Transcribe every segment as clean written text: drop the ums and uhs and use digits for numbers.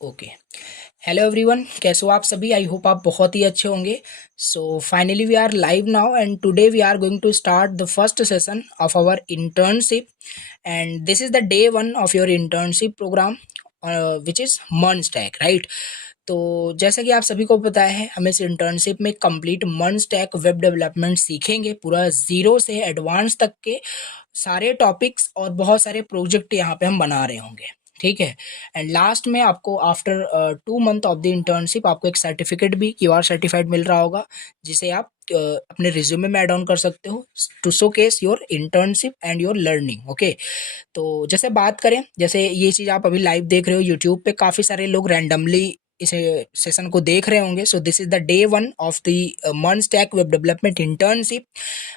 Okay. Hello everyone, कैसे हो आप सभी? आई होप आप बहुत ही अच्छे होंगे। So finally we are live now and today we are going to start the first session of our internship and this is the day one of your internship program which is MERN stack, right? तो जैसा कि आप सभी को पता है, हम इस इंटर्नशिप में complete MERN stack web development सीखेंगे, पूरा जीरो से एडवांस तक के सारे टॉपिक्स और बहुत सारे प्रोजेक्ट यहाँ पे हम बना रहे होंगे। ठीक है। एंड लास्ट में आपको after 2 month of the internship आपको एक सर्टिफिकेट भी क्यूआर सर्टिफाइड मिल रहा होगा, जिसे आप अपने रिज्यूमे में ऐड ऑन कर सकते हो to showcase your internship and your learning. Okay. तो जैसे बात करें, जैसे ये चीज़ आप अभी लाइव देख रहे हो यूट्यूब पे, काफ़ी सारे लोग रैंडमली इस सेशन को देख रहे होंगे। So this is the day one of the MERN stack web development internship.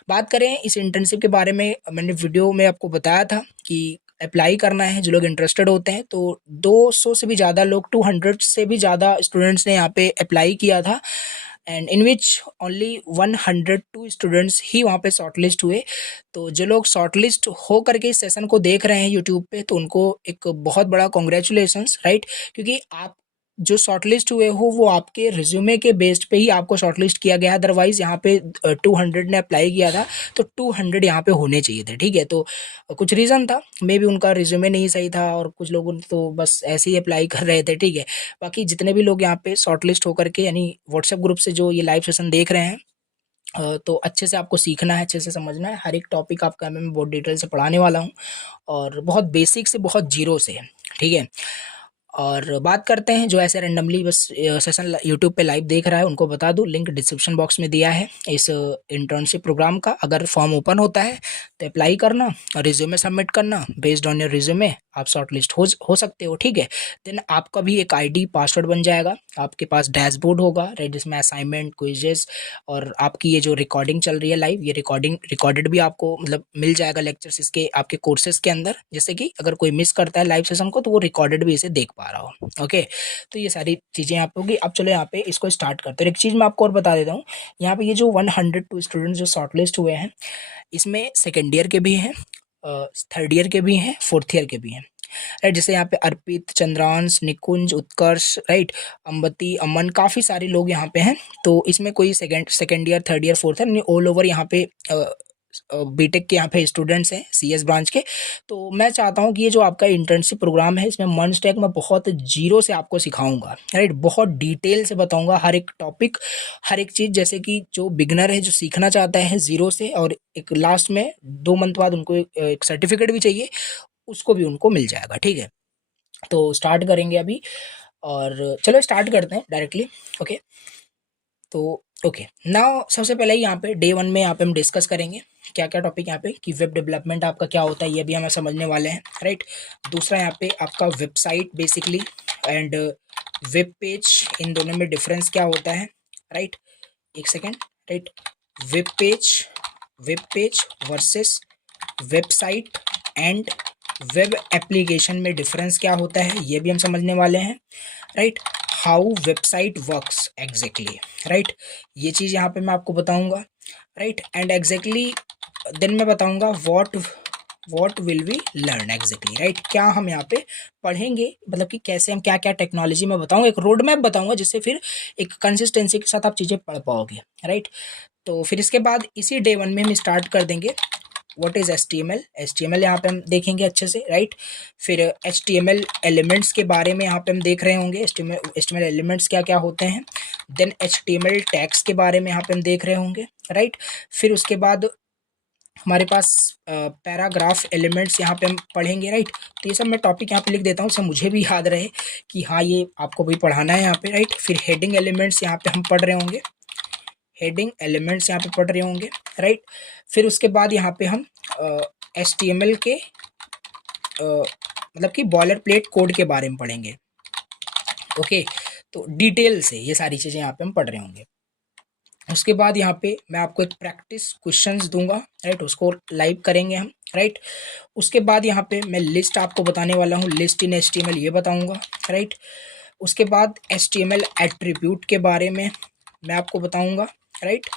बात करें इस इंटर्नशिप के बारे में, मैंने वीडियो में आपको बताया था कि अप्लाई करना है जो लोग इंटरेस्टेड होते हैं। तो 200 से भी ज़्यादा लोग, 200 से भी ज़्यादा स्टूडेंट्स ने यहाँ पे अप्लाई किया था and in which only 102 students ही वहाँ पे शॉर्टलिस्ट हुए। तो जो लोग शॉर्टलिस्ट हो करके इस सेशन को देख रहे हैं यूट्यूब पे, तो उनको एक बहुत बड़ा कॉन्ग्रेचुलेशंस, राइट? क्योंकि आप जो शॉर्टलिस्ट हुए हो वो आपके रिज्यूमे के बेस्ड पे ही आपको शॉर्टलिस्ट किया गया है। अदरवाइज यहाँ पे 200 ने अप्लाई किया था, तो 200 यहाँ पे होने चाहिए थे। ठीक है। तो कुछ रीज़न था, मे बी उनका रिज्यूमे नहीं सही था और कुछ लोग तो बस ऐसे ही अप्लाई कर रहे थे। ठीक है। बाकी जितने भी लोग यहाँ पे शॉर्टलिस्ट होकर के, यानी व्हाट्सएप ग्रुप से जो ये लाइव सेशन देख रहे हैं, तो अच्छे से आपको सीखना है, अच्छे से समझना है। हर एक टॉपिक आपका मैं बहुत डिटेल से पढ़ाने वाला हूँ और बहुत बेसिक से बहुत जीरो से। ठीक है। और बात करते हैं जो ऐसे रैंडमली बस सेशन यूट्यूब पे लाइव देख रहा है, उनको बता दूं, लिंक डिस्क्रिप्शन बॉक्स में दिया है इस इंटर्नशिप प्रोग्राम का। अगर फॉर्म ओपन होता है तो अप्लाई करना और रिज्यूमे सबमिट करना। बेस्ड ऑन योर रिज्यूमे आप शॉर्टलिस्ट हो सकते हो। ठीक है। देन आपका भी एक आईडी पासवर्ड बन जाएगा, आपके पास डैशबोर्ड होगा, राइट, जिसमें असाइनमेंट, क्विजेस और आपकी ये जो रिकॉर्डिंग चल रही है लाइव, ये रिकॉर्डेड भी आपको मतलब मिल जाएगा लेक्चर्स इसके आपके कोर्सेज के अंदर, जैसे कि अगर कोई मिस करता है लाइव सेशन को तो वो रिकॉर्डेड भी इसे देख पा रहा हो। ओके। तो ये सारी चीज़ें यहाँ पे होगी। अब चलो यहाँ पे इसको स्टार्ट करते हैं। एक चीज़ मैं आपको और बता देता हूँ, यहाँ पे ये जो 102 स्टूडेंट्स जो शॉर्टलिस्ट हुए हैं, इसमें सेकेंड ईयर के भी हैं, थर्ड ईयर के भी हैं, फोर्थ ईयर के भी हैं, राइट? जैसे यहाँ पे अर्पित, चंद्रांश, निकुंज, उत्कर्ष, राइट, अम्बती, अमन, काफ़ी सारे लोग यहाँ पे हैं। तो इसमें कोई second year, third year, fourth year, all over यहाँ पे बीटेक के यहाँ पे स्टूडेंट्स हैं सीएस ब्रांच के। तो मैं चाहता हूँ कि ये जो आपका इंटर्नशिप प्रोग्राम है, इसमें मर्न स्टैक मैं बहुत जीरो से आपको सिखाऊंगा, राइट? बहुत डिटेल से बताऊंगा हर एक टॉपिक, हर एक चीज़, जैसे कि जो बिगनर है, जो सीखना चाहता है जीरो से, और एक लास्ट में 2 मंथ बाद उनको एक सर्टिफिकेट भी चाहिए, उसको भी उनको मिल जाएगा। ठीक है। तो स्टार्ट करेंगे अभी, और चलो स्टार्ट करते हैं डायरेक्टली। ओके। तो ओके नाउ, सबसे पहले यहाँ पे डे वन में यहाँ पे हम डिस्कस करेंगे क्या क्या टॉपिक, यहाँ पे कि वेब डेवलपमेंट आपका क्या होता है, ये भी हमें समझने वाले हैं, राइट? दूसरा यहाँ पे आपका website basically and web page, इन दोनों में डिफरेंस क्या होता है, राइट? एक second, right? Web page versus website and web application में डिफरेंस क्या होता है, ये भी हम समझने वाले हैं, right? How website works exactly, right? ये चीज़ यहाँ पे मैं आपको बताऊंगा, राइट? एंड एग्जैक्टली देन मैं बताऊंगा what will we learn exactly, right? क्या हम यहाँ पे पढ़ेंगे, मतलब कि कैसे हम क्या क्या टेक्नोलॉजी में बताऊंगा, एक रोड मैप बताऊंगा, जिससे फिर एक कंसिस्टेंसी के साथ आप चीज़ें पढ़ पाओगे, राइट? तो फिर इसके बाद इसी डे वन में हम स्टार्ट कर देंगे what is H T M L यहाँ पे हम देखेंगे अच्छे से, राइट? फिर H T M L elements के बारे में यहाँ पे हम देख रहे होंगे, H T M L elements क्या क्या होते हैं। Then H T M L tags के बारे में यहाँ पे हम देख रहे होंगे, राइट? फिर उसके बाद हमारे पास पैराग्राफ एलिमेंट्स यहाँ पे हम पढ़ेंगे, राइट? तो ये सब मैं टॉपिक यहाँ पे लिख देता हूँ, सब मुझे भी याद रहे कि हाँ ये आपको भी पढ़ाना है यहाँ पे, राइट? फिर हेडिंग एलिमेंट्स यहाँ पे हम पढ़ रहे होंगे, हेडिंग एलिमेंट्स यहाँ पे पढ़ रहे होंगे, राइट? फिर उसके बाद यहाँ पे हम एच टी एम एल के मतलब कि बॉयलर प्लेट कोड के बारे में पढ़ेंगे। ओके। तो डिटेल से ये सारी चीज़ें यहाँ पे हम पढ़ रहे होंगे। उसके बाद यहाँ पे मैं आपको एक प्रैक्टिस क्वेश्चंस दूंगा, राइट? उसको लाइव करेंगे हम, राइट? उसके बाद यहाँ पे मैं लिस्ट आपको बताने वाला हूँ, list in H T M L ये बताऊँगा, राइट? उसके बाद H T M L attribute के बारे में मैं आपको बताऊँगा, राइट?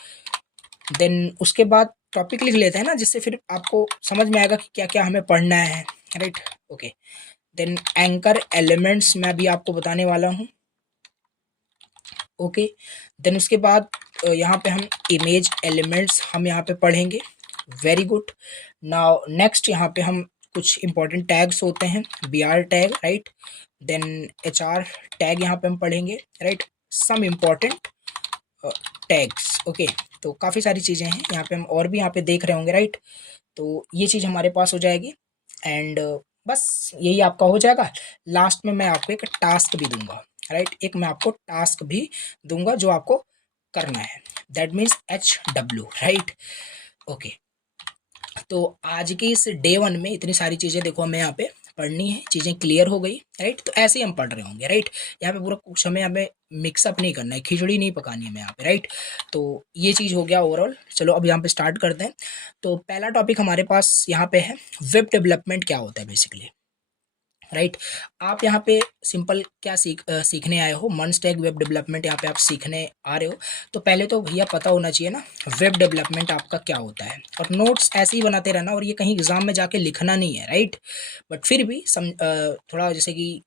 देन उसके बाद टॉपिक लिख लेते हैं ना, जिससे फिर आपको समझ में आएगा कि क्या क्या हमें पढ़ना है, right? Okay. Then anchor elements मैं भी आपको बताने वाला हूँ। ओके, देन उसके बाद यहाँ पे हम इमेज एलिमेंट्स हम यहाँ पे पढ़ेंगे। Very good. नाउ नेक्स्ट यहाँ पे हम कुछ इंपॉर्टेंट टैग्स होते हैं, B R tag, right. Then H R tag यहाँ पे हम पढ़ेंगे, right. Some important tags. Okay, तो काफ़ी सारी चीज़ें हैं यहाँ पे, हम और भी यहाँ पे देख रहे होंगे, राइट। तो ये चीज़ हमारे पास हो जाएगी एंड बस यही आपका हो जाएगा। लास्ट में मैं आपको एक टास्क भी दूंगा, राइट। एक मैं आपको टास्क भी दूंगा जो आपको करना है, that means HW, right. Okay, तो आज की इस डे 1 में इतनी सारी चीज़ें देखो हमें यहाँ पे पढ़नी है, चीज़ें क्लियर हो गई, राइट। तो ऐसे ही हम पढ़ रहे होंगे, राइट। यहाँ पे पूरा कुछ हमें मिक्सअप नहीं करना है, खिचड़ी नहीं पकानी है हमें यहाँ पे, राइट। तो ये चीज़ हो गया ओवरऑल। चलो अब यहाँ पे स्टार्ट करते हैं। तो पहला टॉपिक हमारे पास यहाँ पे है वेब डेवलपमेंट क्या होता है बेसिकली, राइट। आप यहाँ पे सिंपल क्या सीखने आए हो, मन स्टैक वेब डेवलपमेंट यहाँ पे आप सीखने आ रहे हो। तो पहले तो भैया पता होना चाहिए ना वेब डेवलपमेंट आपका क्या होता है, और नोट्स ऐसे ही बनाते रहना, और ये कहीं एग्जाम में जाके लिखना नहीं है, राइट। बट फिर भी थोड़ा जैसे कि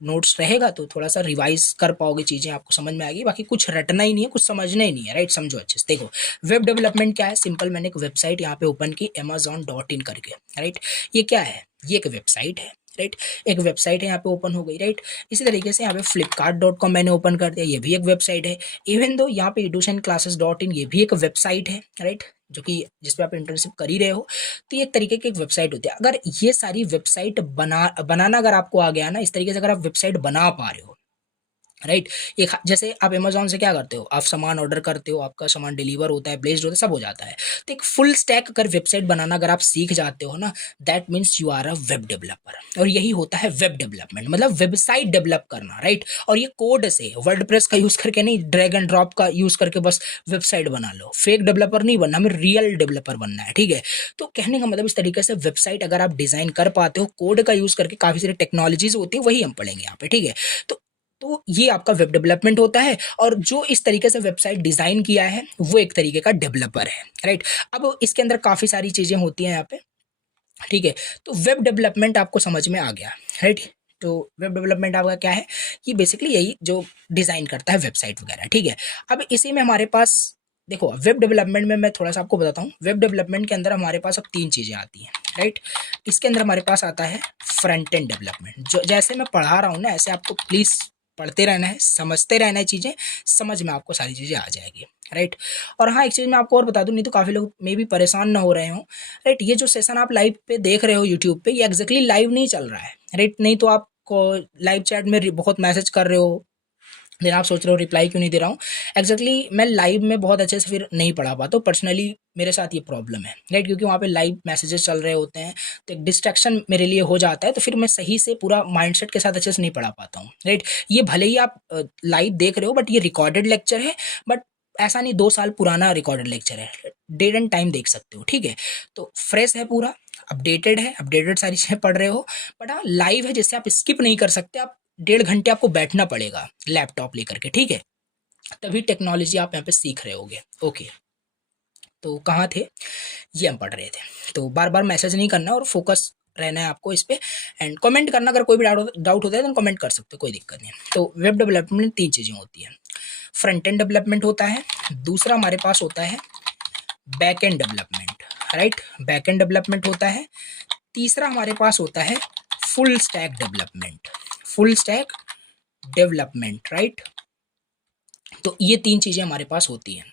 नोट्स रहेगा तो थोड़ा सा रिवाइज कर पाओगे, चीज़ें आपको समझ में आएगी। बाकी कुछ रटना ही नहीं है, कुछ समझना ही नहीं है, राइट। समझो अच्छे से। देखो वेब डेवलपमेंट क्या है, सिंपल मैंने एक वेबसाइट यहाँ पे ओपन की amazon.in करके, राइट। ये क्या है, ये एक वेबसाइट है, राइट। एक वेबसाइट है यहाँ पे ओपन हो गई, राइट। इसी तरीके से यहाँ पे flipkart.com मैंने ओपन कर दिया, ये भी एक वेबसाइट है। इवन दो यहाँ पे educationclasses.in ये भी एक वेबसाइट है, राइट, जो कि जिस पे आप इंटर्नशिप कर ही रहे हो। तो ये एक तरीके की एक वेबसाइट होती है। अगर ये सारी वेबसाइट बनाना अगर आपको आ गया ना, इस तरीके से अगर आप वेबसाइट बना पा रहे हो, राइट। एक जैसे आप अमेजोन से क्या करते हो, आप सामान ऑर्डर करते हो, आपका सामान डिलीवर होता है, प्लेस्ड होता है, सब हो जाता है। तो एक फुल स्टैक अगर वेबसाइट बनाना अगर आप सीख जाते हो ना, that means you are a web developer. और यही होता है वेब डेवलपमेंट, मतलब वेबसाइट डेवलप करना, राइट। और ये कोड से वर्डप्रेस का यूज करके नहीं, ड्रैग एंड ड्रॉप का यूज करके बस वेबसाइट बना लो। फेक डेवलपर नहीं बनना, हमें रियल डेवलपर बनना है, ठीक है। तो कहने का मतलब इस तरीके से वेबसाइट अगर आप डिजाइन कर पाते हो कोड का यूज करके, काफी सारी टेक्नोलॉजीज होती है, वही हम पढ़ेंगे यहाँ पे, ठीक है। तो ये आपका वेब डेवलपमेंट होता है, और जो इस तरीके से वेबसाइट डिजाइन किया है वो एक तरीके का डेवलपर है, राइट। अब इसके अंदर काफी सारी चीजें होती हैं यहाँ पे, ठीक है। तो वेब डेवलपमेंट आपको समझ में आ गया, राइट। तो वेब डेवलपमेंट आपका क्या है, कि बेसिकली यही जो डिजाइन करता है वेबसाइट वगैरह, ठीक है। अब इसी में हमारे पास देखो वेब डेवलपमेंट में मैं थोड़ा सा आपको बताता हूँ। वेब डेवलपमेंट के अंदर हमारे पास अब 3 चीजें आती हैं, राइट। इसके अंदर हमारे पास आता है फ्रंट एंड डेवलपमेंट। जो जैसे मैं पढ़ा रहा हूँ ना, ऐसे आपको प्लीज पढ़ते रहना है, समझते रहना है, चीजें समझ में आपको सारी चीजें आ जाएगी, राइट। और हाँ, एक चीज मैं आपको और बता दूं, नहीं तो काफी लोग मे भी परेशान ना हो रहे हो, राइट। ये जो सेशन आप लाइव पे देख रहे हो यूट्यूब पे, ये एग्जैक्टली लाइव नहीं चल रहा है, राइट। नहीं तो आपको लाइव चैट में बहुत मैसेज कर रहे हो, देन आप सोच रहे हो रिप्लाई क्यों नहीं दे रहा हूँ। एग्जैक्टली मैं लाइव में बहुत अच्छे से फिर नहीं पढ़ा पाता हूँ, पर्सनली मेरे साथ ये प्रॉब्लम है, राइट। क्योंकि वहाँ पे लाइव मैसेजेस चल रहे होते हैं, तो एक डिस्ट्रैक्शन मेरे लिए हो जाता है, तो फिर मैं सही से पूरा माइंडसेट के साथ अच्छे से नहीं पढ़ा पाता हूँ, राइट। ये भले ही आप लाइव देख रहे हो, बट ये रिकॉर्डेड लेक्चर है। बट ऐसा नहीं 2 साल पुराना रिकॉर्डेड लेक्चर है, डेट एंड टाइम देख सकते हो, ठीक है। तो फ्रेश है पूरा, अपडेटेड है, अपडेटेड सारी चीज़ें पढ़ रहे हो। बट हाँ, लाइव है जिससे आप स्किप नहीं कर सकते, आप 1.5 घंटे आपको बैठना पड़ेगा लैपटॉप लेकर के, ठीक है। तभी टेक्नोलॉजी आप यहाँ पे सीख रहे होगे। ओके, तो कहाँ थे, ये हम पढ़ रहे थे। तो बार बार मैसेज नहीं करना और फोकस रहना है आपको इस पे, एंड कमेंट करना, अगर कोई भी डाउट होता है तो कमेंट कर सकते हो, कोई दिक्कत नहीं। तो वेब डेवलपमेंट में 3 चीज़ें होती हैं। फ्रंट एंड डेवलपमेंट होता है, दूसरा हमारे पास होता है back and development, right. Back and development होता है, तीसरा हमारे पास होता है full stack development, full stack development, right. तो ये 3 चीज़ें हमारे पास होती हैं।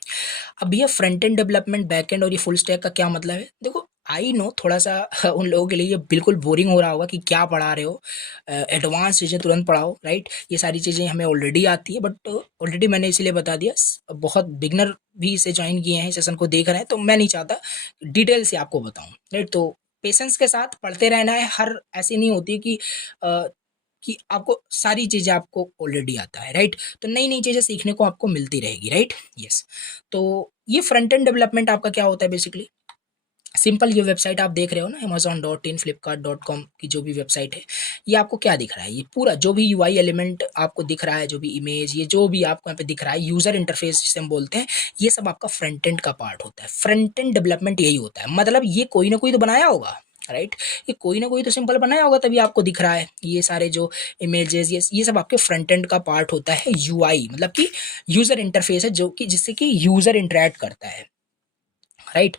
अब भैया front end development, back and और ये फुल स्टैक का क्या मतलब है, देखो आई नो थोड़ा सा उन लोगों के लिए ये बिल्कुल बोरिंग हो रहा होगा कि क्या पढ़ा रहे हो, एडवांस चीज़ें तुरंत पढ़ाओ, राइट। ये सारी चीज़ें हमें ऑलरेडी आती है, बट ऑलरेडी मैंने इसीलिए बता दिया, बहुत बिगनर भी इसे ज्वाइन किए हैं, सेशन को देख रहे हैं, तो मैं नहीं चाहता डिटेल से आपको बताऊँ, राइट। तो पेशेंस के साथ पढ़ते रहना है। हर ऐसी नहीं होती कि आपको सारी चीज़ें आपको ऑलरेडी आता है, राइट। तो नई नई चीज़ें सीखने को आपको मिलती रहेगी, राइट। यस। तो ये फ्रंट एंड डेवलपमेंट आपका क्या होता है बेसिकली, सिंपल ये वेबसाइट आप देख रहे हो ना amazon.in flipkart.com की जो भी वेबसाइट है, ये आपको क्या दिख रहा है, ये पूरा जो भी यूआई एलिमेंट आपको दिख रहा है, जो भी इमेज, ये जो भी आपको यहाँ पे दिख रहा है, यूजर इंटरफेस जिसे हम बोलते हैं, ये सब आपका फ्रंट एंड का पार्ट होता है। फ्रंट एंड डेवलपमेंट यही होता है, मतलब ये कोई ना कोई तो बनाया होगा, राइट। ये कोई ना कोई तो सिंपल बनाया होगा तभी आपको दिख रहा है। ये सारे जो इमेजेस ये सब आपके फ्रंट एंड का पार्ट होता है। यूआई मतलब कि यूजर इंटरफेस है, जो कि जिससे कि यूजर इंटरेक्ट करता है, राइट।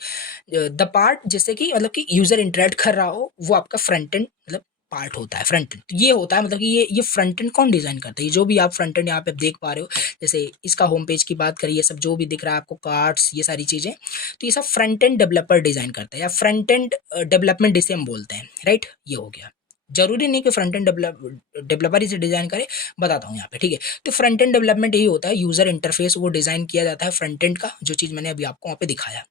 द पार्ट जिससे कि मतलब कि यूजर इंटरेक्ट कर रहा हो वो आपका फ्रंट एंड मतलब पार्ट होता है। फ्रंट एंड ये होता है मतलब कि ये फ्रंट एंड कौन डिजाइन करता है? ये जो भी आप फ्रंट एंड यहाँ पे देख पा रहे हो, जैसे इसका होम पेज की बात करिए, सब जो भी दिख रहा है आपको, कार्ड्स, ये सारी चीजें, तो ये सब फ्रंट एंड डेवलपर डिजाइन करता है, या फ्रंट एंड डेवलपमेंट जिसे हम बोलते हैं, राइट। ये हो गया। जरूरी नहीं कि फ्रंट एंड डेवलपर इसे डिजाइन करे, बताता हूँ यहाँ पे, ठीक है। तो फ्रंट एंड डेवलपमेंट यही होता है, यूजर इंटरफेस वो डिजाइन किया जाता है फ्रंट एंड का, जो चीज मैंने अभी आपको वहाँ पे दिखाया।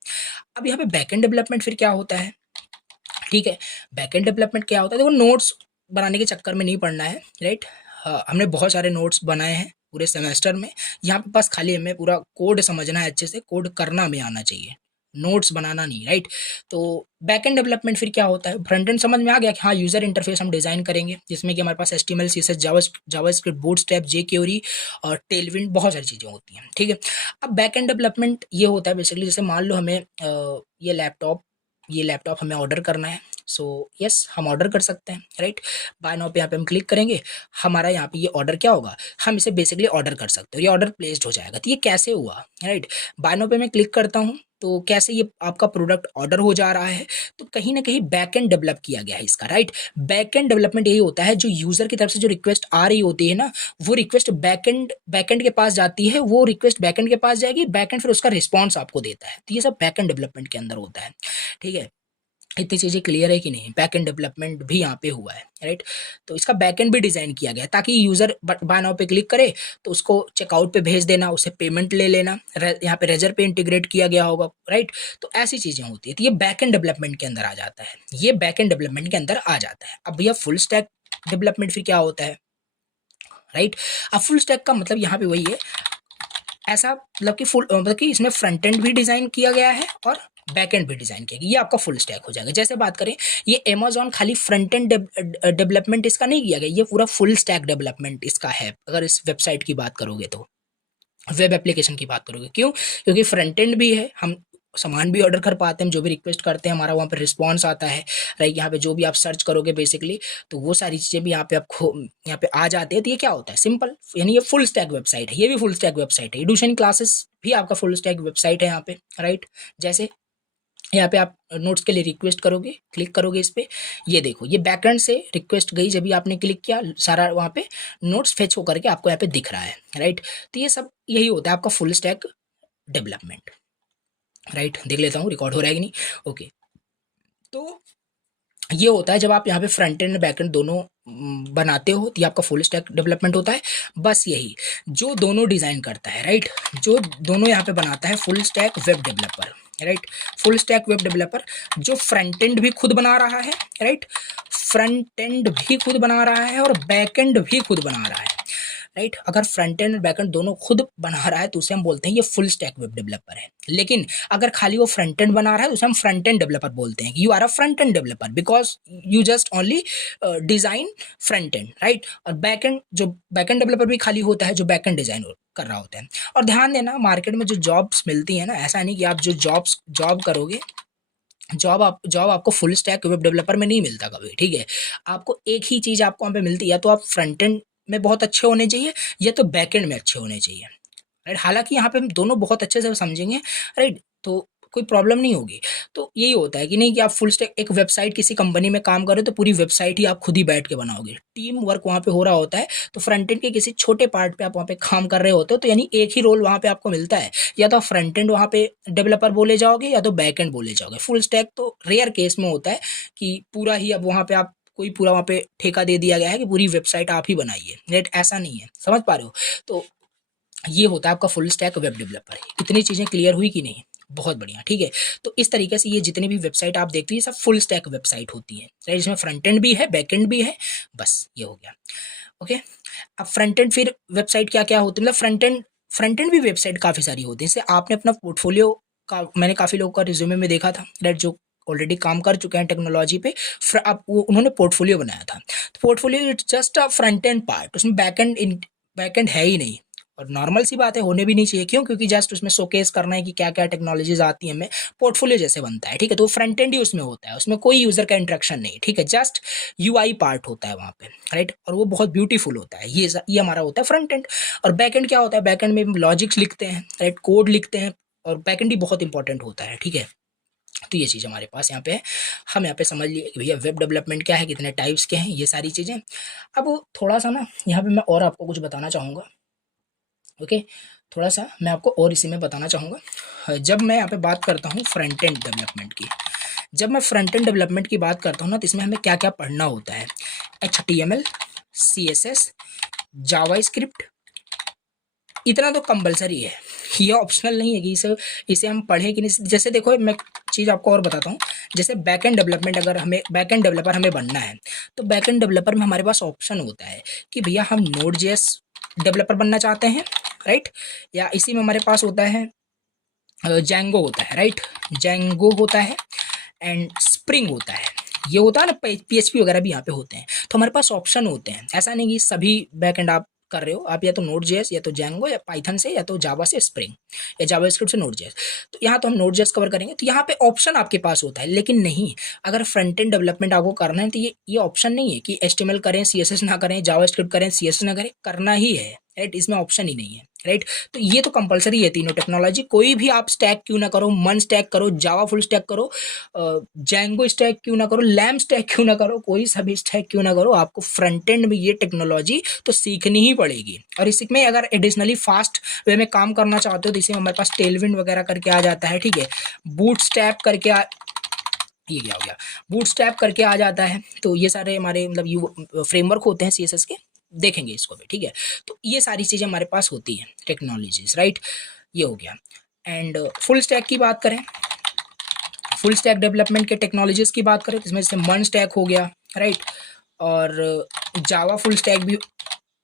अब यहाँ पे बैकएंड डेवलपमेंट फिर क्या होता है, ठीक है। बैकएंड डेवलपमेंट क्या होता है, देखो नोट्स बनाने के चक्कर में नहीं पड़ना है, राइट। हमने बहुत सारे नोट्स बनाए हैं पूरे सेमेस्टर में, यहाँ पे बस खाली हमें पूरा कोड समझना है, अच्छे से कोड करना हमें आना चाहिए, नोट्स बनाना नहीं, राइट। तो बैकएंड डेवलपमेंट फिर क्या होता है, फ्रंट एंड समझ में आ गया कि हाँ यूजर इंटरफेस हम डिजाइन करेंगे, जिसमें कि हमारे पास HTML, CSS, JavaScript, Bootstrap, jQuery और टेलविंड, बहुत सारी चीजें होती हैं, ठीक है। अब बैकएंड डेवलपमेंट ये होता है बेसिकली, जैसे मान लो हमें ये लैपटॉप हमें ऑर्डर करना है, सो यस हम ऑर्डर कर सकते हैं, राइट। बाय नाउ पे यहाँ पे हम क्लिक करेंगे, हमारा यहाँ पे ये ऑर्डर क्या होगा, हम इसे बेसिकली ऑर्डर कर सकते हो, ये ऑर्डर प्लेस्ड हो जाएगा। तो ये कैसे हुआ, राइट। बाय नाउ पे मैं क्लिक करता हूँ तो कैसे ये आपका प्रोडक्ट ऑर्डर हो जा रहा है, तो कहीं ना कहीं बैकएंड डेवलप किया गया है इसका, राइट। बैकएंड डेवलपमेंट यही होता है, जो यूजर की तरफ से जो रिक्वेस्ट आ रही होती है ना, वो रिक्वेस्ट बैकएंड के पास जाती है, वो रिक्वेस्ट बैकएंड के पास जाएगी, बैकएंड फिर उसका रिस्पॉन्स आपको देता है। तो ये सब बैकएंड डेवलपमेंट के अंदर होता है, ठीक है। इतनी चीजें क्लियर है कि नहीं? बैकएंड डेवलपमेंट भी यहाँ पे हुआ है, राइट। तो इसका बैकएंड भी डिजाइन किया गया है ताकि यूजर बाय नाउ पे क्लिक करे तो उसको चेकआउट पे भेज देना, उससे पेमेंट ले लेना, यहाँ पे रेजर पे इंटीग्रेट किया गया होगा, राइट। तो ऐसी चीजें होती है, तो ये बैकएंड डेवलपमेंट के अंदर आ जाता है, ये बैकएंड डेवलपमेंट के अंदर आ जाता है। अब भैया फुल स्टैक डेवलपमेंट फिर क्या होता है, राइट। अब फुल स्टैक का मतलब यहाँ पे वही है, ऐसा मतलब कि फुल मतलब कि इसमें फ्रंट एंड भी डिजाइन किया गया है और बैक एंड भी डिजाइन किया गया, ये आपका फुल स्टैक हो जाएगा। जैसे बात करें, ये अमेजॉन खाली फ्रंट एंड डेवलपमेंट इसका नहीं किया गया, ये पूरा फुल स्टैक डेवलपमेंट इसका है। अगर इस वेबसाइट की बात करोगे तो, वेब एप्लीकेशन की बात करोगे, क्यों? क्योंकि फ्रंट एंड भी है, हम सामान भी ऑर्डर कर पाते हैं, जो भी रिक्वेस्ट करते हैं हमारा वहाँ पे रिस्पॉन्स आता है, राइट। यहाँ पे जो भी आप सर्च करोगे बेसिकली, तो वो सारी चीज़ें भी यहाँ पे आपको यहाँ पे आ जाती है। तो ये क्या होता है, सिंपल, यानी ये फुल स्टैक वेबसाइट है, ये भी फुल स्टैक वेबसाइट है। एडुशन क्लासेस भी आपका फुल स्टैक वेबसाइट है यहाँ पे, राइट। जैसे यहाँ पे आप नोट्स के लिए रिक्वेस्ट करोगे, क्लिक करोगे इस पे, ये देखो ये बैकएंड से रिक्वेस्ट गई, जब भी आपने क्लिक किया सारा वहाँ पे नोट्स फेच होकर के आपको यहाँ पे दिख रहा है, राइट। तो ये सब यही होता है आपका फुल स्टैक डेवलपमेंट, राइट। देख लेता हूँ रिकॉर्ड हो रहा है कि नहीं, ओके। तो ये होता है जब आप यहाँ पे फ्रंट एंड बैक एंड दोनों बनाते हो, तो ये आपका फुल स्टैक डेवलपमेंट होता है। बस यही जो दोनों डिजाइन करता है, राइट, जो दोनों यहाँ पे बनाता है, full stack web developer, right. Full stack web developer जो फ्रंट एंड भी खुद बना रहा है, राइट, फ्रंट एंड भी खुद बना रहा है और बैक एंड भी खुद बना रहा है, राइट। अगर फ्रंट एंड और बैक एंड दोनों खुद बना रहा है तो उसे हम बोलते हैं ये फुल स्टैक वेब डेवलपर है। लेकिन अगर खाली वो फ्रंट एंड बना रहा है तो उसे हम फ्रंट एंड डेवलपर बोलते हैं, you are a front end developer because you just only design front end, right. और बैक एंड, जो बैक एंड डेवलपर भी खाली होता है जो बैक एंड डिजाइन कर रहा होता है। और ध्यान देना, मार्केट में जो जॉब्स मिलती है ना, ऐसा नहीं कि आप जो जॉब करोगे, जॉब आपको फुल स्टैक वेब डेवलपर में नहीं मिलता कभी, ठीक है। आपको एक ही चीज आपको वहाँ पे मिलती है, या तो आप फ्रंट एंड में बहुत अच्छे होने चाहिए या तो बैक एंड में अच्छे होने चाहिए, राइट। हालांकि यहाँ पे हम दोनों बहुत अच्छे से समझेंगे, राइट, तो कोई प्रॉब्लम नहीं होगी। तो यही होता है कि नहीं कि आप फुल स्टैक एक वेबसाइट किसी कंपनी में काम करो तो पूरी वेबसाइट ही आप खुद ही बैठ के बनाओगे, टीम वर्क वहाँ पे हो रहा होता है। तो फ्रंट एंड के किसी छोटे पार्ट पे आप वहाँ पे काम कर रहे होते हो, तो यानी एक ही रोल वहाँ पे आपको मिलता है, या तो फ्रंट एंड वहाँ पे डेवलपर बोले जाओगे या तो बैक एंड बोले जाओगे। फुल स्टैक तो रेयर केस में होता है कि पूरा ही अब वहाँ पे आप कोई पूरा वहाँ पे ठेका दे दिया गया है कि पूरी वेबसाइट आप ही बनाइए, राइट, ऐसा नहीं है, समझ पा रहे हो। तो ये होता है आपका फुल स्टैक वेब डेवलपर। इतनी चीजें क्लियर हुई कि नहीं? बहुत बढ़िया, ठीक है। तो इस तरीके से ये जितने भी वेबसाइट आप देखते हैं सब फुल स्टैक वेबसाइट होती है, राइट, इसमें फ्रंट एंड भी है बैक एंड भी है, बस ये हो गया, ओके। अब फ्रंट एंड फिर वेबसाइट क्या क्या होती है, मतलब फ्रंट एंड भी वेबसाइट काफी सारी होती है। जैसे आपने अपना पोर्टफोलियो का, मैंने काफी लोगों का रिज्यूमे में देखा था, राइट, जो ऑलरेडी काम कर चुके हैं टेक्नोलॉजी पे, अब उन्होंने पोर्टफोलियो बनाया था। तो portfolio it's just a front and part, उसमें बैक एंड है ही नहीं, और नॉर्मल सी बात है, होने भी नहीं चाहिए। क्यों? क्योंकि जस्ट उसमें शोकेस करना है कि क्या क्या टेक्नोलॉजीज आती है, हमें पोर्टफोलियो जैसे बनता है, ठीक है। तो फ्रंट एंड ही उसमें होता है, उसमें कोई यूजर का इंटरेक्शन नहीं, ठीक है, जस्ट यूआई पार्ट होता है वहाँ पे, राइट। और वो बहुत ब्यूटीफुल होता है। ये हमारा होता है फ्रंट एंड। और बैक एंड क्या होता है? बैक एंड में लॉजिक्स लिखते हैं, राइट, कोड लिखते हैं, और बैक एंड ही बहुत इंपॉर्टेंट होता है, ठीक है। तो ये चीज़ हमारे पास यहाँ पे है। हम यहाँ पे समझ लिए कि भैया वेब डेवलपमेंट क्या है, कितने टाइप्स के हैं, ये सारी चीज़ें। अब थोड़ा सा ना यहाँ पे मैं और आपको कुछ बताना चाहूँगा, ओके। थोड़ा सा मैं आपको और इसी में बताना चाहूँगा। जब मैं यहाँ पे बात करता हूँ फ्रंट एंड डेवलपमेंट की, जब मैं फ्रंट एंड डेवलपमेंट की बात करता हूँ ना, तो इसमें हमें क्या क्या पढ़ना होता है? HTML, CSS, जावास्क्रिप्ट, इतना तो कंपलसरी है, ये ऑप्शनल नहीं है कि इसे इसे हम पढ़ें कि नहीं। जैसे देखो, मैं चीज़ आपको और बताता हूँ। जैसे बैक एंड डेवलपमेंट, अगर हमें बैक एंड डेवलपर हमें बनना है, तो बैक एंड डेवलपर में हमारे पास ऑप्शन होता है कि भैया हम नोड जेएस डेवलपर बनना चाहते हैं, राइट, या इसी में हमारे पास होता है जैंगो होता है, राइट, जैंगो होता है, एंड स्प्रिंग होता है। ये होता है ना, PHP वगैरह भी यहाँ पे होते हैं। तो हमारे पास ऑप्शन होते हैं, ऐसा नहीं कि सभी बैकएंड आप कर रहे हो। आप या तो नोड जेएस, या तो जैंगो, या पाइथन से, या तो जावा से स्प्रिंग, या जावास्क्रिप्ट से नोड जेएस। तो यहाँ तो हम नोड जेएस कवर करेंगे, तो यहाँ पे ऑप्शन आपके पास होता है। लेकिन नहीं, अगर फ्रंट एंड डेवलपमेंट आपको करना है, तो ये ऑप्शन नहीं है कि HTML करें, CSS ना करें, जावास्क्रिप्ट करें, CSS ना करें, करना ही है, राइट। इसमें ऑप्शन ही नहीं है, राइट। तो ये तो कंपलसरी है तीनों टेक्नोलॉजी। कोई भी आप स्टैक क्यों ना करो, मन स्टैक करो, जावा फुल स्टैक करो, जैंगो स्टैक क्यों ना करो, लैम स्टैक क्यों ना करो, कोई सभी स्टैक क्यों ना करो, आपको फ्रंट एंड में ये टेक्नोलॉजी तो सीखनी ही पड़ेगी। और इसमें अगर एडिशनली फास्ट वे में काम करना चाहते हो, तो इसमें हमारे पास टेलविंड वगैरह करके आ जाता है, ठीक है। बूटस्ट्रैप करके ये क्या हो गया, बूटस्ट्रैप करके आ जाता है। तो ये सारे हमारे मतलब यू फ्रेमवर्क होते हैं CSS के, देखेंगे इसको भी, ठीक है। तो ये सारी चीज़ें हमारे पास होती हैं, टेक्नोलॉजीज, राइट। ये हो गया। एंड फुल स्टैक की बात करें, फुल स्टैक डेवलपमेंट के टेक्नोलॉजीज की बात करें, तो इसमें जैसे मन स्टैक हो गया, राइट, और जावा फुल स्टैक भी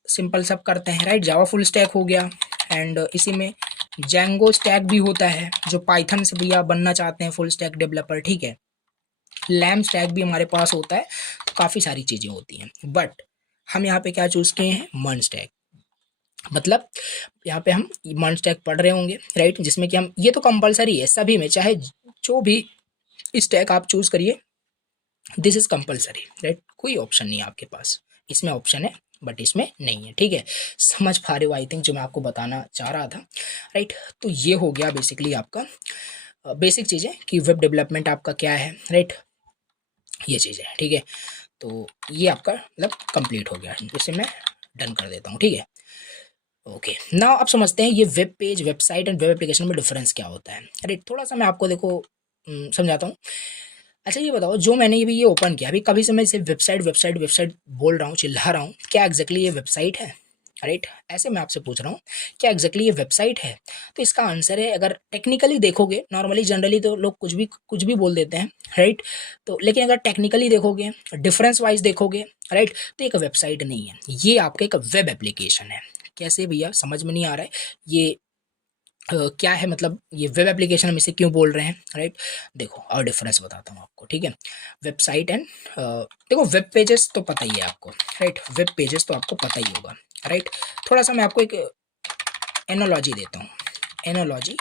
सिंपल सब करते हैं, राइट, जावा फुल स्टैक हो गया। एंड इसी में जैंगो स्टैक भी होता है, जो पाइथन से भी आप बनना चाहते हैं फुल स्टैक डेवलपर, ठीक है। लैम स्टैक भी हमारे पास होता है। तो काफ़ी सारी चीज़ें होती हैं, बट हम यहाँ पे क्या चूज़ किए हैं? मन स्टैक। मतलब यहाँ पे हम मन स्टैक पढ़ रहे होंगे, राइट, जिसमें कि हम, ये तो कंपलसरी है सभी में, चाहे जो भी स्टैक आप चूज करिए, दिस इज कंपलसरी, राइट। कोई ऑप्शन नहीं है आपके पास, इसमें ऑप्शन है बट इसमें नहीं है, ठीक है। समझ पा रहे हो आई थिंक जो मैं आपको बताना चाह रहा था, राइट। तो ये हो गया बेसिकली आपका बेसिक चीज़ें कि वेब डेवलपमेंट आपका क्या है, राइट, ये चीज़ें, ठीक है। तो ये आपका मतलब कंप्लीट हो गया, इसे मैं डन कर देता हूँ, ठीक है। ओके, नाउ आप समझते हैं ये web page, website and web application में डिफरेंस क्या होता है, राइट। थोड़ा सा मैं आपको देखो समझाता हूँ। अच्छा ये बताओ, जो मैंने ये ओपन किया अभी, कभी से मैं इसे वेबसाइट वेबसाइट वेबसाइट बोल रहा हूँ, चिल्ला रहा हूँ, क्या एग्जैक्टली ये वेबसाइट है, राइट। ऐसे मैं आपसे पूछ रहा हूँ, क्या एग्जैक्टली ये वेबसाइट है? तो इसका आंसर है, अगर टेक्निकली देखोगे, नॉर्मली जनरली तो लोग कुछ भी बोल देते हैं, राइट। तो लेकिन अगर टेक्निकली देखोगे, डिफरेंस वाइज देखोगे, राइट, तो एक वेबसाइट नहीं है, ये आपका एक वेब एप्लीकेशन है। कैसे भैया, समझ में नहीं आ रहा है ये क्या है, मतलब ये वेब एप्लीकेशन हम इसे क्यों बोल रहे हैं, राइट। देखो और डिफरेंस बताता हूँ आपको, ठीक है। वेबसाइट एंड देखो, वेब पेजेस तो पता ही है आपको, राइट, वेब पेजेस तो आपको पता ही होगा, राइट। थोड़ा सा मैं आपको एक एनोलॉजी देता हूँ, एनोलॉजी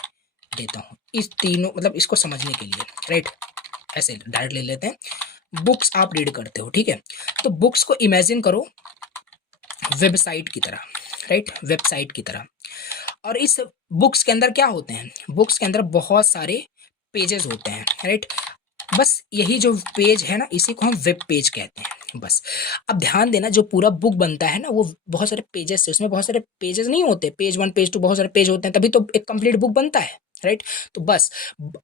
देता हूँ इस तीनों, मतलब इसको समझने के लिए, राइट। ऐसे डायरेक्ट ले लेते हैं, बुक्स आप रीड करते हो, ठीक है। तो बुक्स को इमेजिन करो वेबसाइट की तरह, राइट, वेबसाइट की तरह। और इस बुक्स के अंदर क्या होते हैं? बुक्स के अंदर बहुत सारे पेजेस होते हैं, राइट। बस यही जो पेज है ना, इसी को हम वेब पेज कहते हैं, बस। अब ध्यान देना, जो पूरा बुक बनता है ना, वो बहुत सारे पेजेस से, उसमें बहुत सारे पेजेस नहीं होते, पेज 1 पेज 2 बहुत सारे पेज होते हैं, तभी तो एक कंप्लीट बुक बनता है, राइट। तो बस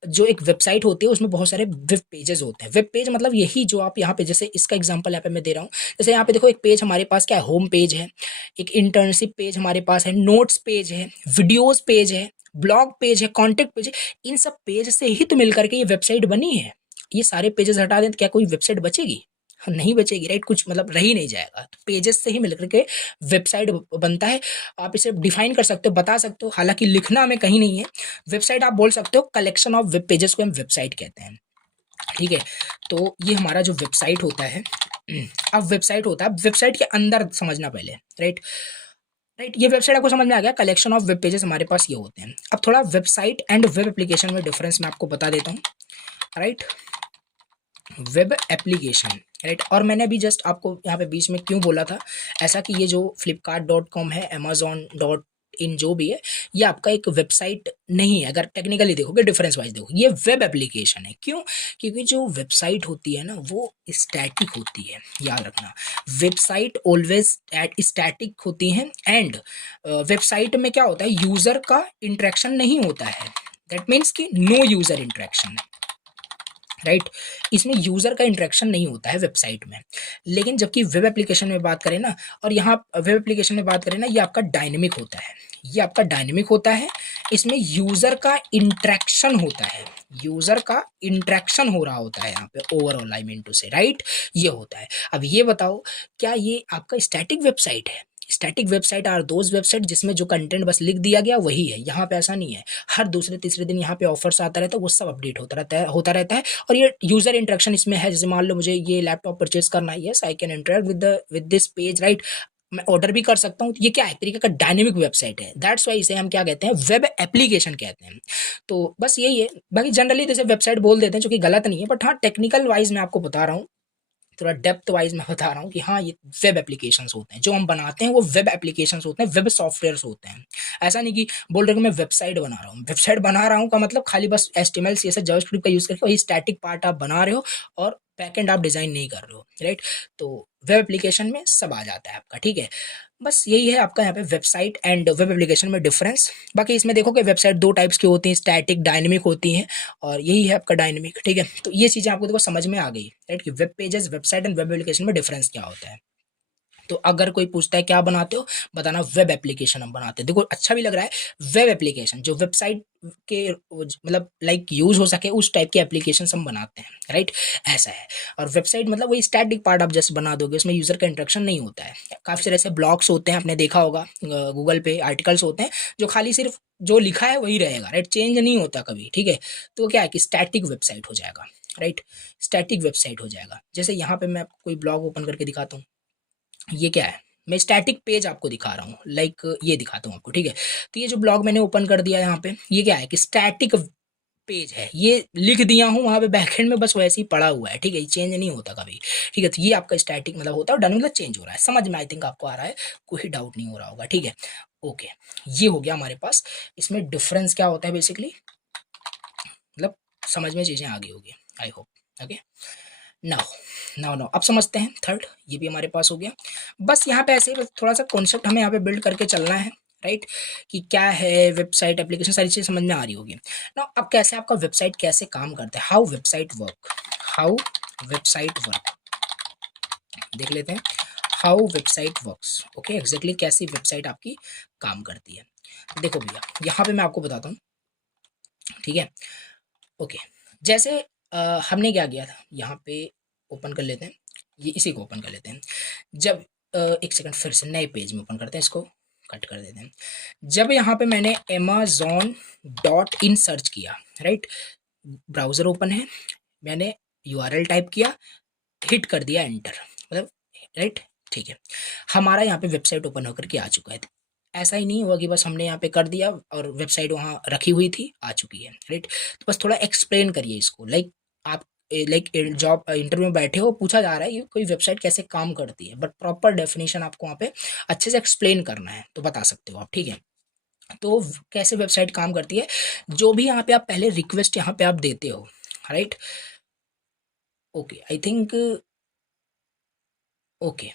जो एक वेबसाइट होती है, उसमें बहुत सारे वेब पेजेस होते हैं। वेब पेज मतलब यही जो आप यहाँ पे, जैसे इसका एग्जांपल यहाँ पे मैं दे रहा हूँ। जैसे यहाँ पे देखो, एक पेज हमारे पास क्या है, होम पेज है, एक इंटर्नशिप पेज हमारे पास है, नोट्स पेज है, वीडियोस पेज है, ब्लॉग पेज है, कॉन्टेक्ट पेज है। इन सब पेज से ही तो मिलकर के ये वेबसाइट बनी है। ये सारे पेजेस हटा दें तो क्या कोई वेबसाइट बचेगी? नहीं बचेगी, राइट। कुछ मतलब रह ही नहीं जाएगा। तो पेजेस से ही मिलकर के वेबसाइट बनता है। आप इसे डिफाइन कर सकते हो, बता सकते हो, हालांकि लिखना में कहीं नहीं है। वेबसाइट आप बोल सकते हो, कलेक्शन ऑफ वेब पेजेस को हम वेबसाइट कहते हैं, ठीक है। तो ये हमारा जो वेबसाइट होता है, अब वेबसाइट होता है, वेबसाइट के अंदर समझना पहले, राइट। राइट। ये वेबसाइट आपको समझ में आ गया, कलेक्शन ऑफ वेब पेजेस हमारे पास ये होते हैं। अब थोड़ा वेबसाइट एंड वेब एप्लीकेशन में डिफरेंस मैं आपको बता देता हूँ, राइट। Web application, right. और मैंने अभी जस्ट आपको यहाँ पे बीच में क्यों बोला था ऐसा कि ये जो flipkart.com है, amazon.in जो भी है, ये आपका एक वेबसाइट नहीं है। अगर टेक्निकली देखोगे, डिफरेंस वाइज देखो, ये वेब एप्लीकेशन है। क्यों? क्योंकि जो वेबसाइट होती है ना वो स्टैटिक होती है, याद रखना। वेबसाइट ऑलवेज स्टैटिक होती हैं। एंड वेबसाइट में क्या होता है, यूजर का इंटरेक्शन नहीं होता है। दैट मीन्स कि नो यूजर इंटरेक्शन, राइट। इसमें यूजर का इंटरेक्शन नहीं होता है वेबसाइट में। लेकिन जबकि वेब एप्लीकेशन में बात करें ना, और यहाँ वेब एप्लीकेशन में बात करें ना, ये आपका डायनेमिक होता है। ये आपका डायनेमिक होता है। इसमें यूजर का इंटरेक्शन होता है, यूजर का इंटरेक्शन हो रहा होता है यहाँ पे, ओवरऑल आई मीन टू से, राइट। ये होता है। अब ये बताओ, क्या ये आपका स्टैटिक वेबसाइट है? Static website R those website जिसमें जो कंटेंट बस लिख दिया गया वही है। यहाँ पे ऐसा नहीं है। हर दूसरे तीसरे दिन यहाँ पे ऑफर्स आता रहता है, वो सब अपडेट होता रहता है। और ये यूजर इंटरेक्शन इसमें है। जैसे मान लो मुझे ये लैपटॉप परचेज करना है, yes I can interact with this page, right. मैं ऑर्डर भी कर सकता हूँ। ये क्या है, एक तरीके का डायनेमिक वेबसाइट है। दैट्स वाई इसे हम क्या कहते हैं, वेब एप्लीकेशन कहते हैं। तो बस यही है। बाकी जनरली जैसे वेबसाइट बोल देते हैं, जो कि गलत नहीं है, बट हाँ टेक्निकल वाइज मैं आपको बता रहा हूँ, थोड़ा डेप्थ वाइज मैं बता रहा हूँ कि हाँ ये वेब एप्लीकेशंस होते हैं। जो हम बनाते हैं वो वेब एप्लीकेशंस होते हैं, वेब सॉफ्टवेयर्स होते हैं। ऐसा नहीं कि बोल रहे कि मैं वेबसाइट बना रहा हूँ। वेबसाइट बना रहा हूँ का मतलब खाली बस HTML CSS जावास्क्रिप्ट का यूज करके वही स्टैटिक पार्ट आप बना रहे हो और बैकएंड आप डिजाइन नहीं कर रहे हो, राइट। तो वेब एप्लीकेशन में सब आ जाता है आपका, ठीक है। बस यही है आपका यहाँ पे वेबसाइट एंड वेब एप्लीकेशन में डिफरेंस। बाकी इसमें देखो कि वेबसाइट दो टाइप्स की होती हैं, स्टैटिक, डायनेमिक होती हैं, और यही है आपका डायनेमिक, ठीक है। तो ये चीज़ें आपको देखो समझ में आ गई, राइट, कि web pages, website and web application में डिफरेंस क्या होता है। तो अगर कोई पूछता है क्या बनाते हो, बताना वेब एप्लीकेशन हम बनाते हैं। देखो अच्छा भी लग रहा है, वेब एप्लीकेशन जो वेबसाइट के मतलब लाइक यूज हो सके उस टाइप के एप्लीकेशन हम बनाते हैं, राइट। ऐसा है। और वेबसाइट मतलब वही स्टैटिक पार्ट आप जैसे बना दोगे, उसमें यूजर का इंटरेक्शन नहीं होता है। काफी सारे ऐसे ब्लॉग्स होते हैं, आपने देखा होगा गूगल पे आर्टिकल्स होते हैं जो खाली सिर्फ जो लिखा है वही रहेगा, राइट, चेंज नहीं होता कभी, ठीक है। तो क्या है कि स्टैटिक वेबसाइट हो जाएगा, राइट। स्टैटिक वेबसाइट हो जाएगा। जैसे यहाँ पे मैं आपको कोई ब्लॉग ओपन करके दिखाता हूँ, ये क्या है, मैं स्टैटिक पेज आपको दिखा रहा हूँ, लाइक ये दिखाता हूँ आपको, ठीक है। तो ये जो ब्लॉग मैंने ओपन कर दिया यहाँ पे, ये क्या है कि स्टैटिक पेज है। ये लिख दिया हूँ वहाँ पे बैकएंड में, बस वैसे ही पड़ा हुआ है, ठीक है, ये चेंज नहीं होता कभी, ठीक है। तो ये आपका स्टैटिक मतलब होता है, और डन मतलब चेंज हो रहा है। समझ में आई थिंक आपको आ रहा है, कोई डाउट नहीं हो रहा होगा, ठीक है। ओके, ये हो गया हमारे पास। इसमें डिफरेंस क्या होता है बेसिकली, मतलब समझ में चीज़ें आ गई होगी, I hope. Okay, now now now अब समझते हैं थर्ड। ये भी हमारे पास हो गया। बस यहाँ पे ऐसे ही बस थोड़ा सा कॉन्सेप्ट हमें यहाँ पे बिल्ड करके चलना है, राइट। कि क्या है वेबसाइट, एप्लीकेशन, सारी चीज़ समझ में आ रही होगी ना। अब कैसे आपका वेबसाइट कैसे काम करता है, how website work, how website work देख लेते हैं। How website works, okay, exactly कैसी वेबसाइट आपकी काम करती है। देखो भैया, यहाँ पे मैं आपको बताता हूँ, ठीक है। ओके, जैसे हमने क्या किया था, यहाँ पे ओपन कर लेते हैं, ये इसी को ओपन कर लेते हैं। जब एक सेकंड, फिर से नए पेज में ओपन करते हैं, इसको कट कर देते हैं। जब यहाँ पे मैंने amazon.in सर्च किया, राइट, ब्राउज़र ओपन है, मैंने यूआरएल टाइप किया, हिट कर दिया एंटर, मतलब, राइट, ठीक है। हमारा यहाँ पे वेबसाइट ओपन होकर के आ चुका है। ऐसा ही नहीं हुआ कि बस हमने यहाँ पे कर दिया और वेबसाइट वहाँ रखी हुई थी, आ चुकी है, राइट। तो बस थोड़ा एक्सप्लेन करिए इसको, लाइक आप लाइक जॉब इंटरव्यू में बैठे हो, पूछा जा रहा है ये कोई वेबसाइट कैसे काम करती है, बट प्रॉपर डेफिनेशन आपको वहाँ पे अच्छे से एक्सप्लेन करना है, तो बता सकते हो आप, ठीक है। तो कैसे वेबसाइट काम करती है, जो भी यहाँ पे आप पहले रिक्वेस्ट यहाँ पे आप देते हो, right. Okay, I think, okay,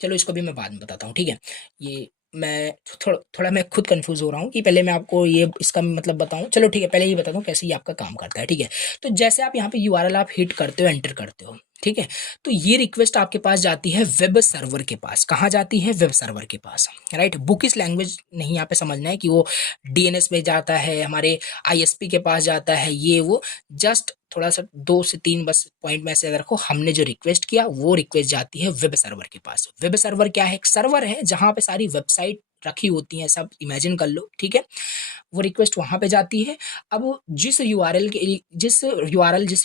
चलो इसको भी मैं बाद में बताता हूँ, ठीक है। ये मैं थोड़ा थोड़ा मैं खुद कंफ्यूज हो रहा हूँ कि पहले मैं आपको ये इसका मतलब बताऊँ। चलो ठीक है, पहले ये बताता हूँ कैसे ये आपका काम करता है, ठीक है। तो जैसे आप यहाँ पे यूआरएल आप हिट करते हो, एंटर करते हो, ठीक है। तो ये रिक्वेस्ट आपके पास जाती है वेब सर्वर के पास। कहाँ जाती है, वेब सर्वर के पास, राइट। बुकिश लैंग्वेज नहीं यहाँ पे समझना है कि वो डीएनएस में जाता है, हमारे आईएसपी के पास जाता है, ये वो, जस्ट थोड़ा सा 2 से 3 बस पॉइंट में ऐसे याद रखो। हमने जो रिक्वेस्ट किया वो रिक्वेस्ट जाती है वेब सर्वर के पास। वेब सर्वर क्या है, एक सर्वर है जहां पे सारी वेबसाइट रखी होती हैं, सब इमेजिन कर लो, ठीक है। वो रिक्वेस्ट वहां पे जाती है। अब जिस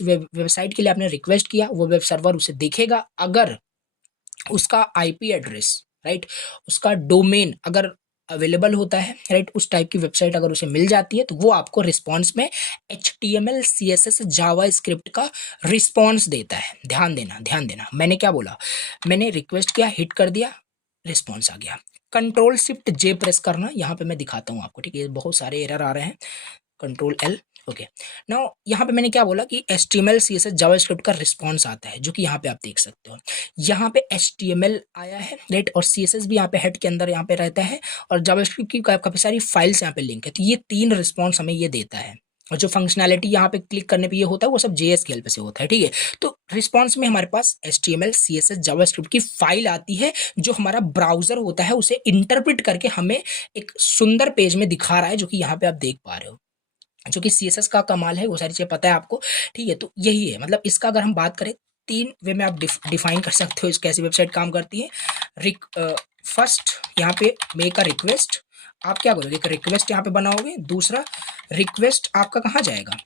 वेबसाइट के लिए आपने रिक्वेस्ट किया, वो वेब सर्वर उसे देखेगा। अगर उसका आईपी एड्रेस राइट, उसका डोमेन अगर अवेलेबल होता है, राइट, उस टाइप की वेबसाइट अगर उसे मिल जाती है तो वो आपको रिस्पॉन्स में HTML CSS जावा स्क्रिप्ट का रिस्पॉन्स देता है। ध्यान देना, ध्यान देना, मैंने क्या बोला, मैंने रिक्वेस्ट किया, हिट कर दिया, रिस्पॉन्स आ गया। कंट्रोल शिफ्ट जे प्रेस करना, यहाँ पे मैं दिखाता हूँ आपको, ठीक है, बहुत सारे एरर आ रहे हैं, कंट्रोल L, ओके। नाउ यहाँ पे मैंने क्या बोला कि HTML CSS जावास्क्रिप्ट का रिस्पॉन्स आता है, जो कि यहाँ पे आप देख सकते हो। यहाँ पे HTML आया है, राइट, और CSS भी यहाँ पे हेड के अंदर यहाँ पे रहता है, और जावास्क्रिप्ट की काफी सारी फाइल्स यहाँ पे लिंक है। तो ये 3 रिस्पॉन्स हमें ये देता है, और जो फंक्शनैलिटी यहाँ पे क्लिक करने पे ये होता है वो सब JS के हेल्प से होता है, ठीक है। तो रिस्पॉन्स में हमारे पास HTML CSS जावास्क्रिप्ट की फाइल आती है, जो हमारा ब्राउजर होता है उसे इंटरप्रेट करके हमें एक सुंदर पेज में दिखा रहा है, जो कि यहाँ पे आप देख पा रहे हो। जो कि CSS का कमाल है, वो सारी चीज़ें पता है आपको, ठीक है। तो यही है, मतलब इसका अगर हम बात करें 3 वे में आप डिफाइन कर सकते हो इस कैसी वेबसाइट काम करती है। फर्स्ट यहाँ पे मेक अ रिक्वेस्ट, आप क्या करोगे, एक रिक्वेस्ट यहाँ पे बनाओगे। दूसरा, रिक्वेस्ट आपका कहाँ जाएगा,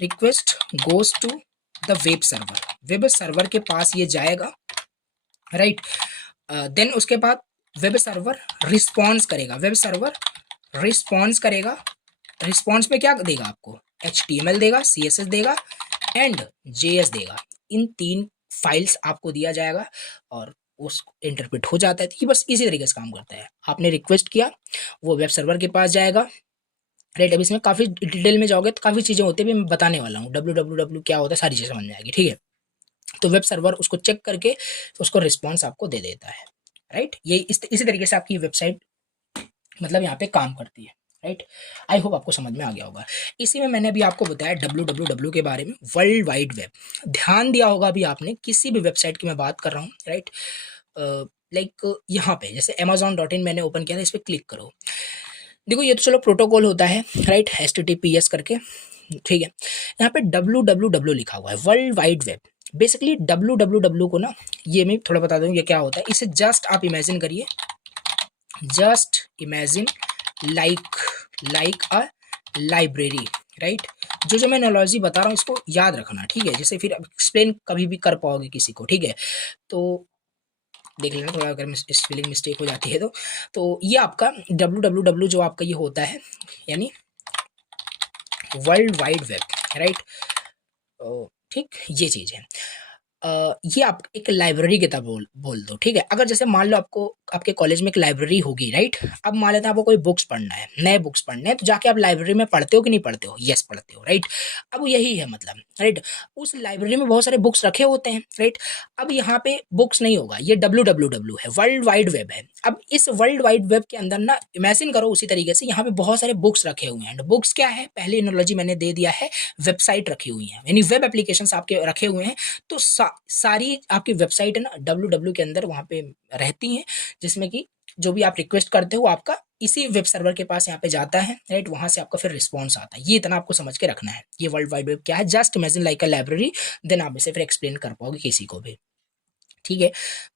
request goes to the web server के पास ये जाएगा, राइट। देन उसके बाद वेब सर्वर रिस्पॉन्स करेगा, वेब सर्वर रिस्पॉन्स करेगा। रिस्पॉन्स में क्या देगा आपको, HTML देगा, CSS देगा एंड JS देगा। इन 3 फाइल्स आपको दिया जाएगा और उस इंटरप्रेट हो जाता है। तो ये बस इसी तरीके से काम करता है। आपने रिक्वेस्ट किया, वो वेब सर्वर के पास जाएगा, राइट। अब इसमें काफ़ी डिटेल में जाओगे तो काफ़ी चीज़ें होती है, मैं बताने वाला हूँ, www क्या होता है, सारी चीज़ें समझ में आएगी, ठीक है। तो वेब सर्वर उसको चेक करके उसको रिस्पॉन्स आपको दे देता है, राइट। ये इसी तरीके से आपकी वेबसाइट मतलब यहाँ पे काम करती है, राइट। आई होप आपको समझ में आ गया होगा। इसी में मैंने अभी आपको बताया www के बारे में, वर्ल्ड वाइड वेब। ध्यान दिया होगा अभी आपने, किसी भी वेबसाइट की मैं बात कर रहा हूँ, राइट। लाइक यहाँ पे जैसे amazon.in मैंने ओपन किया था, इस पर क्लिक करो, देखो ये तो चलो प्रोटोकॉल होता है, राइट, HTTPS करके, ठीक है। यहाँ पे www लिखा हुआ है, world wide web. Basically www को ना, ये मैं थोड़ा बता दूँ ये क्या होता है। इसे जस्ट आप इमेजिन करिए, just imagine like a library, right. जो मैं एनालॉजी बता रहा हूँ इसको याद रखना, ठीक है, जैसे फिर एक्सप्लेन कभी भी कर पाओगे किसी को, ठीक है। तो देख लेना थोड़ा, अगर स्पेलिंग मिस्टेक हो जाती है तो ये आपका www जो आपका ये होता है, यानी वर्ल्ड वाइड वेब, राइट। ठीक, ये चीज़ है। ये आप एक लाइब्रेरी की तरह बोल दो, ठीक है। अगर जैसे मान लो आपको आपके कॉलेज में एक लाइब्रेरी होगी, राइट। अब मान लेते हैं आपको कोई बुक्स पढ़ना है, नए बुक्स पढ़ने हैं, तो जाके आप लाइब्रेरी में पढ़ते हो कि नहीं पढ़ते हो, यस पढ़ते हो, राइट। अब यही है मतलब, राइट, उस लाइब्रेरी में बहुत सारे बुक्स रखे होते हैं, राइट। अब यहाँ पे बुक्स नहीं होगा, ये www है, वर्ल्ड वाइड वेब है। अब इस वर्ल्ड वाइड वेब के अंदर ना इमेजिन करो उसी तरीके से यहाँ पे बहुत सारे बुक्स रखे हुए हैं। बुक्स क्या है, पहली एनालॉजी मैंने दे दिया है, वेबसाइट रखी हुई है, यानी वेब एप्लीकेशंस आपके रखे हुए हैं। तो सारी आपकी वेबसाइट है ना www के अंदर वहाँ पे रहती हैं, जिसमें कि जो भी आप रिक्वेस्ट करते हो आपका इसी वेब सर्वर के पास यहाँ पे जाता है, राइट। वहाँ से आपका फिर रिस्पॉन्स आता है। ये इतना आपको समझ के रखना है। ये वर्ल्ड वाइड वेब क्या है, just imagine like a library, then आप इसे फिर एक्सप्लेन कर पाओगे किसी को भी, ठीक है।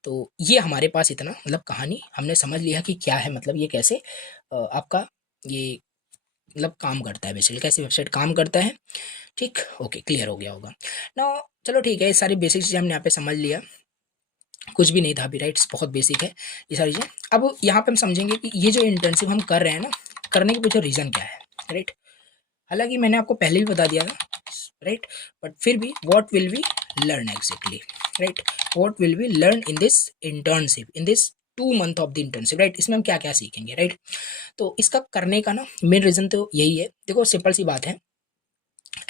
तो ये हमारे पास इतना मतलब कहानी हमने समझ लिया कि क्या है, मतलब ये कैसे आपका ये मतलब काम करता है, बेसिकली कैसे वेबसाइट काम करता है, ठीक, ओके, क्लियर हो गया होगा ना। चलो ठीक है, ये सारी बेसिक चीज़ें हमने यहाँ पे समझ लिया, कुछ भी नहीं था अभी, राइट्स, बहुत बेसिक है ये सारी चीज़ें। अब यहाँ पे हम समझेंगे कि ये जो इंटर्नशिप हम कर रहे हैं ना, करने के पीछे रीज़न क्या है, राइट। हालांकि मैंने आपको पहले भी बता दिया था, राइट, बट फिर भी what will we learn exactly, right, what will we learn in this internship, in this 2 month of the internship, right. इसमें हम क्या क्या सीखेंगे, राइट। तो इसका करने का ना मेन रीज़न तो यही है, देखो सिंपल सी बात है,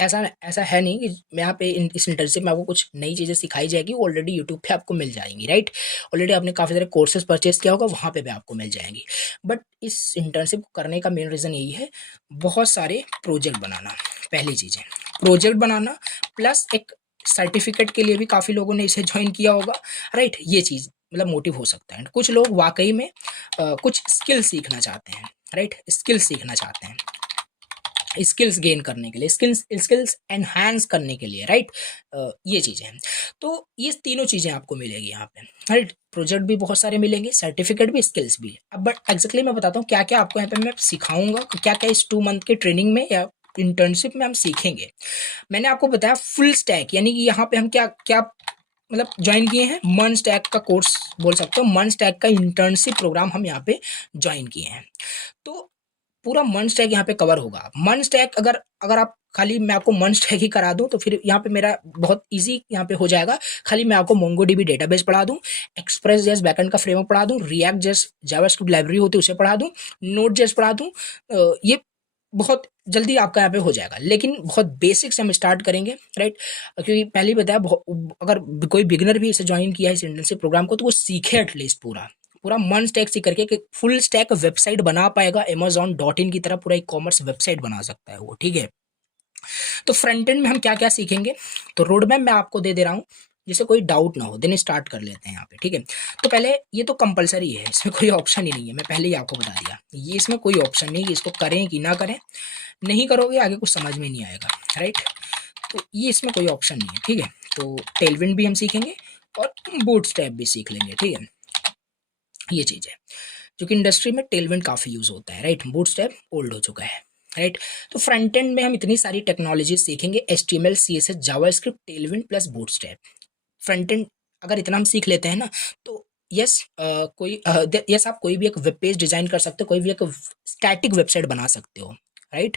ऐसा ऐसा है नहीं कि यहाँ पे इस इंटर्नशिप में आपको कुछ नई चीज़ें सिखाई जाएगी, वो ऑलरेडी यूट्यूब पे आपको मिल जाएंगी, राइट। ऑलरेडी आपने काफ़ी सारे कोर्सेज परचेज किया होगा, वहाँ पे भी आपको मिल जाएंगी। बट इस इंटर्नशिप को करने का मेन रीज़न यही है, बहुत सारे प्रोजेक्ट बनाना। पहली चीज़ है प्रोजेक्ट बनाना, प्लस एक सर्टिफिकेट के लिए भी काफ़ी लोगों ने इसे ज्वाइन किया होगा, राइट। ये चीज़ मतलब मोटिव हो सकता है। कुछ लोग वाकई में कुछ स्किल सीखना चाहते हैं, राइट, स्किल सीखना चाहते हैं, स्किल्स गेन करने के लिए, स्किल्स एनहांस करने के लिए, राइट। ये चीज़ें हैं। तो ये तीनों चीज़ें आपको मिलेगी यहाँ पे, राइट। प्रोजेक्ट भी बहुत सारे मिलेंगे, सर्टिफिकेट भी, स्किल्स भी। अब बट एग्जैक्टली मैं बताता हूँ क्या क्या आपको यहाँ पे मैं सिखाऊंगा, क्या क्या इस 2 मंथ के ट्रेनिंग में या इंटर्नशिप में हम सीखेंगे। मैंने आपको बताया फुल स्टैक, यानी कि यहाँ पे हम क्या क्या मतलब ज्वाइन किए हैं, मन स्टैक का कोर्स बोल सकते हो, मन स्टैक का इंटर्नशिप प्रोग्राम हम यहाँ पे ज्वाइन किए हैं। तो पूरा मन स्टैक यहाँ पे कवर होगा। मन स्टैक अगर अगर आप खाली मैं आपको मन स्टैक ही करा दूं तो फिर यहाँ पे मेरा बहुत इजी यहाँ पे हो जाएगा। खाली मैं आपको मोंगोडीबी डेटाबेस पढ़ा दूं, एक्सप्रेस जेएस बैकएंड का फ्रेमवर्क पढ़ा दूं, रिएक्ट जेएस जावास्क्रिप्ट लाइब्रेरी होती है उसे पढ़ा दूं, नोड जेएस पढ़ा दूं, ये बहुत जल्दी आपका यहाँ पे हो जाएगा। लेकिन बहुत बेसिक से हम स्टार्ट करेंगे, राइट? क्योंकि पहले ही बताया अगर कोई बिगिनर भी इसे ज्वाइन किया है इस इंटर्नशिप प्रोग्राम को तो वो सीखे एटलीस्ट पूरा पूरा मन स्टैक सीख करके कि फुल स्टैक वेबसाइट बना पाएगा, amazon.in की तरह पूरा ई कॉमर्स वेबसाइट बना सकता है वो, ठीक है? तो फ्रंट एंड में हम क्या क्या सीखेंगे, तो रोड मैप मैं आपको दे दे रहा हूँ जिससे कोई डाउट ना हो, देन स्टार्ट कर लेते हैं यहाँ पे, ठीक है? तो पहले ये तो कंपलसरी है, इसमें कोई ऑप्शन ही नहीं है, मैं पहले ही आपको बता दिया, ये इसमें कोई ऑप्शन नहीं है कि इसको करें कि ना करें। नहीं करोगे आगे कुछ समझ में नहीं आएगा, राइट? तो ये इसमें कोई ऑप्शन नहीं है, ठीक है? तो टेलविंड भी हम सीखेंगे और बूटस्ट्रैप भी सीख लेंगे, ठीक है? ये चीज़ है जो कि इंडस्ट्री में टेलविंड काफ़ी यूज़ होता है, राइट? बूटस्ट्रैप ओल्ड हो चुका है, राइट? तो फ्रंट एंड में हम इतनी सारी टेक्नोलॉजी सीखेंगे, HTML CSS JavaScript Tailwind plus bootstrap. Front end अगर इतना हम सीख लेते हैं ना तो यस यस आप कोई भी एक वेब पेज डिजाइन कर सकते हो, कोई भी एक स्टैटिक वेबसाइट बना सकते हो, राइट?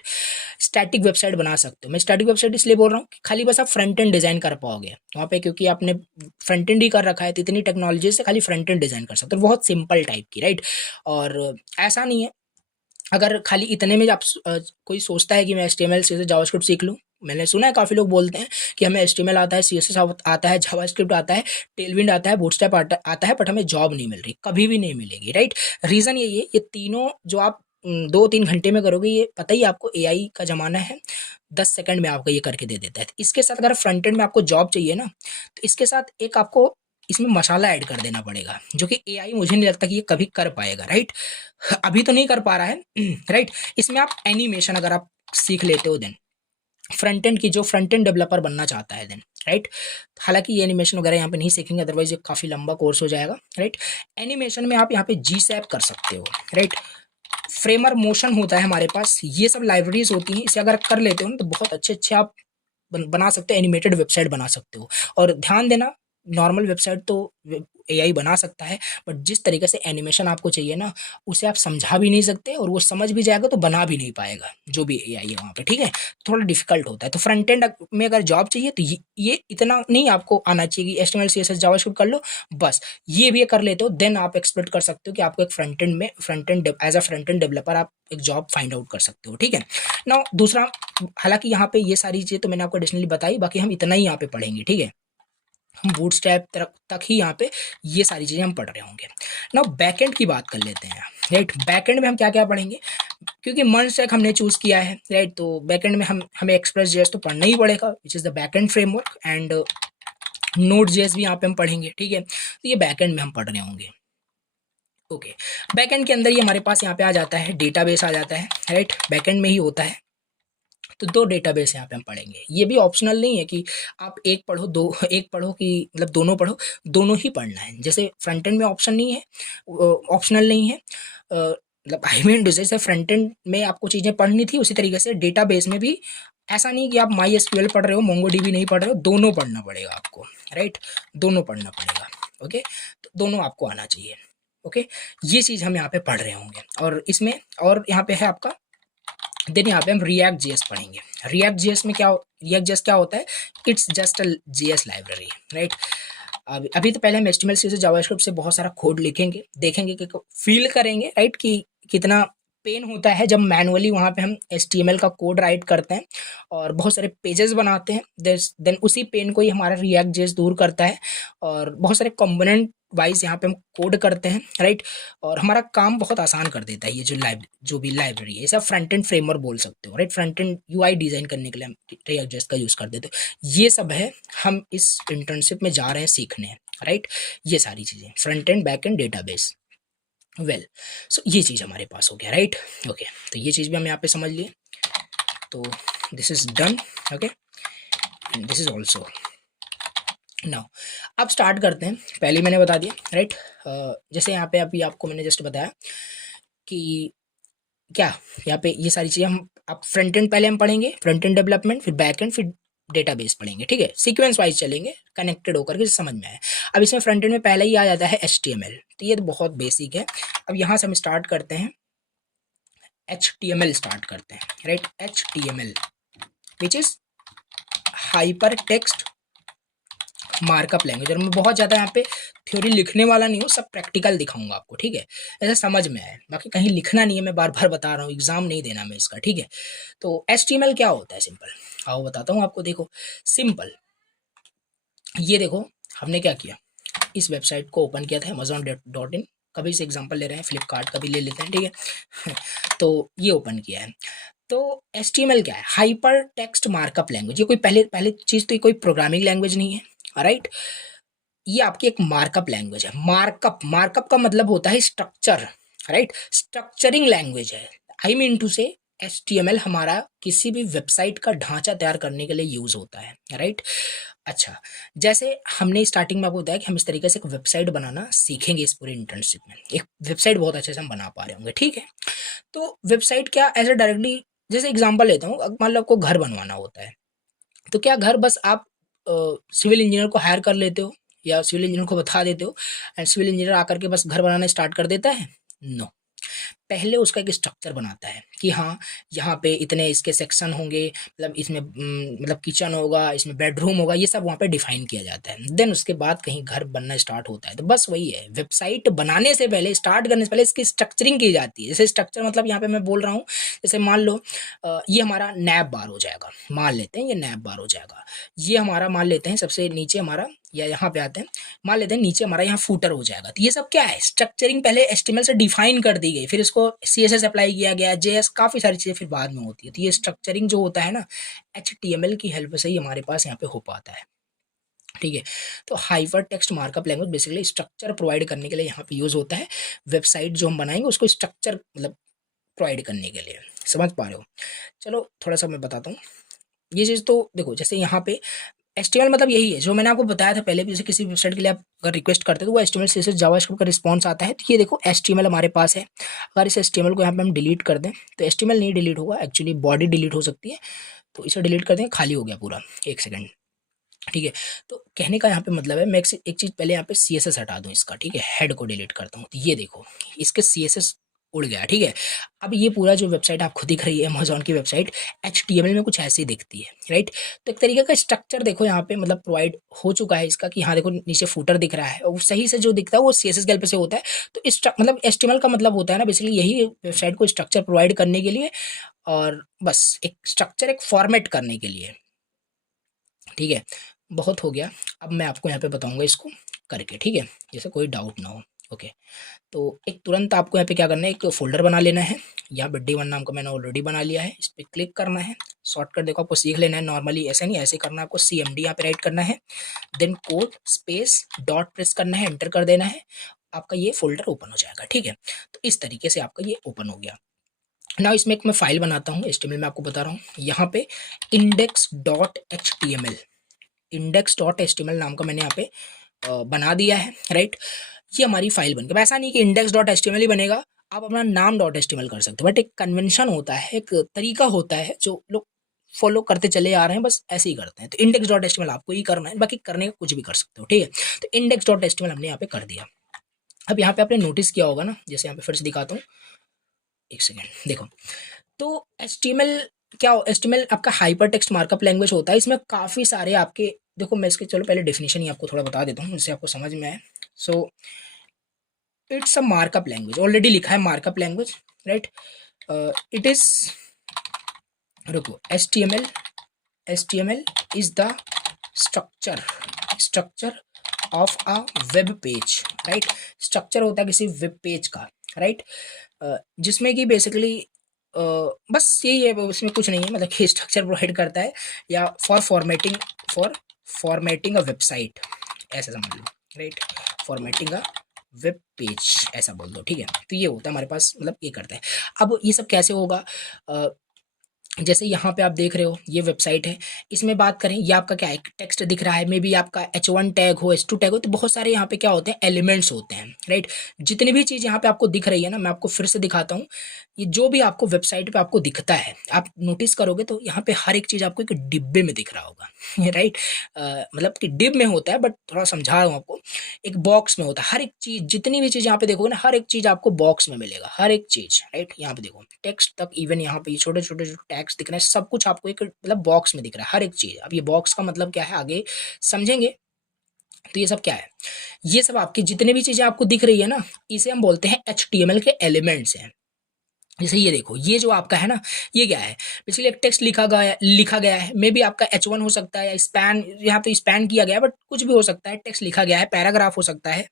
स्टैटिक वेबसाइट बना सकते हो। मैं स्टैटिक वेबसाइट इसलिए बोल रहा हूँ कि खाली बस आप फ्रंट एंड डिजाइन कर पाओगे वहाँ पे, क्योंकि आपने फ्रंट एंड ही कर रखा है तो इतनी टेक्नोलॉजी से खाली फ्रंट एंड डिजाइन कर सकते हो, बहुत सिंपल टाइप की, राइट? और ऐसा नहीं है अगर खाली इतने में आप कोई सोचता है कि मैं HTML CSS जावास्क्रिप्ट सीख लूँ। मैंने सुना है काफ़ी लोग बोलते हैं कि हमें HTML आता है, CSS आता है, जावास्क्रिप्ट आता है, टेलविंड आता है, बूटस्ट्रैप आता है, बट हमें जॉब नहीं मिल रही, कभी भी नहीं मिलेगी, राइट? रीज़न यही है, ये तीनों जो आप 2-3 घंटे में करोगे, ये पता ही आपको AI का ज़माना है, 10 सेकंड में आपको ये करके दे देता है। इसके साथ अगर फ्रंट एंड में आपको जॉब चाहिए ना, तो इसके साथ एक आपको इसमें मसाला ऐड कर देना पड़ेगा, जो कि AI मुझे नहीं लगता कि ये कभी कर पाएगा, राइट? अभी तो नहीं कर पा रहा है, राइट? इसमें आप एनिमेशन अगर आप सीख लेते हो देन फ्रंट एंड की जो फ्रंट एंड डेवलपर बनना चाहता है देन, राइट? हालांकि ये एनिमेशन वगैरह यहाँ पे नहीं सीखेंगे, अदरवाइज ये काफ़ी लंबा कोर्स हो जाएगा, राइट? एनिमेशन में आप यहाँ पे GSAP कर सकते हो, राइट? फ्रेमर मोशन होता है हमारे पास, ये सब लाइब्रेरीज होती हैं, इसे अगर कर लेते हो ना तो बहुत अच्छे अच्छे आप बना सकते हो, एनिमेटेड वेबसाइट बना सकते हो। और ध्यान देना, नॉर्मल वेबसाइट तो AI बना सकता है, बट जिस तरीके से एनिमेशन आपको चाहिए ना उसे आप समझा भी नहीं सकते, और वो समझ भी जाएगा तो बना भी नहीं पाएगा जो भी AI है वहाँ पे, ठीक है? थोड़ा डिफिकल्ट होता है। तो फ्रंट एंड में अगर जॉब चाहिए तो ये इतना नहीं आपको आना चाहिए कि HTML CSS जावास्क्रिप्ट कर लो बस, ये भी कर लेते हो देन आप एक्सपेक्ट कर सकते हो कि आपको एक front end as a front end developer आप एक जॉब फाइंड आउट कर सकते हो, ठीक है? ना दूसरा, हालांकि यहाँ पे ये सारी चीज़ें तो मैंने आपको एडिशनली बताई, बाकी हम इतना ही यहाँ पे पढ़ेंगे, ठीक है? हम बूटस्ट्रैप तक ही यहाँ पे ये सारी चीज़ें हम पढ़ रहे होंगे। नाउ बैकएंड की बात कर लेते हैं, राइट? बैकएंड में हम क्या क्या पढ़ेंगे, क्योंकि मन स्टैक हमने चूज़ किया है, राइट? तो बैकएंड में हमें एक्सप्रेस जेएस तो पढ़ना ही पड़ेगा, which is the backend framework, and node JS भी यहाँ पे हम पढ़ेंगे, ठीक है? तो ये बैकएंड में हम पढ़ रहे होंगे, ओके? बैकएंड के अंदर ही हमारे पास यहाँ पे आ जाता है डेटाबेस आ जाता है, राइट? बैकएंड में ही होता है। तो 2 डेटाबेस यहाँ पे हम पढ़ेंगे, ये भी ऑप्शनल नहीं है कि आप एक पढ़ो दो एक पढ़ो कि मतलब दोनों पढ़ो, दोनों ही पढ़ना है। जैसे फ्रंट एंड में ऑप्शन नहीं है, ऑप्शनल नहीं है, मतलब आई मीन जैसे फ्रंट एंड में आपको चीज़ें पढ़नी थी उसी तरीके से डेटाबेस में भी ऐसा नहीं कि आप MySQL पढ़ रहे हो, मोंगोडीबी नहीं पढ़ रहे हो, दोनों पढ़ना पड़ेगा आपको, राइट? दोनों पढ़ना पड़ेगा, ओके? तो दोनों आपको आना चाहिए, ओके? ये चीज़ हम यहाँ पे पढ़ रहे होंगे, और इसमें और यहाँ पे है आपका, देन यहाँ पे हम रिएक्ट जेएस पढ़ेंगे। रिएक्ट जेएस में रिएक्ट जेएस क्या होता है? It's just a JS library, right? अभी तो पहले हम HTML CSS जावास्क्रिप्ट से बहुत सारा कोड लिखेंगे, देखेंगे कि फील करेंगे, राइट? कि कितना पेन होता है जब मैनुअली वहाँ पे हम HTML का कोड राइट करते हैं और बहुत सारे पेजेस बनाते हैं, देन उसी पेन को ही हमारा रिएक्ट जेएस दूर करता है, और बहुत सारे कंपोनेंट वाइज यहाँ पे हम कोड करते हैं, राइट? और हमारा काम बहुत आसान कर देता है ये जो भी लाइब्रेरी है, इसे फ्रंट एंड फ्रेमवर्क बोल सकते हो, right? Front end UI design करने के लिए हम रिएक्ट जेएस का यूज कर देते हो। ये सब है हम इस इंटर्नशिप में जा रहे हैं सीखने, राइट? ये सारी चीजें front end back and database, well so ये चीज़ हमारे पास हो गया, राइट? ओके, तो ये चीज़ भी हम यहाँ पे समझ लिए, तो this is done, okay, and this is also. Now अब स्टार्ट करते हैं, पहले मैंने बता दिया, राइट? जैसे यहाँ पे अभी आपको मैंने जस्ट बताया कि क्या यहाँ पे ये सारी चीज़ें हम, आप फ्रंट एंड पहले हम पढ़ेंगे, फ्रंट एंड डेवलपमेंट, फिर बैक एंड, फिर डेटाबेस पढ़ेंगे, ठीक है, सीक्वेंस वाइज चलेंगे, कनेक्टेड होकर के समझ में आए। अब इसमें फ्रंट एंड में पहले ही आ जाता है HTML, तो ये तो बहुत बेसिक है। अब यहाँ से हम स्टार्ट करते हैं, HTML स्टार्ट करते हैं, right. HTML which is hyper text markup language. और मैं बहुत ज़्यादा यहाँ पे थ्योरी लिखने वाला नहीं हूँ, सब प्रैक्टिकल दिखाऊंगा आपको, ठीक है, ऐसे समझ में आए, बाकी कहीं लिखना नहीं है, मैं बार बार बता रहा हूँ, एग्जाम नहीं देना मैं इसका, ठीक है। तो HTML क्या होता है, सिंपल आओ बताता हूँ आपको। देखो सिंपल, ये देखो हमने क्या किया, इस वेबसाइट को ओपन किया था amazon.in, कभी से एग्जांपल ले रहे हैं, फ्लिपकार्ट का भी ले लेते हैं, ठीक है। तो ये ओपन किया है। तो HTML क्या है, हाइपर टेक्स्ट मार्कअप लैंग्वेज। ये कोई पहले पहले चीज़ तो ये कोई प्रोग्रामिंग लैंग्वेज नहीं है, राइट। ये आपकी एक मार्कअप लैंग्वेज है। मार्कअप, मार्कअप का मतलब होता है स्ट्रक्चर, राइट, स्ट्रक्चरिंग लैंग्वेज है। आई मीन टू से HTML हमारा किसी भी वेबसाइट का ढांचा तैयार करने के लिए यूज होता है, राइट। अच्छा, जैसे हमने स्टार्टिंग में आपको बताया कि हम इस तरीके से एक वेबसाइट बनाना सीखेंगे इस पूरे इंटर्नशिप में, एक वेबसाइट बहुत अच्छे से हम बना पा रहे होंगे, ठीक है। तो वेबसाइट क्या, ऐसे डायरेक्टली, जैसे एग्जांपल लेता हूँ, मान लो आपको घर बनवाना होता है, तो क्या घर बस आप सिविल इंजीनियर को हायर कर लेते हो या सिविल इंजीनियर को बता देते हो एंड सिविल इंजीनियर आकर के बस घर बनाना स्टार्ट कर देता है? नो, पहले उसका एक स्ट्रक्चर बनाता है कि हाँ, यहाँ पे इतने इसके सेक्शन होंगे, मतलब इसमें मतलब किचन होगा, इसमें बेडरूम होगा, ये सब वहाँ पे डिफाइन किया जाता है। देन उसके बाद कहीं घर बनना स्टार्ट होता है। तो बस वही है, वेबसाइट बनाने से पहले, स्टार्ट करने से पहले इसकी स्ट्रक्चरिंग की जाती है। जैसे स्ट्रक्चर मतलब यहाँ पे मैं बोल रहा हूँ, जैसे मान लो ये हमारा नैब बार हो जाएगा, मान लेते हैं ये नैब बार हो जाएगा। ये हमारा मान लेते हैं सबसे नीचे हमारा, या यहाँ पे आते हैं, मान लेते हैं नीचे हमारा यहाँ फूटर हो जाएगा। तो ये सब क्या है, स्ट्रक्चरिंग पहले HTML से डिफाइन कर दी गई, फिर इसको CSS अप्लाई किया गया, JS, काफ़ी सारी चीज़ें फिर बाद में होती है। तो ये स्ट्रक्चरिंग जो होता है ना, HTML की हेल्प से ही हमारे पास यहाँ पे हो पाता है, ठीक है। तो hyper text markup language basically structure provide करने के लिए यहाँ पे यूज होता है। वेबसाइट जो हम बनाएंगे उसको स्ट्रक्चर मतलब प्रोवाइड करने के लिए, समझ पा रहे हो। चलो थोड़ा सा मैं बताता हूँ ये चीज़। तो देखो जैसे यहाँ पे HTML मतलब यही है जो मैंने आपको बताया था पहले भी, जैसे किसी वेबसाइट के लिए आप अगर रिक्वेस्ट करते हो तो वो HTML से जावास्क्रिप्ट का रिस्पॉन्स आता है। तो ये देखो HTML हमारे पास है, अगर इस HTML को यहाँ पे हम डिलीट कर दें तो HTML नहीं डिलीट होगा, एक्चुअली बॉडी डिलीट हो सकती है। तो इसे डिलीट कर दें, खाली हो गया पूरा, एक सेकेंड, ठीक है। तो कहने का यहाँ पे मतलब है, मैं एक चीज़ पहले यहाँ पे CSS हटा दूँ इसका, ठीक है, हेड को डिलीट करता हूँ। तो ये देखो इसके CSS उड़ गया, ठीक है। अब ये पूरा जो वेबसाइट आपको दिख रही है अमेजोन की वेबसाइट, HTML में कुछ ऐसी दिखती है, राइट। तो एक तरीके का स्ट्रक्चर देखो यहाँ पे मतलब प्रोवाइड हो चुका है इसका, कि हाँ देखो नीचे फूटर दिख रहा है और सही से जो दिखता है वो CSS के हेल्प से होता है। तो इस मतलब HTML का मतलब होता है ना बेसिकली यही, वेबसाइट को स्ट्रक्चर प्रोवाइड करने के लिए, और बस एक स्ट्रक्चर, एक फॉर्मेट करने के लिए, ठीक है। बहुत हो गया, अब मैं आपको यहाँ पे बताऊंगा इसको करके, ठीक है, जैसे कोई डाउट ना हो। ओके, तो एक तुरंत आपको यहाँ पे क्या करना है, एक फोल्डर बना लेना है। यहाँ पे D1 नाम का मैंने ऑलरेडी बना लिया है, इस पर क्लिक करना है। शॉर्टकट देखो आपको सीख लेना है, नॉर्मली ऐसे नहीं, ऐसे करना है आपको, CMD यहाँ पे राइट करना है, then code space dot press करना है, एंटर कर देना है, आपका ये फोल्डर ओपन हो जाएगा, ठीक है। तो इस तरीके से आपका ये ओपन हो गया। ना इसमें एक मैं फाइल बनाता हूँ HTML में, आपको बता रहा हूँ यहाँ पे index.html नाम का मैंने यहाँ पे बना दिया है, राइट। ये हमारी फाइल बन गई। ऐसा नहीं कि index.html ही बनेगा, आप अपना नाम .html कर सकते हो, बट एक कन्वेंशन होता है, एक तरीका होता है जो लोग फॉलो करते चले आ रहे हैं, बस ऐसे ही करते हैं। तो index.html आपको ही करना है, बाकी करने का कुछ भी कर सकते हो, ठीक है। तो index.html हमने यहाँ पे कर दिया। अब यहाँ पे आपने नोटिस किया होगा ना, जैसे यहाँ पे फिर से दिखाता हूँ, एक सेकेंड देखो। तो HTML क्या हो, HTML आपका हाइपर टेक्स्ट मार्कअप लैंग्वेज होता है। इसमें काफ़ी सारे आपके, देखो मैं इसके चलो पहले डेफिनेशन ही आपको थोड़ा बता देता हूँ जिससे आपको समझ में आए। So it's a markup language, already लिखा है markup language, right. It is, रुको, HTML is the structure of a web page, right. Structure होता है किसी वेब पेज का, राइट, जिसमें कि बेसिकली बस यही है, उसमें कुछ नहीं है, मतलब कि स्ट्रक्चर प्रोवाइड करता है, या फॉर फॉर्मेटिंग अ वेबसाइट, ऐसा समझ लो, right, formatting a web page ऐसा बोल दो, ठीक है। तो ये होता है हमारे पास, मतलब ये करता है। अब ये सब कैसे होगा, जैसे यहाँ पे आप देख रहे हो ये वेबसाइट है, इसमें बात करें ये आपका क्या है, टेक्स्ट दिख रहा है, मे बी आपका H1 टैग हो, H2 टैग हो, तो बहुत सारे यहाँ पे क्या होते हैं, एलिमेंट्स होते हैं, राइट। जितनी भी चीज़ यहाँ पे आपको दिख रही है ना, मैं आपको फिर से दिखाता हूँ। ये जो भी आपको वेबसाइट पे आपको दिखता है, आप नोटिस करोगे तो यहाँ पे हर एक चीज़ आपको एक डिब्बे में दिख रहा होगा राइट। मतलब कि डिब में होता है, बट थोड़ा समझा रहा हूँ आपको, एक बॉक्स में होता है हर एक चीज़। जितनी भी चीज़ यहाँ पे देखोगे ना, हर एक चीज़ आपको बॉक्स में मिलेगा, हर एक चीज़, राइट। यहाँ पे देखो टेक्स्ट तक, इवन यहाँ पे ये छोटे छोटे जो टैग्स दिख रहे हैं, सब कुछ आपको एक मतलब बॉक्स में दिख रहा है, हर एक चीज़। अब ये बॉक्स का मतलब क्या है आगे समझेंगे। तो ये सब क्या है, ये सब आपकी जितने भी चीज़ें आपको दिख रही है ना, इसे हम बोलते हैं HTML के एलिमेंट्स हैं। जैसे ये देखो, ये जो आपका है ना, ये क्या है, बेसिकली एक टेक्स्ट लिखा गया है, मे बी आपका H1 हो सकता है, या स्पैन, यहाँ पे स्पैन किया गया है, बट कुछ भी हो सकता है, टेक्स्ट लिखा गया है, पैराग्राफ हो सकता है,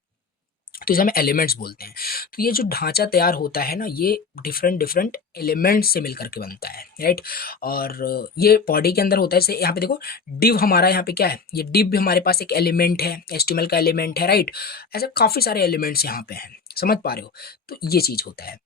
तो इसे हम एलिमेंट्स बोलते हैं। तो ये जो ढांचा तैयार होता है ना, ये डिफरेंट डिफरेंट एलिमेंट्स से मिलकर के बनता है, राइट। और ये बॉडी के अंदर होता है। जैसे यहाँ पे देखो डिव हमारा, यहाँ पे क्या है, ये डिव भी हमारे पास एक एलिमेंट है, HTML का एलिमेंट है, राइट। ऐसे काफ़ी सारे एलिमेंट्स यहाँ पे हैं, समझ पा रहे हो। तो ये चीज़ होता है।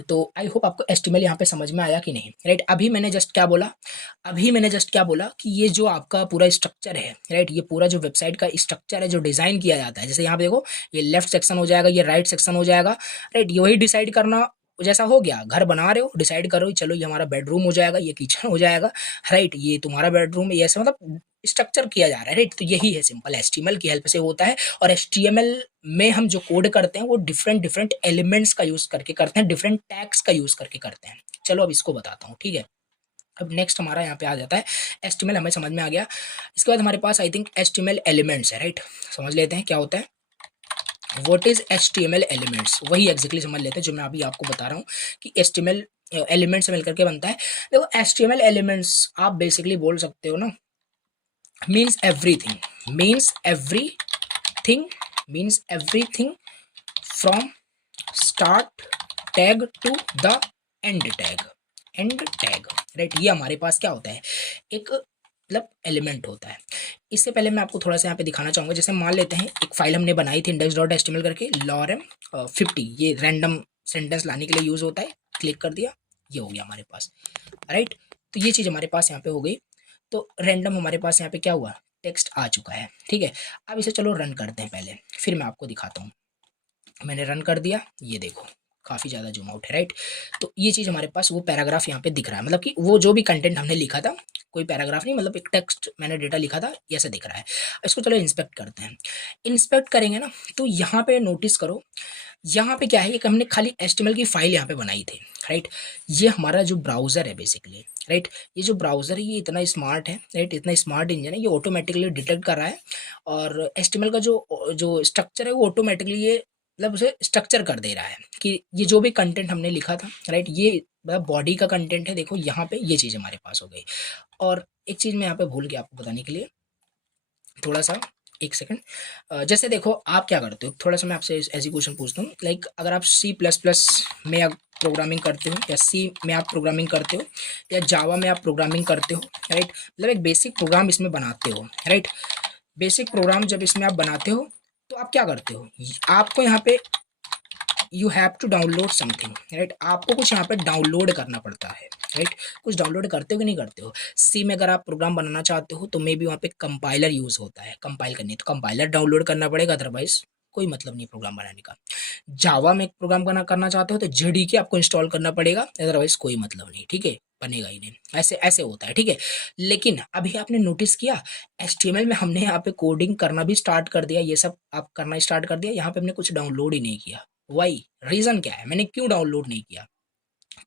तो आई होप आपको HTML यहाँ पे समझ में आया कि नहीं, राइट। अभी मैंने जस्ट क्या बोला कि ये जो आपका पूरा स्ट्रक्चर है, राइट, ये पूरा जो वेबसाइट का स्ट्रक्चर है, जो डिज़ाइन किया जाता है, जैसे यहाँ पे देखो ये लेफ्ट सेक्शन हो जाएगा, ये राइट सेक्शन हो जाएगा, राइट। ये वही डिसाइड करना जैसा हो गया, घर बना रहे हो, डिसाइड करो चलो ये हमारा बेडरूम हो जाएगा, ये किचन हो जाएगा, राइट, ये तुम्हारा बेडरूम, ये ऐसे मतलब स्ट्रक्चर किया जा रहा है, राइट। तो यही है, सिंपल HTML की हेल्प से होता है। और HTML में हम जो कोड करते हैं वो डिफरेंट डिफरेंट एलिमेंट्स का यूज करके करते हैं, डिफरेंट टैग्स का यूज करके करते हैं। चलो अब इसको बताता हूँ, ठीक है। अब नेक्स्ट हमारा यहाँ पे आ जाता है HTML, हमें समझ में आ गया। इसके बाद हमारे पास आई थिंक HTML एलिमेंट्स है, राइट। समझ लेते हैं क्या होता है, व्हाट इज HTML एलिमेंट्स, वही एग्जैक्टली समझ लेते हैं जो मैं अभी आपको बता रहा हूँ कि HTML एलिमेंट्स से मिलकर के बनता है। देखो HTML एलिमेंट्स आप बेसिकली बोल सकते हो ना, means everything, means everything from start tag to the end tag, right. ये हमारे पास क्या होता है, एक मतलब एलिमेंट होता है। इससे पहले मैं आपको थोड़ा सा यहाँ पे दिखाना चाहूँगा। जैसे मान लेते हैं एक फाइल हमने बनाई थी index.html करके, lorem50, ये रैंडम सेंटेंस लाने के लिए यूज़ होता है। क्लिक कर दिया, ये हो गया हमारे पास, राइट। तो ये चीज़ हमारे पास यहाँ पे हो गई। तो रैंडम हमारे पास यहाँ पे क्या हुआ, टेक्स्ट आ चुका है, ठीक है। अब इसे चलो रन करते हैं पहले, फिर मैं आपको दिखाता हूँ। मैंने रन कर दिया, ये देखो काफ़ी ज़्यादा जूम आउट है, राइट। तो ये चीज़ हमारे पास वो पैराग्राफ यहाँ पे दिख रहा है, मतलब कि वो जो भी कंटेंट हमने लिखा था, कोई पैराग्राफ नहीं, मतलब एक टेक्स्ट मैंने डेटा लिखा था, ये ऐसा दिख रहा है। इसको चलो इंस्पेक्ट करते हैं। इंस्पेक्ट करेंगे ना, तो यहाँ पे नोटिस करो, यहाँ पे क्या है, एक हमने खाली HTML की फाइल यहाँ पे बनाई थी, राइट। ये हमारा जो ब्राउज़र है बेसिकली, राइट, ये जो ब्राउज़र है ये इतना स्मार्ट है, राइट, इतना स्मार्ट इंजन है, ये ऑटोमेटिकली डिटेक्ट कर रहा है। और HTML का जो जो स्ट्रक्चर है वो ऑटोमेटिकली ये मतलब उसे स्ट्रक्चर कर दे रहा है कि ये जो भी कंटेंट हमने लिखा था, राइट, ये मतलब बॉडी का कंटेंट है, देखो यहाँ पे ये चीज़ हमारे पास हो गई। और एक चीज़ मैं यहाँ पे भूल गया आपको बताने के लिए, थोड़ा सा एक सेकंड। जैसे देखो आप क्या करते हो, थोड़ा सा मैं आपसे ऐसी क्वेश्चन पूछता हूँ, लाइक अगर आप C++ में आप प्रोग्रामिंग करते हो, या C में आप प्रोग्रामिंग करते हो, या जावा में आप प्रोग्रामिंग करते हो, राइट, मतलब एक बेसिक प्रोग्राम इसमें बनाते हो, राइट। बेसिक प्रोग्राम जब इसमें आप बनाते हो तो आप क्या करते हो, आपको यहाँ पे you have to download something, right, आपको कुछ यहाँ पे डाउनलोड करना पड़ता है, राइट। कुछ डाउनलोड करते हो कि नहीं करते हो। सी में अगर आप प्रोग्राम बनाना चाहते हो तो मे बी वहाँ पे कंपाइलर यूज़ होता है, कंपाइल करनी है तो कंपाइलर डाउनलोड करना पड़ेगा, अदरवाइज कोई मतलब नहीं प्रोग्राम बनाने का। जावा में प्रोग्राम करना चाहते हो तो JDK आपको इंस्टॉल करना पड़ेगा, अदरवाइज कोई मतलब नहीं, ठीक है, बनेगा ही नहीं। ऐसे ऐसे होता है, ठीक है। लेकिन अभी आपने नोटिस किया HTML में हमने यहाँ पे कोडिंग करना भी स्टार्ट कर दिया, ये सब आप करना स्टार्ट कर दिया, यहाँ पे हमने कुछ डाउनलोड ही नहीं किया। वाई, रीज़न क्या है, मैंने क्यों डाउनलोड नहीं किया,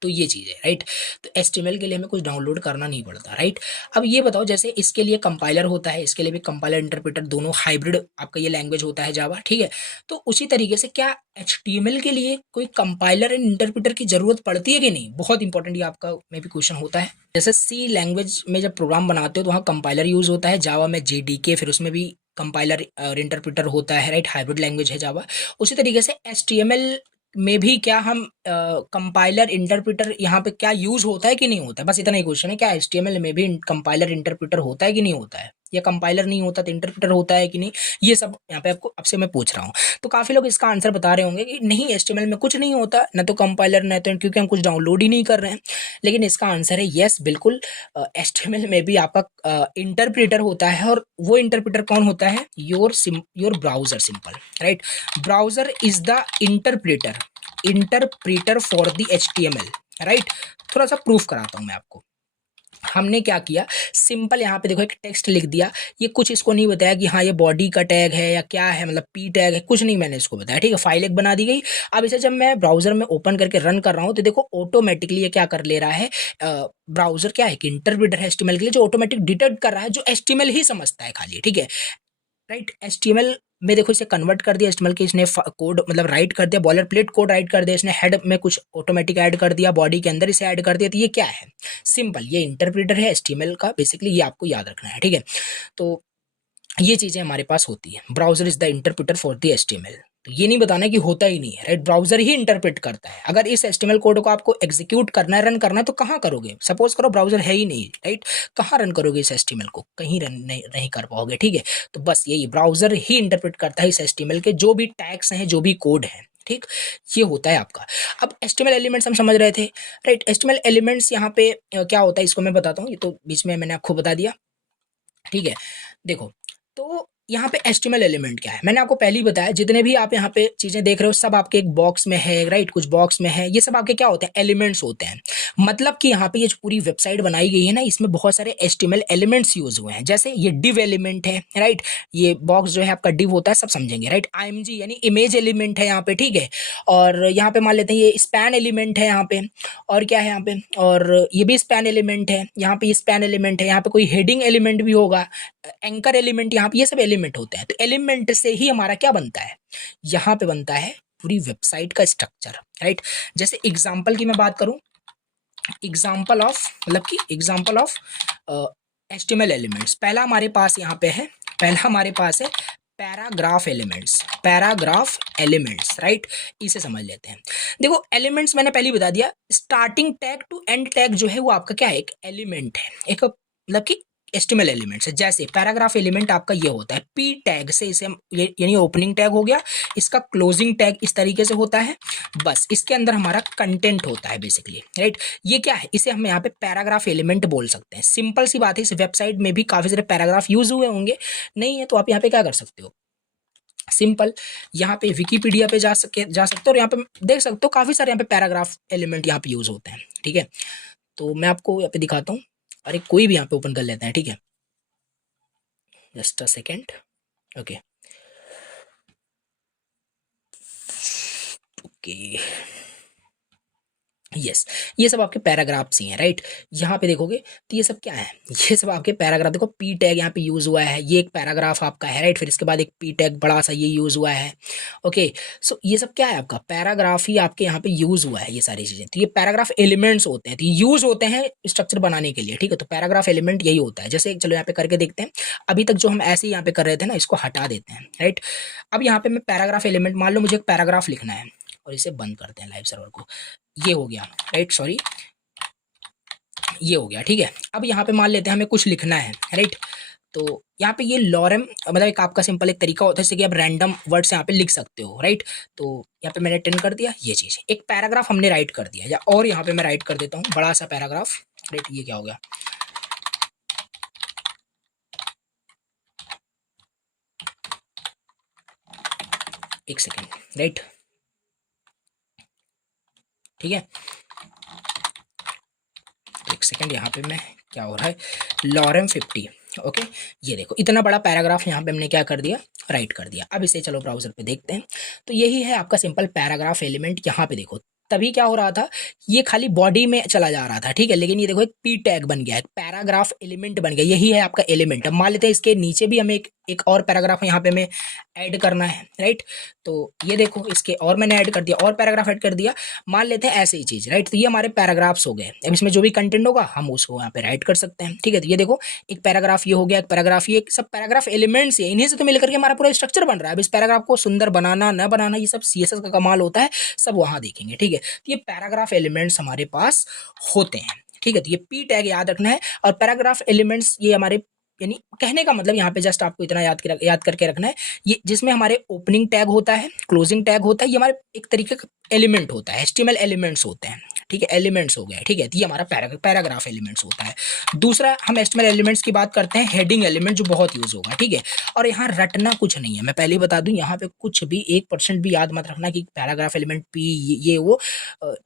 तो ये चीज़ है, राइट। तो HTML के लिए हमें कुछ डाउनलोड करना नहीं पड़ता, राइट। अब ये बताओ, जैसे इसके लिए कंपाइलर होता है, इसके लिए भी कंपाइलर इंटरप्रेटर, दोनों हाइब्रिड आपका ये लैंग्वेज होता है जावा, ठीक है। तो उसी तरीके से क्या HTML के लिए कोई कंपाइलर एंड इंटरप्रेटर की जरूरत पड़ती है कि नहीं, बहुत इंपॉर्टेंट ये आपका मे भी क्वेश्चन होता है। जैसे C लैंग्वेज में जब प्रोग्राम बनाते हो तो वहाँ कंपाइलर यूज होता है, जावा में JDK, फिर उसमें भी कंपाइलर और इंटरप्रेटर होता है, राइट, हाइब्रिड लैंग्वेज है जावा। उसी तरीके से HTML में भी क्या हम कंपाइलर इंटरप्रेटर यहाँ पे क्या यूज होता है कि नहीं होता है, बस इतना ही क्वेश्चन है, क्या HTML में भी कंपाइलर इंटरप्रेटर होता है कि नहीं होता है। या कंपाइलर नहीं होता तो इंटरप्रेटर होता है कि नहीं, ये सब यहाँ पे आपको आपसे मैं पूछ रहा हूँ। तो काफ़ी लोग इसका आंसर बता रहे होंगे कि नहीं, एचटीएमएल में कुछ नहीं होता, ना तो कंपाइलर ना तो, क्योंकि हम कुछ डाउनलोड ही नहीं कर रहे हैं। लेकिन इसका आंसर है यस, बिल्कुल एचटीएमएल में भी आपका इंटरप्रेटर होता है, और वो इंटरप्रेटर कौन होता है? Your browser, simple, right. Browser is the interpreter for the HTML, right. थोड़ा सा प्रूफ कराता हूँ मैं आपको। हमने क्या किया, सिंपल यहाँ पे देखो एक टेक्स्ट लिख दिया, ये कुछ इसको नहीं बताया कि हाँ ये बॉडी का टैग है या क्या है, मतलब पी टैग है, कुछ नहीं मैंने इसको बताया, ठीक है। फाइल एक बना दी गई। अब इसे जब मैं ब्राउजर में ओपन करके रन कर रहा हूँ तो देखो ऑटोमेटिकली ये क्या कर ले रहा है, ब्राउजर क्या है कि इंटरप्रेटर है एचटीएमएल के लिए, जो ऑटोमेटिक डिटेक्ट कर रहा है, जो एचटीएमएल ही समझता है खाली, ठीक है, राइट। एचटीएमएल में देखो इसे कन्वर्ट कर दिया, एचटीएमएल के इसने कोड मतलब राइट कर दिया, बॉलर प्लेट कोड राइट कर दिया, इसने हेड में कुछ ऑटोमेटिक ऐड कर दिया, बॉडी के अंदर इसे ऐड कर दिया। तो ये क्या है? सिंपल, ये इंटरप्रेटर है एचटीएमएल का, बेसिकली ये आपको याद रखना है, ठीक है। तो ये चीजें हमारे पास होती है। Browser is the interpreter for the HTML. तो ये नहीं बताना कि होता ही नहीं है, राइट। ब्राउजर ही इंटरप्रेट करता है। अगर इस एचटीएमएल कोड को आपको एग्जीक्यूट करना है, रन करना है, तो कहाँ करोगे? सपोज करो ब्राउजर है ही नहीं, राइट, कहाँ रन करोगे इस एचटीएमएल को? कहीं रन नहीं कर पाओगे, ठीक है। तो बस यही, ब्राउजर ही इंटरप्रेट करता है इस एचटीएमएल के जो भी टैग्स हैं, जो भी कोड है, ठीक। ये होता है आपका। अब एचटीएमएल एलिमेंट्स हम समझ रहे थे, राइट। एचटीएमएल एलिमेंट्स यहाँ पे क्या होता है इसको मैं बताता हूँ, ये तो बीच में मैंने आपको बता दिया, ठीक है। देखो, तो यहाँ पे एचटीएमएल एलिमेंट क्या है, मैंने आपको पहले ही बताया, जितने भी आप यहाँ पे चीजें देख रहे हो सब आपके एक बॉक्स में है, राइट, कुछ बॉक्स में है, ये सब आपके क्या होते हैं? एलिमेंट्स होते हैं। मतलब कि यहाँ पे ये जो पूरी वेबसाइट बनाई गई है ना, इसमें बहुत सारे एचटीएमएल एलिमेंट्स यूज हुए हैं। जैसे ये डिव एलिमेंट है, राइट, ये बॉक्स जो है आपका डिव होता है, सब समझेंगे, राइट। आईएमजी यानी इमेज एलिमेंट है यहाँ पे, ठीक है। और यहाँ पे मान लेते हैं ये स्पैन एलिमेंट है यहाँ पे, और क्या है यहाँ पे, और ये भी स्पैन एलिमेंट है, यहाँ पे स्पैन एलिमेंट है, यहाँ पे कोई हेडिंग एलिमेंट भी होगा, एंकर एलिमेंट, यहाँ पे ये सब एलिमेंट होते हैं। तो एलिमेंट से ही हमारा क्या बनता है? यहाँ पे बनता है पूरी वेबसाइट का स्ट्रक्चर, राइट। जैसे एग्जांपल की मैं बात करूं, एग्जांपल ऑफ मतलब कि एग्जांपल ऑफ एचटीएमएल एलिमेंट्स, पहला हमारे पास यहाँ पे है, पहला हमारे पास है paragraph elements, paragraph elements, right. इसे समझ लेते हैं। देखो एलिमेंट्स मैंने पहले ही बता दिया, starting tag to end tag जो है वो आपका क्या है? एक एलिमेंट है, एक मतलब कि एचटीएमएल एलिमेंट्स है। जैसे पैराग्राफ एलिमेंट आपका ये होता है पी टैग से, इसे हम यानी ओपनिंग टैग हो गया, इसका क्लोजिंग टैग इस तरीके से होता है, बस इसके अंदर हमारा कंटेंट होता है बेसिकली, राइट। ये क्या है? इसे हम यहाँ पे पैराग्राफ एलिमेंट बोल सकते हैं। सिंपल सी बात है, इस वेबसाइट में भी काफी सारे पैराग्राफ यूज हुए होंगे, नहीं है तो आप यहाँ पे क्या कर सकते हो, सिंपल यहाँ पे विकीपीडिया पे जा सकते हो, और यहाँ पे देख सकते हो काफी सारे यहाँ पे पैराग्राफ एलिमेंट यहाँ पे यूज होते हैं, ठीक है। तो मैं आपको यहाँ पे दिखाता हूँ, अरे कोई भी यहाँ पे ओपन कर लेते हैं, ठीक है, just a second, okay okay, yes, ये सब आपके पैराग्राफ्स ही हैं, राइट। यहाँ पे देखोगे तो ये सब क्या है? ये सब आपके पैराग्राफ, देखो पी टैग यहाँ पे यूज हुआ है, ये एक पैराग्राफ आपका है, राइट। फिर इसके बाद एक पी टैग बड़ा सा ये यूज हुआ है, ओके। सो ये सब क्या है? आपका पैराग्राफ ही आपके यहाँ पे यूज हुआ है, ये सारी चीजें। तो ये पैराग्राफ एलिमेंट्स होते हैं, तो ये यूज होते हैं स्ट्रक्चर बनाने के लिए, ठीक है। तो पैराग्राफ एलिमेंट यही होता है। जैसे चलो यहाँ पे करके देखते हैं, अभी तक जो हम ऐसे ही यहाँ पे कर रहे थे ना, इसको हटा देते हैं, राइट। अब यहाँ पे मैं पैराग्राफ एलिमेंट, मान लो मुझे एक पैराग्राफ लिखना है, और इसे बंद करते हैं लाइव सर्वर को, ये हो गया, राइट, सॉरी, ये हो गया, ठीक है। अब यहाँ पे मान लेते हैं हमें कुछ लिखना है, राइट। तो यहाँ पे ये लॉरेम मतलब एक आपका सिंपल एक तरीका होता है जैसे कि आप रैंडम वर्ड्स यहाँ पे लिख सकते हो, राइट। तो यहाँ पे मैंने 10 कर दिया, ये चीज एक पैराग्राफ हमने राइट कर दिया, या और यहाँ पे मैं राइट कर देता हूँ बड़ा सा पैराग्राफ, राइट। ये क्या हो गया, एक सेकेंड, राइट, ठीक है, एक सेकेंड। यहाँ पे मैं क्या हो रहा है, लॉरेम 50, ओके। ये देखो इतना बड़ा पैराग्राफ यहाँ पे हमने क्या कर दिया, राइट कर दिया। अब इसे चलो ब्राउजर पे देखते हैं। तो यही है आपका सिंपल पैराग्राफ एलिमेंट। यहाँ पे देखो तभी क्या हो रहा था, ये खाली बॉडी में चला जा रहा था, ठीक है, लेकिन ये देखो एक पी टैग बन गया, एक पैराग्राफ एलिमेंट बन गया, यही है आपका एलिमेंट। अब मान लेते हैं इसके नीचे भी हमें एक और पैराग्राफ यहाँ पे हमें ऐड करना है, राइट। तो ये देखो इसके और मैंने ऐड कर दिया, और पैराग्राफ ऐड कर दिया, मान लेते हैं ऐसे ही चीज, राइट। तो ये हमारे पैराग्राफ्स हो गए। अब इसमें जो भी कंटेंट होगा हम उसको यहाँ पे राइट कर सकते हैं, ठीक है। तो ये देखो एक पैराग्राफ ये हो गया, एक पैराग्राफ ये, सब पैराग्राफ एलिमेंट्स है, इन्हीं से तो मिलकर के हमारा पूरा स्ट्रक्चर बन रहा है। अब इस पैराग्राफ को सुंदर बनाना न बनाना ये सब सीएसएस का कमाल होता है, सब वहां देखेंगे, ठीक है। तो ये पैराग्राफ एलिमेंट्स हमारे पास होते हैं, ठीक है। तो ये पी टैग याद रखना है। और पैराग्राफ एलिमेंट्स ये हमारे यानी कहने का मतलब यहाँ पे जस्ट आपको इतना याद करके रखना है, ये जिसमें हमारे ओपनिंग टैग होता है, क्लोजिंग टैग होता है, ये हमारे एक तरीके का एलिमेंट होता है, HTML एलिमेंट्स होते हैं, ठीक है, एलिमेंट्स हो गए, ठीक है, तो ये हमारा पैराग्राफ एलिमेंट्स होता है। दूसरा हम HTML एलिमेंट्स की बात करते हैं, हेडिंग एलिमेंट जो बहुत यूज होगा, ठीक है। और यहाँ रटना कुछ नहीं है, मैं पहले ही बता दूं, यहाँ पे कुछ भी 1% भी याद मत रखना कि पैराग्राफ एलिमेंट P ये वो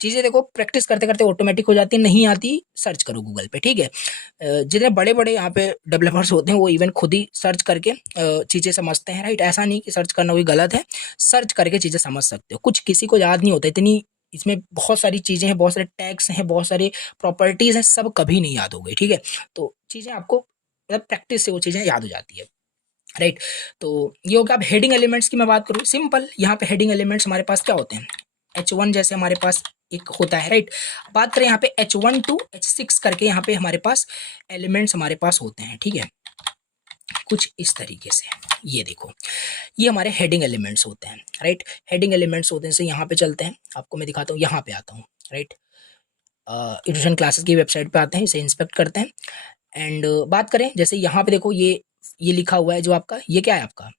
चीजें देखो प्रैक्टिस करते करते ऑटोमेटिक हो जाती है, नहीं आती सर्च करो गूगल पे, ठीक है। जितने बड़े बड़े यहाँ पे डेवलपर्स होते हैं वो इवन खुद ही सर्च करके चीजें समझते हैं, राइट। ऐसा नहीं कि सर्च करना कोई गलत है, सर्च करके चीजें समझ सकते हो। कुछ किसी को याद नहीं होता, इतनी इसमें बहुत सारी चीजें हैं, बहुत सारे टैग्स हैं, बहुत सारे प्रॉपर्टीज हैं, सब कभी नहीं याद हो गई, ठीक है। तो चीजें आपको मतलब प्रैक्टिस से वो चीजें याद हो जाती है, राइट। तो ये हो गया। अब हेडिंग एलिमेंट्स की मैं बात करूँ, सिंपल, यहाँ पे हेडिंग एलिमेंट्स हमारे पास क्या होते हैं, H1 जैसे हमारे पास एक होता है, राइट। बात करें यहाँ पे H1 to H6 करके यहाँ पे हमारे पास एलिमेंट्स हमारे पास होते हैं, ठीक है, कुछ इस तरीके से। ये देखो, ये हमारे हेडिंग एलिमेंट्स होते हैं, राइट। हेडिंग एलिमेंट्स होते हैं, जैसे यहाँ पे चलते हैं, आपको मैं दिखाता हूँ, यहाँ पे आता हूँ, राइट। ट्यूशन क्लासेस की वेबसाइट पे आते हैं, इसे इंस्पेक्ट करते हैं एंड बात करें, जैसे यहाँ पे देखो ये लिखा हुआ है जो आपका, ये क्या है आपका,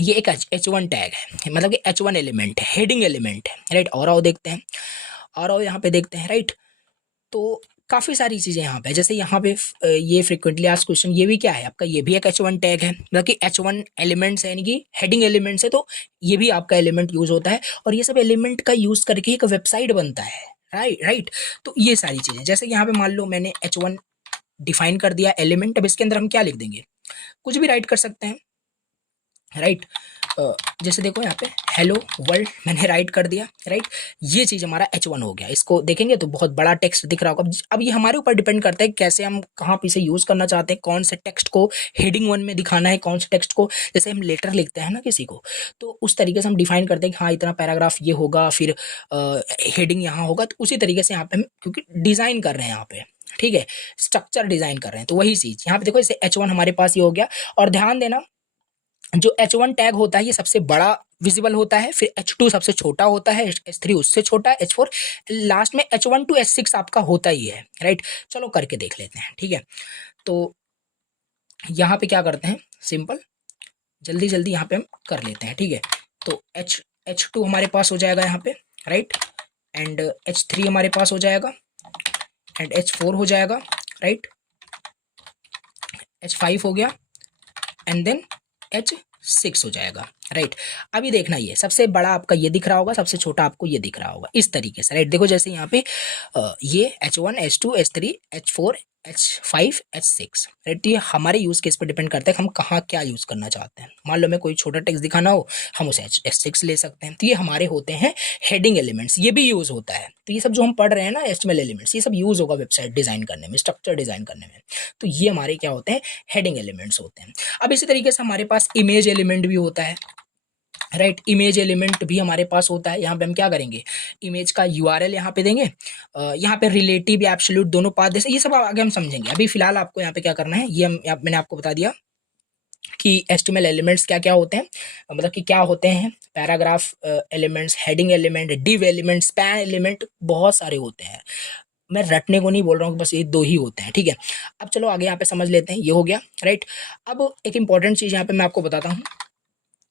ये एक H1 टैग है, मतलब कि H1 एलिमेंट है, हेडिंग एलिमेंट है, राइट। और आओ देखते हैं, और आओ यहाँ पे देखते हैं, राइट। तो काफ़ी सारी चीज़ें यहाँ पे, जैसे यहाँ पे ये फ्रिक्वेंटली आस्क्ड क्वेश्चन, ये भी क्या है आपका, ये भी एक H1 टैग है, मतलब कि H1 एलिमेंट्स है, यानी कि हेडिंग एलिमेंट्स है, तो ये भी आपका एलिमेंट यूज होता है। और ये सब एलिमेंट का यूज करके एक वेबसाइट बनता है, राइट। तो ये सारी चीज़ें, जैसे यहाँ पे मान लो मैंने H1 डिफाइन कर दिया एलिमेंट, अब इसके अंदर हम क्या लिख देंगे, कुछ भी राइट कर सकते हैं, राइट। जैसे देखो यहाँ पे हेलो वर्ल्ड मैंने राइट कर दिया, राइट। ये चीज़ हमारा H1 हो गया। इसको देखेंगे तो बहुत बड़ा टेक्स्ट दिख रहा होगा। अब ये हमारे ऊपर डिपेंड करता है कैसे हम कहाँ पे इसे यूज़ करना चाहते हैं, कौन से टेक्स्ट को हेडिंग 1 में दिखाना है, कौन से टेक्स्ट को, जैसे हम लेटर लिखते हैं ना किसी को, तो उस तरीके से हम डिफाइन करते हैं कि हाँ इतना पैराग्राफ ये होगा, फिर हेडिंग यहाँ होगा, तो उसी तरीके से यहाँ पे हम क्योंकि डिज़ाइन कर रहे हैं यहाँ पे, ठीक है, स्ट्रक्चर डिज़ाइन कर रहे हैं, तो वही चीज़ यहाँ पे देखो, जैसे H1 हमारे पास ये हो गया। और ध्यान देना, जो H1 टैग होता है ये सबसे बड़ा विजिबल होता है, फिर H2 सबसे छोटा होता है, H3 उससे छोटा है, H4 लास्ट में H1 to H6 आपका होता ही है, राइट। चलो करके देख लेते हैं, ठीक है। तो यहाँ पे क्या करते हैं, सिंपल जल्दी जल्दी यहाँ पे हम कर लेते हैं, ठीक है। तो H2 हमारे पास हो जाएगा यहाँ पे, राइट, एंड H3 हमारे पास हो जाएगा, एंड H4 हो जाएगा, राइट, H5 हो गया, एंड देन H6 हो जाएगा, राइट। अभी देखना, ये सबसे बड़ा आपका ये दिख रहा होगा, सबसे छोटा आपको ये दिख रहा होगा, इस तरीके से, राइट। देखो जैसे यहाँ पे ये H1 H2 H3 H4 H5 H6, right. ये हमारे यूज केस पर डिपेंड करता है कि हम कहाँ क्या यूज करना चाहते हैं। मान लो हमें कोई छोटा टेक्स्ट दिखाना हो, हम उसे H6 ले सकते हैं। तो ये हमारे होते हैं हेडिंग एलिमेंट्स, ये भी यूज होता है। तो ये सब जो हम पढ़ रहे हैं ना HTML एलिमेंट्स, ये सब यूज होगा वेबसाइट डिजाइन करने में, स्ट्रक्चर डिजाइन करने में। तो ये हमारे क्या होते हैं, हेडिंग एलिमेंट्स होते हैं। अब इसी तरीके से हमारे पास इमेज एलिमेंट भी होता है, राइट। इमेज एलिमेंट भी हमारे पास होता है। यहाँ पे हम क्या करेंगे, इमेज का URL यहाँ पे देंगे, यहाँ पे रिलेटिव या एब्सोल्यूट दोनों पाथ दे, ये सब आगे हम समझेंगे। अभी फिलहाल आपको यहाँ पे क्या करना है, ये मैंने आपको बता दिया कि HTML एलिमेंट्स क्या क्या होते हैं, मतलब कि क्या होते हैं, paragraph elements, heading element, div element, span element, बहुत सारे होते हैं। मैं रटने को नहीं बोल रहा हूँ, बस ये 2 ही होते हैं, ठीक है। अब चलो आगे यहाँ पे समझ लेते हैं, ये हो गया, राइट। अब एक इंपॉर्टेंट चीज़ यहाँ पे मैं आपको बताता हूँ।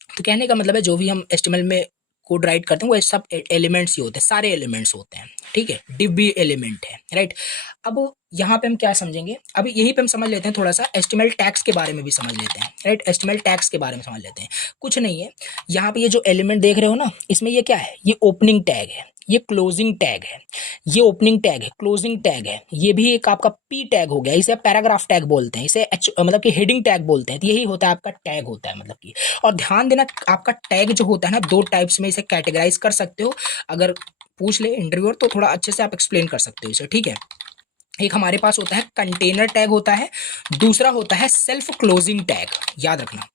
तो कहने का मतलब है जो भी हम HTML में कोड राइट करते हैं वो सब एलिमेंट्स ही होते हैं, सारे एलिमेंट्स होते हैं, ठीक है। डिव भी एलिमेंट है, राइट। अब यहाँ पे हम क्या समझेंगे, अभी यहीं पे हम समझ लेते हैं थोड़ा सा HTML टैग्स के बारे में भी समझ लेते हैं, राइट। HTML टैग्स के बारे में समझ लेते हैं। कुछ नहीं है, यहाँ पे ये जो एलिमेंट देख रहे हो ना, इसमें ये क्या है, ये ओपनिंग टैग है, ये क्लोजिंग टैग है, ये ओपनिंग टैग है, क्लोजिंग टैग है, ये भी एक आपका P टैग हो गया, इसे पैराग्राफ टैग बोलते हैं, इसे मतलब कि हेडिंग टैग बोलते हैं। तो यही होता है आपका टैग होता है, मतलब कि। और ध्यान देना, आपका टैग जो होता है ना, 2 टाइप्स में इसे कैटेगराइज कर सकते हो। अगर पूछ ले इंटरव्यूअर तो थोड़ा अच्छे से आप एक्सप्लेन कर सकते हो इसे, ठीक है। एक हमारे पास होता है कंटेनर टैग होता है, दूसरा होता है सेल्फ क्लोजिंग टैग, याद रखना,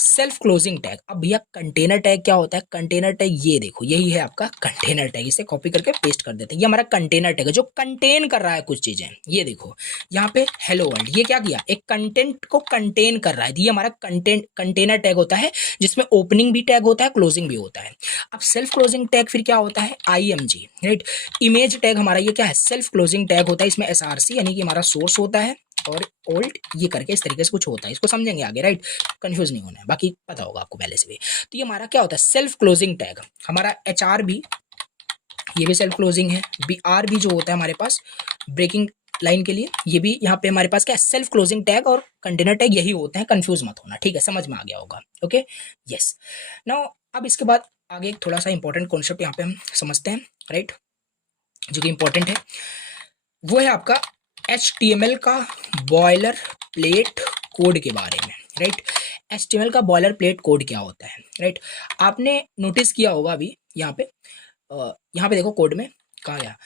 सेल्फ क्लोजिंग टैग। अब भैया कंटेनर टैग क्या होता है, कंटेनर टैग ये देखो, यही है आपका कंटेनर टैग, इसे कॉपी करके पेस्ट कर देते हैं। ये हमारा कंटेनर टैग है जो कंटेन कर रहा है कुछ चीजें। ये देखो यहाँ पे हेलो वर्ल्ड, ये क्या किया, एक कंटेंट को कंटेन कर रहा है, ये हमारा कंटेनर टैग होता है, जिसमें ओपनिंग भी टैग होता है, क्लोजिंग भी होता है। अब सेल्फ क्लोजिंग टैग फिर क्या होता है, IMG, राइट। इमेज टैग हमारा ये क्या है, सेल्फ क्लोजिंग टैग होता है, इसमें SRC यानी कि हमारा सोर्स होता है, और ओल्ड ये करके इस तरीके से कुछ होता है, इसको समझेंगे आगे, राइट, कंफ्यूज नहीं होना है, बाकी पता होगा आपको पहले से भी। तो ये हमारा क्या होता है, सेल्फ क्लोजिंग टैग। हमारा HR भी, ये भी सेल्फ क्लोजिंग है। BR भी जो होता है हमारे पास ब्रेकिंग लाइन के लिए, ये भी यहाँ पे हमारे पास क्या है, सेल्फ क्लोजिंग टैग और कंटेनर टैग यही होते हैं, कंफ्यूज मत होना, ठीक है, समझ में आ गया होगा। Okay, yes. नाउ अब इसके बाद आगे एक थोड़ा सा इंपॉर्टेंट कॉन्सेप्ट यहाँ पे हम समझते हैं, राइट, जो कि इंपॉर्टेंट है, वो है आपका HTML का बॉयलर प्लेट कोड के बारे में, राइट। HTML का बॉयलर प्लेट कोड क्या होता है, राइट। आपने नोटिस किया होगा अभी यहाँ पे देखो कोड में कहा गया,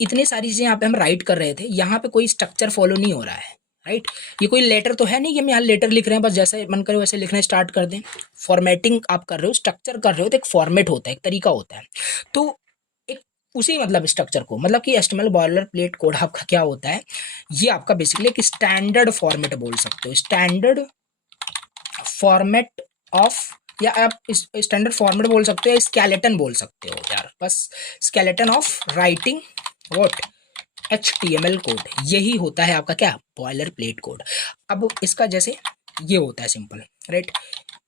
इतनी सारी चीजें यहाँ पे हम राइट कर रहे थे, यहाँ पे कोई स्ट्रक्चर फॉलो नहीं हो रहा है, राइट। ये कोई लेटर तो है नहीं कि हम यहाँ लेटर लिख रहे हैं, बस जैसे मन करे वैसे लिखना स्टार्ट कर दें। फॉर्मेटिंग आप कर रहे हो, स्ट्रक्चर कर रहे हो, तो एक फॉर्मेट होता है, एक तरीका होता है। तो एक उसी मतलब स्ट्रक्चर को, मतलब कि HTML बॉयलर प्लेट कोड आपका क्या होता है, ये आपका बेसिकली एक स्टैंडर्ड फॉर्मेट बोल सकते हो, स्टैंडर्ड फॉर्मेट ऑफ, या आप स्टैंडर्ड फॉर्मेट बोल सकते हो, या स्केलेटन बोल सकते हो यार, बस skeleton of writing what HTML code, यही होता है आपका क्या, बॉयलर प्लेट कोड। अब इसका जैसे ये होता है सिंपल, राइट,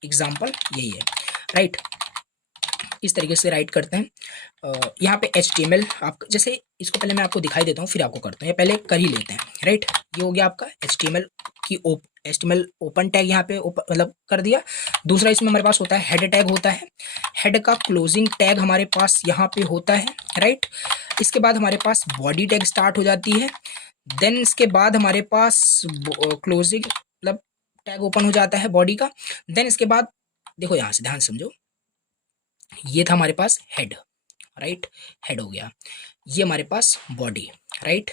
एग्जाम्पल यही है, राइट, इस तरीके से राइट करते हैं। यहाँ पे HTML आप जैसे, इसको पहले मैं आपको दिखाई देता हूँ फिर आपको करते हैं, पहले कर ही लेते हैं, राइट। ये हो गया आपका HTML की HTML ओपन टैग यहाँ पे मतलब कर दिया। दूसरा इसमें हमारे पास होता है हेड टैग होता है, हेड का क्लोजिंग टैग हमारे पास यहाँ पे होता है, राइट। इसके बाद हमारे पास बॉडी टैग स्टार्ट हो जाती है, देन इसके बाद हमारे पास क्लोजिंग मतलब टैग ओपन हो जाता है बॉडी का। देन इसके बाद देखो यहाँ से ध्यान समझो, ये था हमारे पास हेड, राइट, हेड हो गया, ये हमारे पास बॉडी, राइट,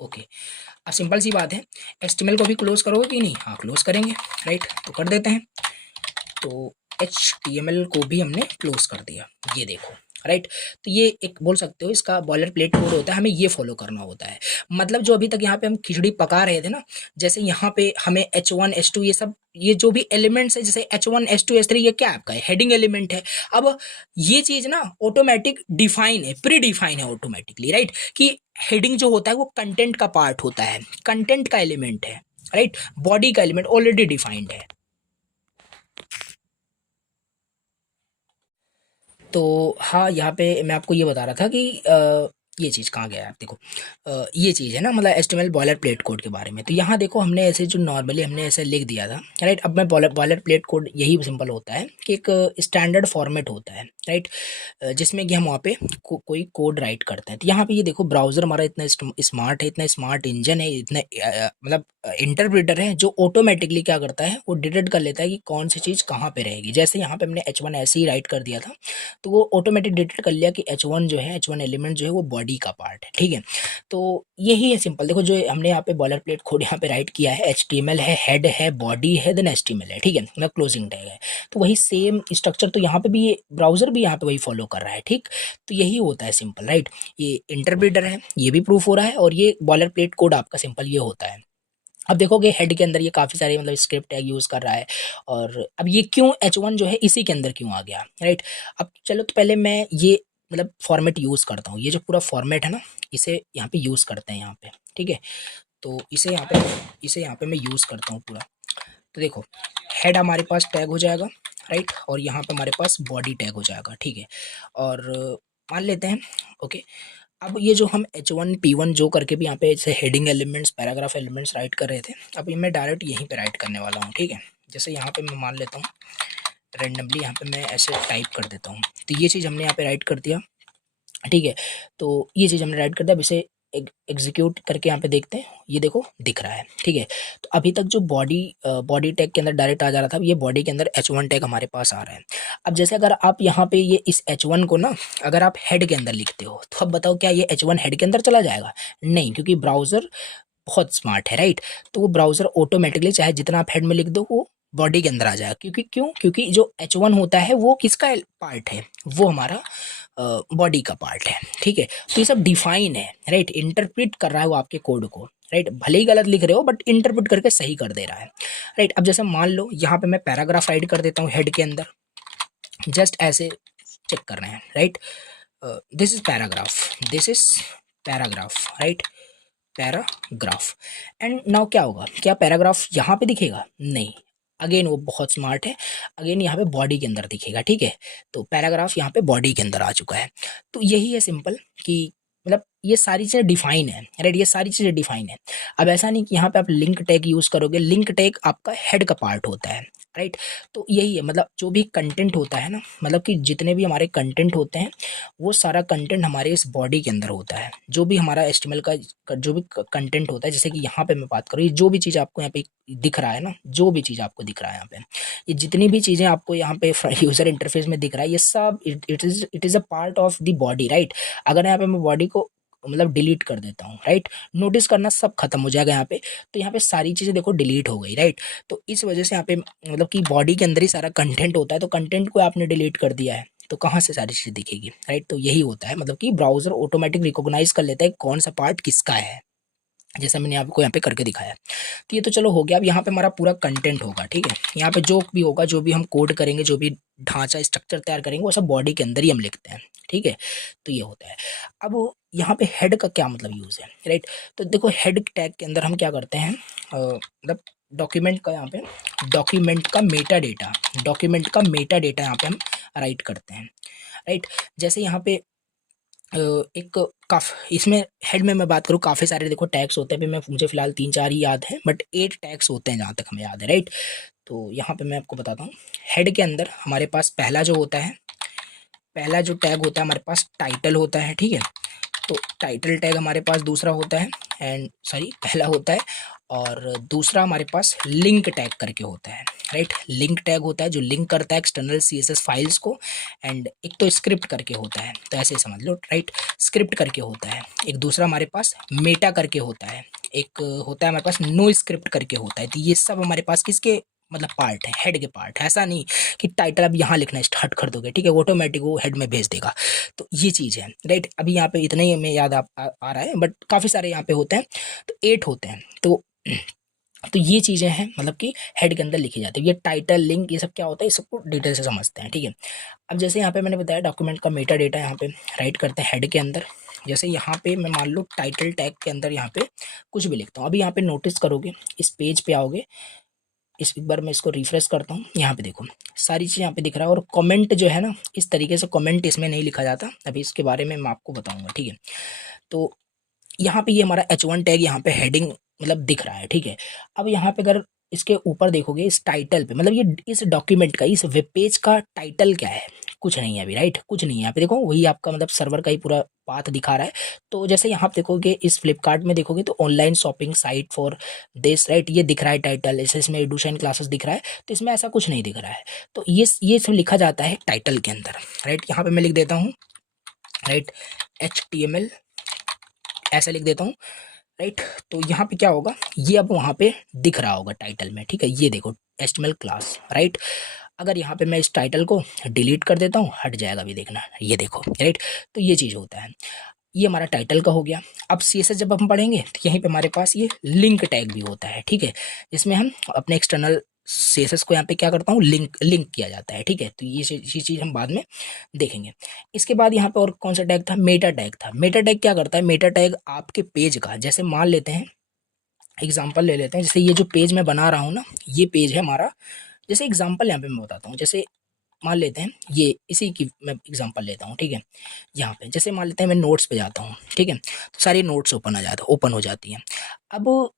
ओके। अब सिंपल सी बात है, HTML को भी क्लोज करोगे कि नहीं, हाँ क्लोज करेंगे, राइट, तो कर देते हैं। तो HTML को भी हमने क्लोज कर दिया, ये देखो, राइट। तो ये एक बोल सकते हो इसका बॉयलर प्लेट कोड होता है, हमें ये फॉलो करना होता है। मतलब जो अभी तक यहाँ पे हम खिचड़ी पका रहे थे ना, जैसे यहाँ पे हमें H1 H2 ये सब, ये जो भी एलिमेंट्स है, जैसे H1 H2 H3, ये क्या आपका है, हेडिंग एलिमेंट है। अब ये चीज ना ऑटोमेटिक डिफाइन है, प्री डिफाइन है ऑटोमेटिकली, राइट, कि हेडिंग जो होता है वो कंटेंट का पार्ट होता है, कंटेंट का एलिमेंट है, राइट, बॉडी का एलिमेंट ऑलरेडी डिफाइंड है। तो हाँ, यहाँ पे मैं आपको ये बता रहा था कि ये चीज़ कहाँ गया है, आप देखो, ये चीज़ है ना, मतलब HTML बॉयलर प्लेट कोड के बारे में। तो यहाँ देखो हमने ऐसे जो नॉर्मली हमने ऐसे लिख दिया था, राइट। अब मैं बॉयलर प्लेट कोड यही सिंपल होता है कि एक स्टैंडर्ड फॉर्मेट होता है, राइट, जिसमें कि हम वहाँ पे कोई कोड राइट करते हैं। तो यहाँ पे ये देखो, ब्राउज़र हमारा इतना स्मार्ट है, इतना स्मार्ट इंजन है, इतना मतलब इंटरप्रेटर है, जो ऑटोमेटिकली क्या करता है, वो डिटेक्ट कर लेता है कि कौन सी चीज़ कहाँ पे रहेगी। जैसे यहाँ पे हमने H1 ऐसे ही राइट कर दिया था, तो वो ऑटोमेटिक डिटेक्ट कर लिया कि H1 जो है, H1 एलिमेंट जो है वो बॉडी का पार्ट है, ठीक है। तो यही है सिंपल, देखो जो हमने यहाँ पे बॉयलर प्लेट कोड यहाँ पे राइट किया है, HTML है, हेड है, बॉडी है, देन HTML है, ठीक है, मतलब क्लोजिंग टैग है। तो वही सेम स्ट्रक्चर तो यहाँ पे भी, ये ब्राउजर भी यहाँ पे वही फॉलो कर रहा है, ठीक। तो यही होता है सिंपल, राइट। ये इंटरप्रेटर है, ये भी प्रूफ हो रहा है, और ये बॉयलर प्लेट कोड आपका सिंपल ये होता है। अब देखोगे हेड के अंदर ये काफ़ी सारे मतलब स्क्रिप्ट टैग यूज़ कर रहा है, और अब ये क्यों H1 जो है इसी के अंदर क्यों आ गया, राइट। अब चलो, तो पहले मैं ये मतलब फॉर्मेट यूज़ करता हूँ, ये जो पूरा फॉर्मेट है ना, इसे यहाँ पे यूज़ करते हैं यहाँ पे, ठीक है। तो इसे यहाँ पे मैं यूज़ करता हूँ पूरा। तो देखो, हेड हमारे पास टैग हो जाएगा, राइट, और यहाँ पे हमारे पास बॉडी टैग हो जाएगा, ठीक है। और मान लेते हैं, ओके। अब ये जो हम H1 P1 जो करके भी यहाँ पे जैसे heading elements, paragraph elements right कर रहे थे, अब ये मैं डायरेक्ट यहीं पे राइट करने वाला हूँ, ठीक है। जैसे यहाँ पे मैं मान लेता हूँ रेंडमली, यहाँ पे मैं ऐसे टाइप कर देता हूँ, तो ये चीज़ हमने यहाँ पे राइट कर दिया, ठीक है। तो ये चीज़ हमने राइट कर दिया, अब इसे एग्जीक्यूट करके यहाँ पे देखते हैं, ये देखो दिख रहा है, ठीक है। तो अभी तक जो बॉडी टैग के अंदर डायरेक्ट आ जा रहा था, ये बॉडी के अंदर H1 टैग हमारे पास आ रहा है। अब जैसे अगर आप यहाँ पे ये इस H1 को ना, अगर आप हेड के अंदर लिखते हो, तो अब बताओ क्या ये H1 हेड के अंदर चला जाएगा? नहीं, क्योंकि ब्राउज़र बहुत स्मार्ट है, राइट। तो वो ब्राउज़र ऑटोमेटिकली चाहे जितना आप हेड में लिख दो, वो बॉडी के अंदर आ जाएगा। क्योंकि जो H1 होता है वो किसका पार्ट है, वो हमारा बॉडी का पार्ट है, ठीक है। तो ये सब डिफाइन है, राइट, इंटरप्रेट कर रहा है वो आपके कोड को, राइट। भले ही गलत लिख रहे हो, बट इंटरप्रेट करके सही कर दे रहा है, राइट। अब जैसे मान लो यहाँ पे मैं पैराग्राफ राइट कर देता हूँ हेड के अंदर, जस्ट ऐसे चेक कर रहे हैं, right. This is paragraph, right. Paragraph. And now क्या होगा, क्या पैराग्राफ यहाँ पे दिखेगा? नहीं, अगेन वो बहुत स्मार्ट है, अगेन यहाँ पे बॉडी के अंदर दिखेगा, ठीक है। तो पैराग्राफ यहाँ पे बॉडी के अंदर आ चुका है। तो यही है सिंपल कि मतलब ये सारी चीज़ें डिफाइन है, राइट, ये सारी चीज़ें डिफाइन है। अब ऐसा नहीं कि यहाँ पे आप लिंक टैग यूज़ करोगे, लिंक टैग आपका हेड का पार्ट होता है, राइट। तो यही है, मतलब जो भी कंटेंट होता है ना, मतलब कि जितने भी हमारे कंटेंट होते हैं वो सारा कंटेंट हमारे इस बॉडी के अंदर होता है। जो भी हमारा एचटीएमएल का जो भी कंटेंट होता है, जैसे कि यहाँ पे मैं बात करूँ, ये जो भी चीज़ आपको यहाँ पे दिख रहा है ना, जो भी चीज़ आपको दिख रहा है यहाँ पे, ये जितनी भी चीज़ें आपको यहाँ पे यूजर इंटरफेस में दिख रहा है, ये सब it is a part of the body, right. अगर यहाँ पे मैं बॉडी को मतलब डिलीट कर देता हूँ, राइट, नोटिस करना सब खत्म हो जाएगा यहाँ पे। तो यहाँ पे सारी चीज़ें देखो डिलीट हो गई, राइट। तो इस वजह से यहाँ पे मतलब कि बॉडी के अंदर ही सारा कंटेंट होता है, तो कंटेंट को आपने डिलीट कर दिया है तो कहाँ से सारी चीज़ें दिखेगी, राइट। तो यही होता है, मतलब कि ब्राउजर ऑटोमेटिक रिकॉग्नाइज कर लेता है कौन सा पार्ट किसका है, जैसा मैंने आपको यहाँ पे करके दिखाया। तो ये तो चलो हो गया। अब यहाँ पे हमारा पूरा कंटेंट होगा, ठीक है। यहाँ पे जो भी होगा, जो भी हम कोड करेंगे, जो भी ढांचा स्ट्रक्चर तैयार करेंगे, वो सब बॉडी के अंदर ही हम लिखते हैं, ठीक है। तो ये होता है। अब यहाँ पे हेड का क्या मतलब यूज़ है, राइट। तो देखो हेड टैग के अंदर हम क्या करते हैं, मतलब डॉक्यूमेंट का यहाँ पे डॉक्यूमेंट का मेटा डेटा यहाँ पे हम राइट करते हैं, राइट। जैसे यहाँ पे एक इसमें हेड में मैं बात करूँ, काफ़ी सारे देखो टैग्स होते हैं। अभी मुझे फिलहाल 3-4 ही याद हैं, बट 8 टैग्स होते हैं जहाँ तक हमें याद है, राइट। तो यहाँ पे मैं आपको बताता हूँ, हेड के अंदर हमारे पास पहला जो होता है, पहला जो टैग होता है हमारे पास टाइटल होता है, ठीक है। तो टाइटल टैग हमारे पास दूसरा होता है, एंड सॉरी पहला होता है, और दूसरा हमारे पास लिंक टैग करके होता है, राइट। लिंक टैग होता है जो लिंक करता है एक्सटर्नल सीएसएस फाइल्स को, एंड एक तो स्क्रिप्ट करके होता है, तो ऐसे ही समझ लो, राइट। स्क्रिप्ट करके होता है। एक दूसरा हमारे पास मेटा करके होता है, एक होता है हमारे पास नो स्क्रिप्ट करके होता है। तो ये सब हमारे पास किसके मतलब पार्ट है, हेड के पार्ट है। ऐसा नहीं कि टाइटल अब यहाँ लिखना स्टार्ट कर दोगे, ठीक है, ऑटोमेटिक वो हेड में भेज देगा। तो ये चीज़ है, राइट। अभी यहाँ पे इतना ही हमें याद आ रहा है, बट काफ़ी सारे यहाँ पे होते हैं, तो 8 होते हैं। तो ये चीज़ें हैं, मतलब कि हेड के अंदर लिखी जाती है। ये टाइटल लिंक ये सब क्या होता है, इस सबको डिटेल से समझते हैं, ठीक है। अब जैसे यहाँ पे मैंने बताया डॉक्यूमेंट का मेटा डेटा यहाँ पे राइट करते हैं हेड के अंदर। जैसे यहाँ पे मैं मान लो टाइटल टैग के अंदर यहाँ पे कुछ भी लिखता हूँ। अभी यहाँ पे नोटिस करोगे, इस पेज पे आओगे, इस एक बार मैं इसको रिफ्रेश करता हूँ, यहाँ पे देखो सारी चीज़ यहाँ पे दिख रहा है। और कमेंट जो है ना, इस तरीके से कमेंट इसमें नहीं लिखा जाता, अभी इसके बारे में मैं आपको बताऊंगा, ठीक है। तो यहाँ पे ये हमारा H1 टैग यहाँ पे हेडिंग मतलब दिख रहा है, ठीक है। अब यहाँ पे अगर इसके ऊपर देखोगे इस टाइटल पे, मतलब ये इस डॉक्यूमेंट का, इस वेब पेज का टाइटल क्या है, कुछ नहीं है अभी, राइट, कुछ नहीं है। यहाँ पे देखो वही आपका मतलब सर्वर का ही पूरा पाथ दिखा रहा है। तो जैसे यहाँ पे देखोगे, इस फ्लिपकार्ट में देखोगे तो online shopping site for this, right, ये दिख रहा है टाइटल, जैसे इसमें एडुशन क्लासेस दिख रहा है। तो इसमें ऐसा कुछ नहीं दिख रहा है। तो ये सब लिखा जाता है टाइटल के अंदर, राइट। यहाँ पे मैं लिख देता हूँ, राइट, HTML ऐसा लिख देता हूँ, राइट। तो यहाँ पे क्या होगा, ये अब वहाँ पे दिख रहा होगा टाइटल में, ठीक है। ये देखो HTML क्लास, राइट। अगर यहाँ पे मैं इस टाइटल को डिलीट कर देता हूँ, हट जाएगा, अभी देखना, ये देखो, राइट। तो ये चीज़ होता है, ये हमारा टाइटल का हो गया। अब CSS जब हम पढ़ेंगे तो यहीं पे हमारे पास ये लिंक टैग भी होता है, ठीक है, जिसमें हम अपने एक्सटर्नल CSS को यहाँ पे क्या करता हूँ, लिंक लिंक किया जाता है, ठीक है। तो ये चीज़ हम बाद में देखेंगे। इसके बाद यहाँ पे और कौन सा टैग था, मेटा टैग था। मेटा टैग क्या करता है, मेटा टैग आपके पेज का, जैसे मान लेते हैं एग्जाम्पल ले लेते हैं, जैसे ये जो पेज मैं बना रहा हूँ ना, ये पेज है हमारा। जैसे एग्जाम्पल यहाँ पे मैं बताता हूँ, जैसे मान लेते हैं ये इसी की मैं एग्जांपल लेता हूँ, ठीक है। यहाँ पे जैसे मान लेते हैं मैं नोट्स पे जाता हूँ, ठीक है, तो सारी नोट्स ओपन हो जाती हैं। अब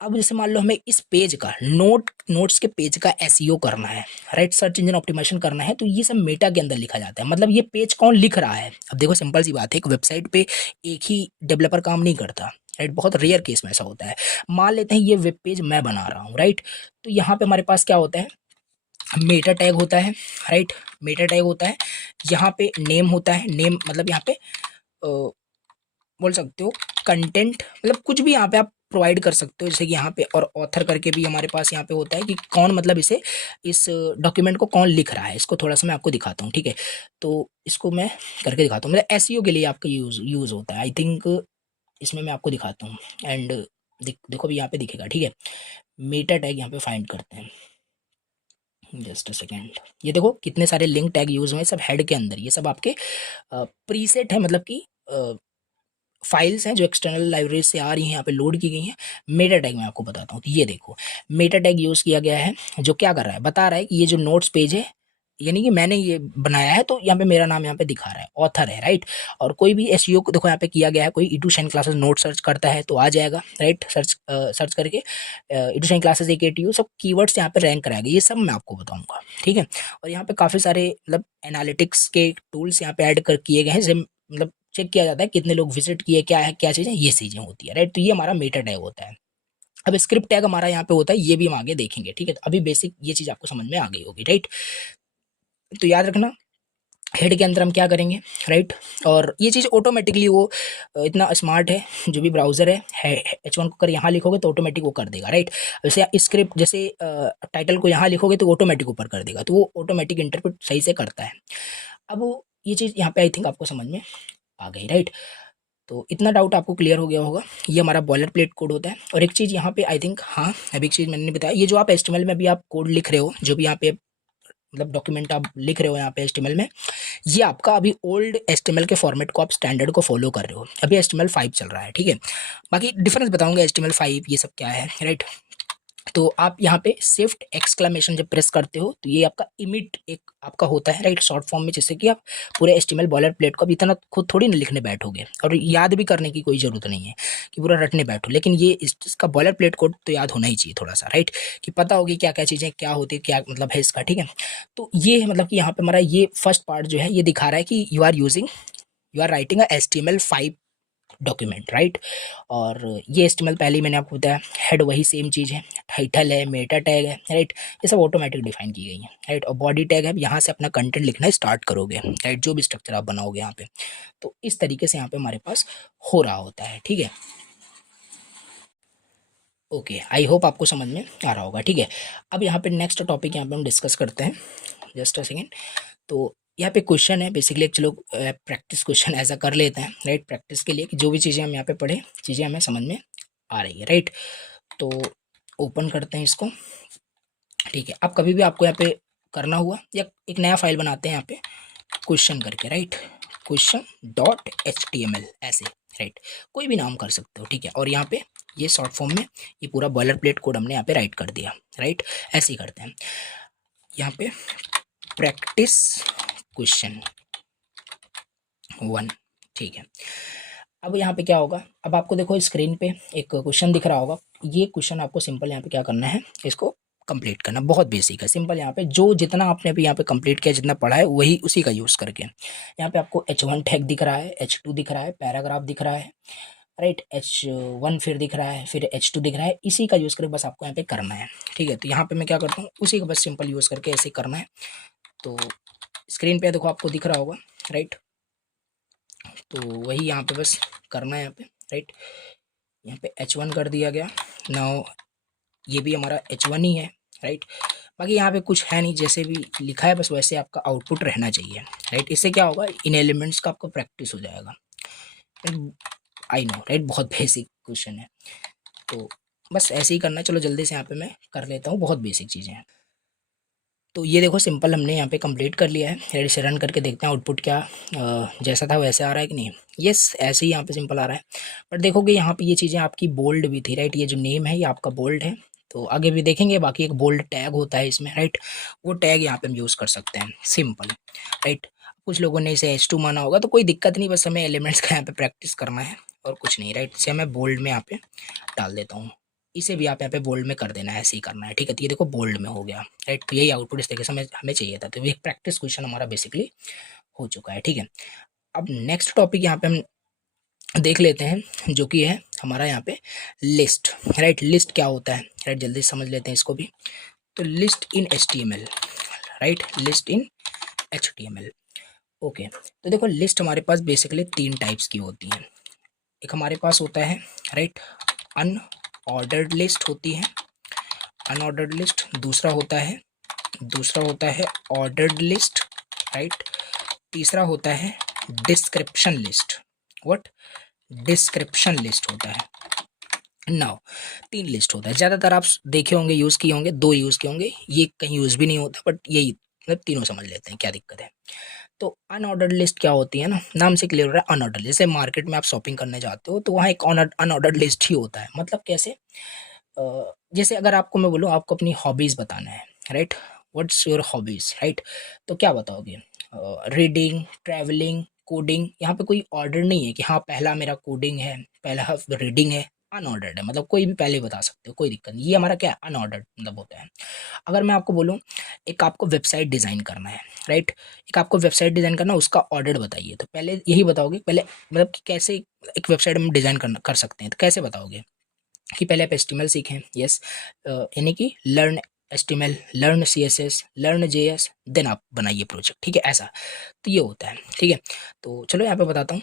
अब जैसे मान लो हमें इस पेज का नोट्स के पेज का एसईओ करना है, राइट, सर्च इंजन ऑप्टिमाइजेशन करना है, तो ये सब मेटा के अंदर लिखा जाता है। मतलब ये पेज कौन लिख रहा है, अब देखो सिंपल सी बात है, एक वेबसाइट पे एक ही डेवलपर काम नहीं करता, राइट, बहुत रेयर केस में ऐसा होता है। मान लेते हैं ये वेब पेज मैं बना रहा हूँ, राइट। तो यहाँ पे हमारे पास क्या होता है, मेटा टैग होता है, राइट, मेटा टैग होता है। यहाँ पे नेम होता है, नेम मतलब यहाँ पे बोल सकते हो कंटेंट, मतलब कुछ भी यहाँ पे आप प्रोवाइड कर सकते हो, जैसे कि यहाँ पे, और ऑथर करके भी हमारे पास यहाँ पे होता है कि कौन मतलब इस डॉक्यूमेंट को कौन लिख रहा है। इसको थोड़ा सा मैं आपको दिखाता हूँ, ठीक है। तो इसको मैं करके दिखाता हूँ, मतलब एसईओ के लिए आपका यूज़ होता है, आई थिंक। इसमें मैं आपको दिखाता हूँ, एंड देखो अभी यहाँ पे दिखेगा, ठीक है। मेटा टैग यहाँ पे फाइंड करते हैं, जस्ट अ सेकेंड। ये देखो कितने सारे लिंक टैग यूज हुए हैं, सब हेड के अंदर, ये सब आपके प्रीसेट है, मतलब कि फाइल्स हैं जो एक्सटर्नल लाइब्रेरी से आ रही हैं, यहाँ पे लोड की गई हैं। मेटा टैग मैं आपको बताता हूँ, तो ये देखो मेटा टैग यूज़ किया गया है, जो क्या कर रहा है, बता रहा है कि ये जो नोट्स पेज है, यानी कि मैंने ये बनाया है, तो यहाँ पे मेरा नाम यहाँ पे दिखा रहा है, ऑथर है, राइट। और कोई भी एसईओ को देखो यहाँ पे किया गया है, कोई ईटू शाइन क्लासेस नोट सर्च करता है तो आ जाएगा, राइट। सर्च करके ईटू शाइन क्लासेस AKTU सब कीवर्ड्स यहाँ पे रैंक कराएगा, ये सब मैं आपको बताऊंगा, ठीक है। और यहाँ पे काफ़ी सारे मतलब एनालिटिक्स के टूल्स यहाँ पे ऐड कर किए गए हैं, जैसे मतलब चेक किया जाता है कितने लोग विजिट किए, क्या है क्या चीज़ें, ये चीज़ें होती है, राइट। तो ये हमारा मेटा टैग होता है। अब स्क्रिप्ट टैग हमारा यहाँ पे होता है, ये भी हम आगे देखेंगे, ठीक है। तो अभी बेसिक ये चीज़ आपको समझ में आ गई होगी, राइट। तो याद रखना हेड के अंदर हम क्या करेंगे, राइट। और ये चीज़ ऑटोमेटिकली वो इतना स्मार्ट है, जो भी ब्राउज़र है H1 को कर यहाँ लिखोगे तो ऑटोमेटिक वो कर देगा, राइट। जैसे स्क्रिप्ट जैसे टाइटल को यहाँ लिखोगे तो ऑटोमेटिक ऊपर कर देगा, तो वो ऑटोमेटिक इंटरप्रेट सही से करता है। अब वो ये चीज़ यहाँ पे आई थिंक आपको समझ में आ गई, राइट। तो इतना डाउट आपको क्लियर हो गया होगा, ये हमारा बॉयलर प्लेट कोड होता है। और एक चीज़ यहाँ पे आई थिंक, हाँ अभी एक चीज़ मैंने नहीं बताया, ये जो आप HTML में भी आप कोड लिख रहे हो, जो भी यहाँ पे मतलब डॉक्यूमेंट आप लिख रहे हो यहाँ पे HTML में, ये आपका अभी ओल्ड HTML के फॉर्मेट को आप स्टैंडर्ड को फॉलो कर रहे हो, अभी HTML5 चल रहा है, ठीक है। बाकी डिफरेंस बताऊंगा HTML5 ये सब क्या है, राइट। तो आप यहाँ पे शिफ्ट एक्सक्लेमेशन जब प्रेस करते हो तो ये आपका इमिट एक आपका होता है, राइट, शॉर्ट फॉर्म में, जिससे कि आप पूरे HTML बॉयलर प्लेट को अब इतना खुद थोड़ी ना लिखने बैठोगे, और याद भी करने की कोई ज़रूरत नहीं है कि पूरा रटने बैठो, लेकिन ये इसका बॉयलर प्लेट कोड तो याद होना ही चाहिए थोड़ा सा, राइट, कि पता होगी क्या क्या चीज़ें क्या होती है, क्या मतलब है इसका, ठीक है। तो ये मतलब कि यहाँ पे हमारा ये फर्स्ट पार्ट जो है ये दिखा रहा है कि you are writing HTML5 document, right. और ये HTML पहले ही मैंने आपको बताया, हेड वही सेम चीज़ है, टाइटल है, मेटा टैग है, राइट, ये सब ऑटोमेटिक डिफाइन की गई है, राइट। और बॉडी टैग है, यहाँ से अपना कंटेंट लिखना स्टार्ट करोगे, राइट, जो भी स्ट्रक्चर आप बनाओगे यहाँ पे, तो इस तरीके से यहाँ पे हमारे पास हो रहा होता है, ठीक है। ओके, आई होप आपको समझ में आ रहा होगा, ठीक है। अब यहाँ पे नेक्स्ट टॉपिक यहाँ पे हम डिस्कस करते हैं, जस्ट अ सेकेंड। तो यहाँ पे क्वेश्चन है बेसिकली, एक चलो प्रैक्टिस क्वेश्चन ऐसा कर लेते हैं, राइट, प्रैक्टिस के लिए कि जो भी चीज़ें हम यहाँ पे पढ़े चीज़ें हमें समझ में आ रही है, राइट। तो ओपन करते हैं इसको, ठीक है। अब कभी भी आपको यहाँ पे करना हुआ या एक नया फाइल बनाते हैं यहाँ पे क्वेश्चन करके, राइट, question.html ऐसे, राइट, कोई भी नाम कर सकते हो, ठीक है। और यहाँ पे ये शॉर्ट फॉर्म में ये पूरा बॉयलर प्लेट कोड हमने यहाँ पे राइट कर दिया, राइट। ऐसे ही करते हैं यहाँ पे प्रैक्टिस क्वेश्चन 1, ठीक है। अब यहाँ पे क्या होगा, अब आपको देखो स्क्रीन पे एक क्वेश्चन दिख रहा होगा, ये क्वेश्चन आपको सिंपल यहाँ पे क्या करना है, इसको कंप्लीट करना, बहुत बेसिक है, सिंपल। यहाँ पे जो जितना आपने अभी यहाँ पे कंप्लीट किया, जितना पढ़ा है वही उसी का यूज़ करके, यहाँ पे आपको H1 टैग दिख रहा है, H2 दिख रहा है, पैराग्राफ दिख रहा है, राइट, H1 फिर दिख रहा है, फिर H2 दिख रहा है, इसी का यूज़ करके बस आपको यहाँ पे करना है, ठीक है। तो यहाँ पे मैं क्या करता हूँ, उसी का बस सिंपल यूज़ करके ऐसे करना है। तो स्क्रीन पे देखो आपको दिख रहा होगा, राइट, तो वही यहाँ पे बस करना है यहाँ पे, राइट। यहाँ पे H1 कर दिया गया, नाउ ये भी हमारा H1 ही है, राइट। बाकी यहाँ पे कुछ है नहीं, जैसे भी लिखा है बस वैसे आपका आउटपुट रहना चाहिए, राइट। इससे क्या होगा, इन एलिमेंट्स का आपको प्रैक्टिस हो जाएगा, आई नो, राइट, बहुत बेसिक क्वेश्चन है, तो बस ऐसे ही करना है। चलो जल्दी से यहाँ पे मैं कर लेता हूँ, बहुत बेसिक चीज़ें हैं। तो ये देखो सिंपल हमने यहाँ पे कंप्लीट कर लिया है, रेडी से रन करके देखते हैं आउटपुट क्या जैसा था वैसे आ रहा है कि नहीं। यस, ऐसे ही यहाँ पे सिंपल आ रहा है, बट देखोगे यहाँ पे ये चीज़ें आपकी बोल्ड भी थी, राइट, ये जो नेम है ये आपका बोल्ड है, तो आगे भी देखेंगे। बाकी एक बोल्ड टैग होता है इसमें, राइट, वो टैग यहाँ पे हम यूज़ कर सकते हैं, सिंपल, राइट। कुछ लोगों ने इसे H2 माना होगा, तो कोई दिक्कत नहीं, बस हमें एलिमेंट्स का यहाँ पे प्रैक्टिस करना है और कुछ नहीं, राइट। इसे मैं बोल्ड में यहाँ पे डाल देता हूँ, इसे भी आप यहाँ पे बोल्ड में कर देना है, ऐसे ही करना है, ठीक है। तो ये देखो बोल्ड में हो गया, राइट। तो यही आउटपुट इस तरीके से हमें चाहिए था, तो ये प्रैक्टिस क्वेश्चन हमारा बेसिकली हो चुका है, ठीक है। अब नेक्स्ट टॉपिक यहाँ पे हम देख लेते हैं, जो कि है हमारा यहाँ पे लिस्ट, राइट। लिस्ट क्या होता है, राइट, जल्दी समझ लेते हैं इसको भी। तो लिस्ट इन HTML, राइट, लिस्ट इन HTML, ओके। तो देखो लिस्ट हमारे पास बेसिकली 3 टाइप्स की होती हैं। एक हमारे पास होता है, राइट, अनऑर्डर्ड लिस्ट होती है, अनऑर्डर्ड लिस्ट। दूसरा होता है ऑर्डर्ड लिस्ट, राइट। तीसरा होता है description list, what, description list होता है। नाउ 3 लिस्ट होता है, ज़्यादातर आप देखे होंगे, यूज़ किए होंगे, 2 यूज़ किए होंगे, ये कहीं यूज़ भी नहीं होता, बट यही मतलब तीनों समझ लेते हैं, क्या दिक्कत है। तो अनऑर्डर्ड लिस्ट क्या होती है ना, नाम से क्लियर हो रहा है अनऑर्डर्ड। जैसे मार्केट में आप शॉपिंग करने जाते हो तो वहाँ एक अनऑर्डर्ड लिस्ट ही होता है। मतलब कैसे, जैसे अगर आपको मैं बोलूँ आपको अपनी हॉबीज़ बताना है, right, what's your hobbies, right, तो क्या बताओगे? Reading, travelling, coding. यहाँ पे कोई ऑर्डर नहीं है कि हाँ पहला मेरा कोडिंग है, पहला रीडिंग है, अनऑर्डर्ड है। मतलब कोई भी पहले बता सकते हो, कोई दिक्कत नहीं। ये हमारा क्या है, अनऑर्डर्ड मतलब होता है। अगर मैं आपको बोलूँ एक आपको वेबसाइट डिज़ाइन करना है, राइट, एक आपको वेबसाइट डिज़ाइन करना है, उसका ऑर्डर बताइए, तो पहले यही बताओगे पहले, मतलब कि कैसे एक वेबसाइट हम डिज़ाइन कर सकते हैं, तो कैसे बताओगे कि पहले आप एचटीएमएल सीखें, यस, यानी कि learn HTML, learn CSS, learn JS, then आप बनाइए प्रोजेक्ट, ठीक है, ऐसा। तो ये होता है, ठीक है। तो चलो यहाँ पे बताता हूँ,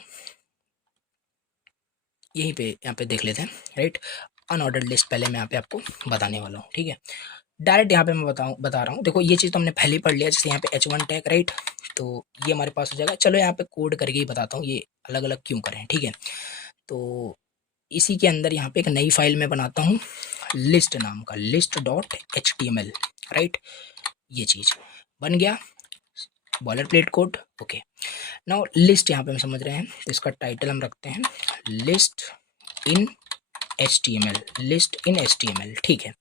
यहीं पे यहाँ पे देख लेते हैं, राइट। अनऑर्डर्ड लिस्ट पहले मैं यहाँ पे आपको बताने वाला हूँ, ठीक है। डायरेक्ट यहाँ पे मैं बता रहा हूँ। देखो ये चीज़ तो हमने पहले ही पढ़ लिया, जैसे यहाँ पे H1 टैग, राइट, तो ये हमारे पास हो जाएगा। चलो यहाँ पे कोड करके ही बताता हूँ ये अलग अलग क्यों करें, ठीक है। तो इसी के अंदर यहाँ पे एक नई फाइल में बनाता हूँ, लिस्ट नाम का, लिस्ट डॉट HTML, राइट। ये चीज़ बन गया, bowler plate code, okay. Now list यहाँ पे हम समझ रहे हैं, तो इसका टाइटल हम रखते हैं लिस्ट इन HTML, लिस्ट इन HTML, ठीक है।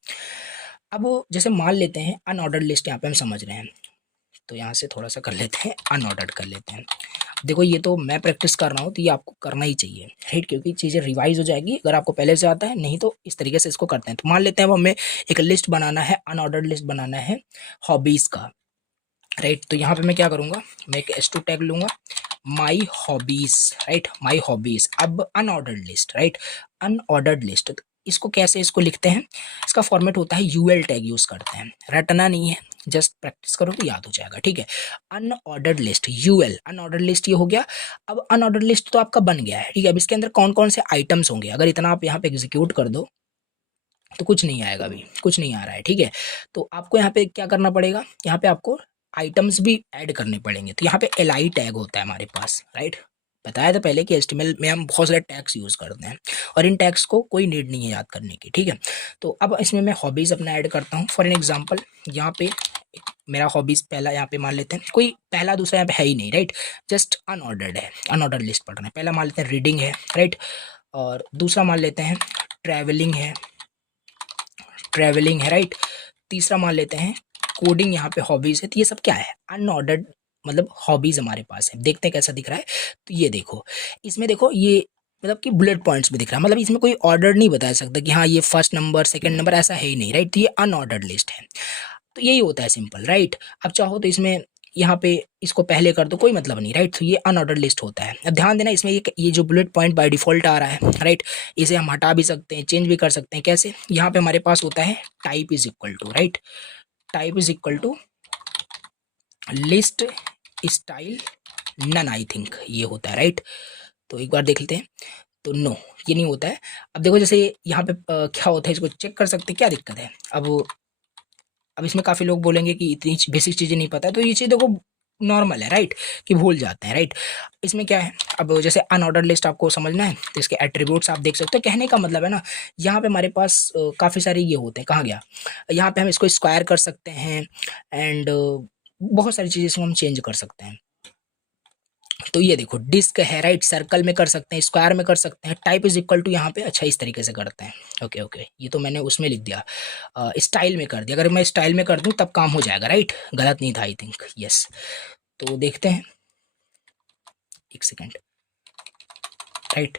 अब वो जैसे मान लेते हैं अनऑर्डर्ड लिस्ट यहाँ पे हम समझ रहे हैं, तो यहाँ से थोड़ा सा कर लेते हैं, अनऑर्डर्ड कर लेते हैं। देखो ये तो मैं प्रैक्टिस कर रहा हूँ, तो ये आपको करना ही चाहिए, राइट, क्योंकि चीज़ें रिवाइज हो जाएगी अगर आपको पहले से आता है, नहीं तो इस तरीके से इसको करते हैं। तो मान लेते हैं अब हमें एक लिस्ट बनाना है, अनऑर्डर्ड लिस्ट बनाना है हॉबीज़ का, राइट। तो यहाँ पे मैं क्या करूँगा, मैं एक S2 टैग लूँगा, my hobbies, right, my hobbies. अब unordered list, right, unordered list, तो इसको कैसे इसको लिखते हैं, इसका फॉर्मेट होता है यूएल टैग यूज़ करते हैं, रटना नहीं है, जस्ट प्रैक्टिस करो तो याद हो जाएगा, ठीक है। Unordered list, UL, unordered list ये हो गया। अब अनऑर्डर्ड लिस्ट तो आपका बन गया है, ठीक है। अब इसके अंदर कौन कौन से आइटम्स होंगे, अगर इतना आप यहाँ पे एग्जीक्यूट कर दो तो कुछ नहीं आएगा, अभी कुछ नहीं आ रहा है, ठीक है। तो आपको यहाँ पे क्या करना पड़ेगा, यहाँ पे आपको आइटम्स भी ऐड करने पड़ेंगे। तो यहाँ पे एल टैग होता है हमारे पास, राइट। बताया था पहले कि HTML में हम बहुत सारे टैग्स यूज़ करते हैं और इन टैग्स को कोई नीड नहीं है याद करने की, ठीक है। तो अब इसमें मैं हॉबीज़ अपना ऐड करता हूँ। फॉर एन एग्जाम्पल यहाँ पे मेरा हॉबीज़ पहला यहाँ पे मान लेते हैं, कोई पहला दूसरा यहाँ पे है ही नहीं, राइट, जस्ट अनऑर्डर्ड है, अनऑर्डर्ड लिस्ट पढ़ रहे हैं। पहला मान लेते हैं रीडिंग है, राइट, और दूसरा मान लेते हैं ट्रैवलिंग है, ट्रैवलिंग है, राइट। तीसरा मान लेते हैं कोडिंग, यहाँ पे हॉबीज़ है। तो ये सब क्या है, अनऑर्डर्ड मतलब हॉबीज़ हमारे पास है। देखते हैं कैसा दिख रहा है। तो ये देखो, इसमें देखो ये मतलब कि बुलेट पॉइंट्स में दिख रहा है, मतलब इसमें कोई ऑर्डर नहीं बता सकता कि हाँ ये फर्स्ट नंबर सेकंड नंबर, ऐसा है ही नहीं, राइट। तो ये अनऑर्डर्ड लिस्ट है, तो यही होता है सिंपल, राइट। अब चाहो तो इसमें यहाँ पे इसको पहले कर दो, कोई मतलब नहीं, राइट। तो ये अनऑर्डर्ड लिस्ट होता है। अब ध्यान देना इसमें ये जो बुलेट पॉइंट बाय डिफॉल्ट आ रहा है, राइट, इसे हम हटा भी सकते हैं, चेंज भी कर सकते हैं। कैसे, यहाँ पे हमारे पास होता है type is equal to, right, type is equal to list style none, I think ये होता है, राइट। तो एक बार देख लेते हैं, तो नो, ये नहीं होता है। अब देखो जैसे यहाँ पे क्या होता है, इसको चेक कर सकते हैं, क्या दिक्कत है। अब इसमें काफ़ी लोग बोलेंगे कि इतनी बेसिक चीज़ें नहीं पता है, तो ये चीज़ देखो नॉर्मल है, राइट, कि भूल जाते हैं, राइट। इसमें क्या है, अब जैसे अनऑर्डर लिस्ट आपको समझना है तो इसके एट्रीब्यूट्स आप देख सकते हो। कहने का मतलब है ना, यहाँ पे हमारे पास काफ़ी सारे ये होते हैं, कहाँ गया, यहाँ पे हम इसको स्क्वायर कर सकते हैं एंड बहुत सारी चीज़ें इसमें हम चेंज कर सकते हैं। तो ये देखो डिस्क है, राइट, सर्कल में कर सकते हैं, स्क्वायर में कर सकते हैं, टाइप इज इक्वल टू यहाँ पे, अच्छा इस तरीके से करते हैं, ओके ओके, ये तो मैंने उसमें लिख दिया, स्टाइल में कर दिया। अगर मैं स्टाइल में कर दूं तब काम हो जाएगा, राइट, गलत नहीं था आई थिंक, यस। तो देखते हैं, एक सेकेंड, राइट,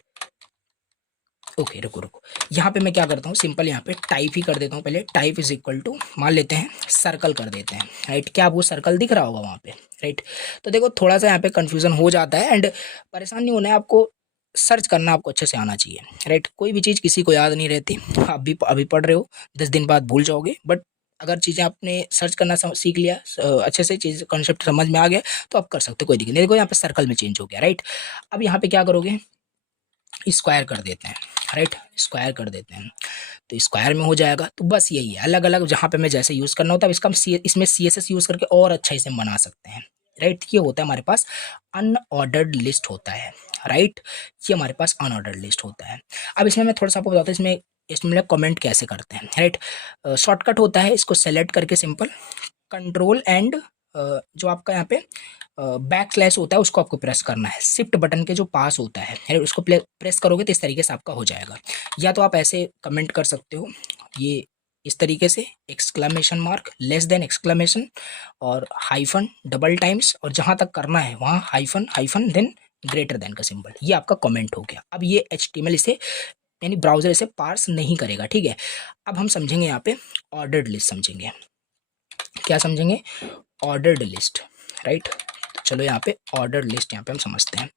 ओके, रुको रुको, यहाँ पे मैं क्या करता हूँ, सिंपल यहाँ पे टाइप ही कर देता हूँ। पहले टाइप इज इक्वल टू मान लेते हैं सर्कल कर देते हैं, राइट। क्या वो सर्कल दिख रहा होगा वहाँ पे, राइट। तो देखो थोड़ा सा यहाँ पे कंफ्यूजन हो जाता है एंड परेशान नहीं होना है आपको, सर्च करना आपको अच्छे से आना चाहिए, राइट। कोई भी चीज़ किसी को याद नहीं रहती, आप भी अभी पढ़ रहे हो, 10 दिन बाद भूल जाओगे, बट अगर चीज़ें आपने सर्च करना सीख लिया, अच्छे से चीज़ कॉन्सेप्ट समझ में आ गया, तो आप कर सकते हो, कोई दिक्कत नहीं। देखो यहाँ पे सर्कल में चेंज हो गया, राइट। अब यहाँ पे क्या करोगे, स्क्वायर कर देते हैं, राइट, स्क्वायर कर देते हैं, तो स्क्वायर में हो जाएगा। तो बस यही है, अलग अलग जहाँ पे मैं जैसे यूज़ करना होता है, इसका हम इसमें CSS यूज़ करके और अच्छा इसे बना सकते हैं, राइट। ये होता है हमारे पास अनऑर्डर्ड लिस्ट होता है, राइट, ये हमारे पास अनऑर्डर्ड लिस्ट होता है। अब इसमें मैं थोड़ा सा आपको बताता हूँ इसमें कमेंट कैसे करते हैं, राइट। शॉर्टकट होता है, इसको सेलेक्ट करके सिंपल कंट्रोल एंड जो आपका यहाँ पे बैक स्लैश होता है उसको आपको प्रेस करना है, शिफ्ट बटन के जो पास होता है उसको प्रेस करोगे तो इस तरीके से आपका हो जाएगा। या तो आप ऐसे कमेंट कर सकते हो, ये इस तरीके से exclamation mark, less than exclamation और हाइफन डबल टाइम्स, और जहाँ तक करना है वहाँ hyphen hyphen then greater than का सिंबल, ये आपका कमेंट हो गया। अब ये HTML इसे यानी ब्राउजर इसे पार्स नहीं करेगा, ठीक है। अब हम समझेंगे यहाँ पे ऑर्डर्ड लिस्ट समझेंगे। क्या समझेंगे? Ordered list, right. चलो यहाँ पे ऑर्डर्ड लिस्ट यहाँ पे हम समझते हैं।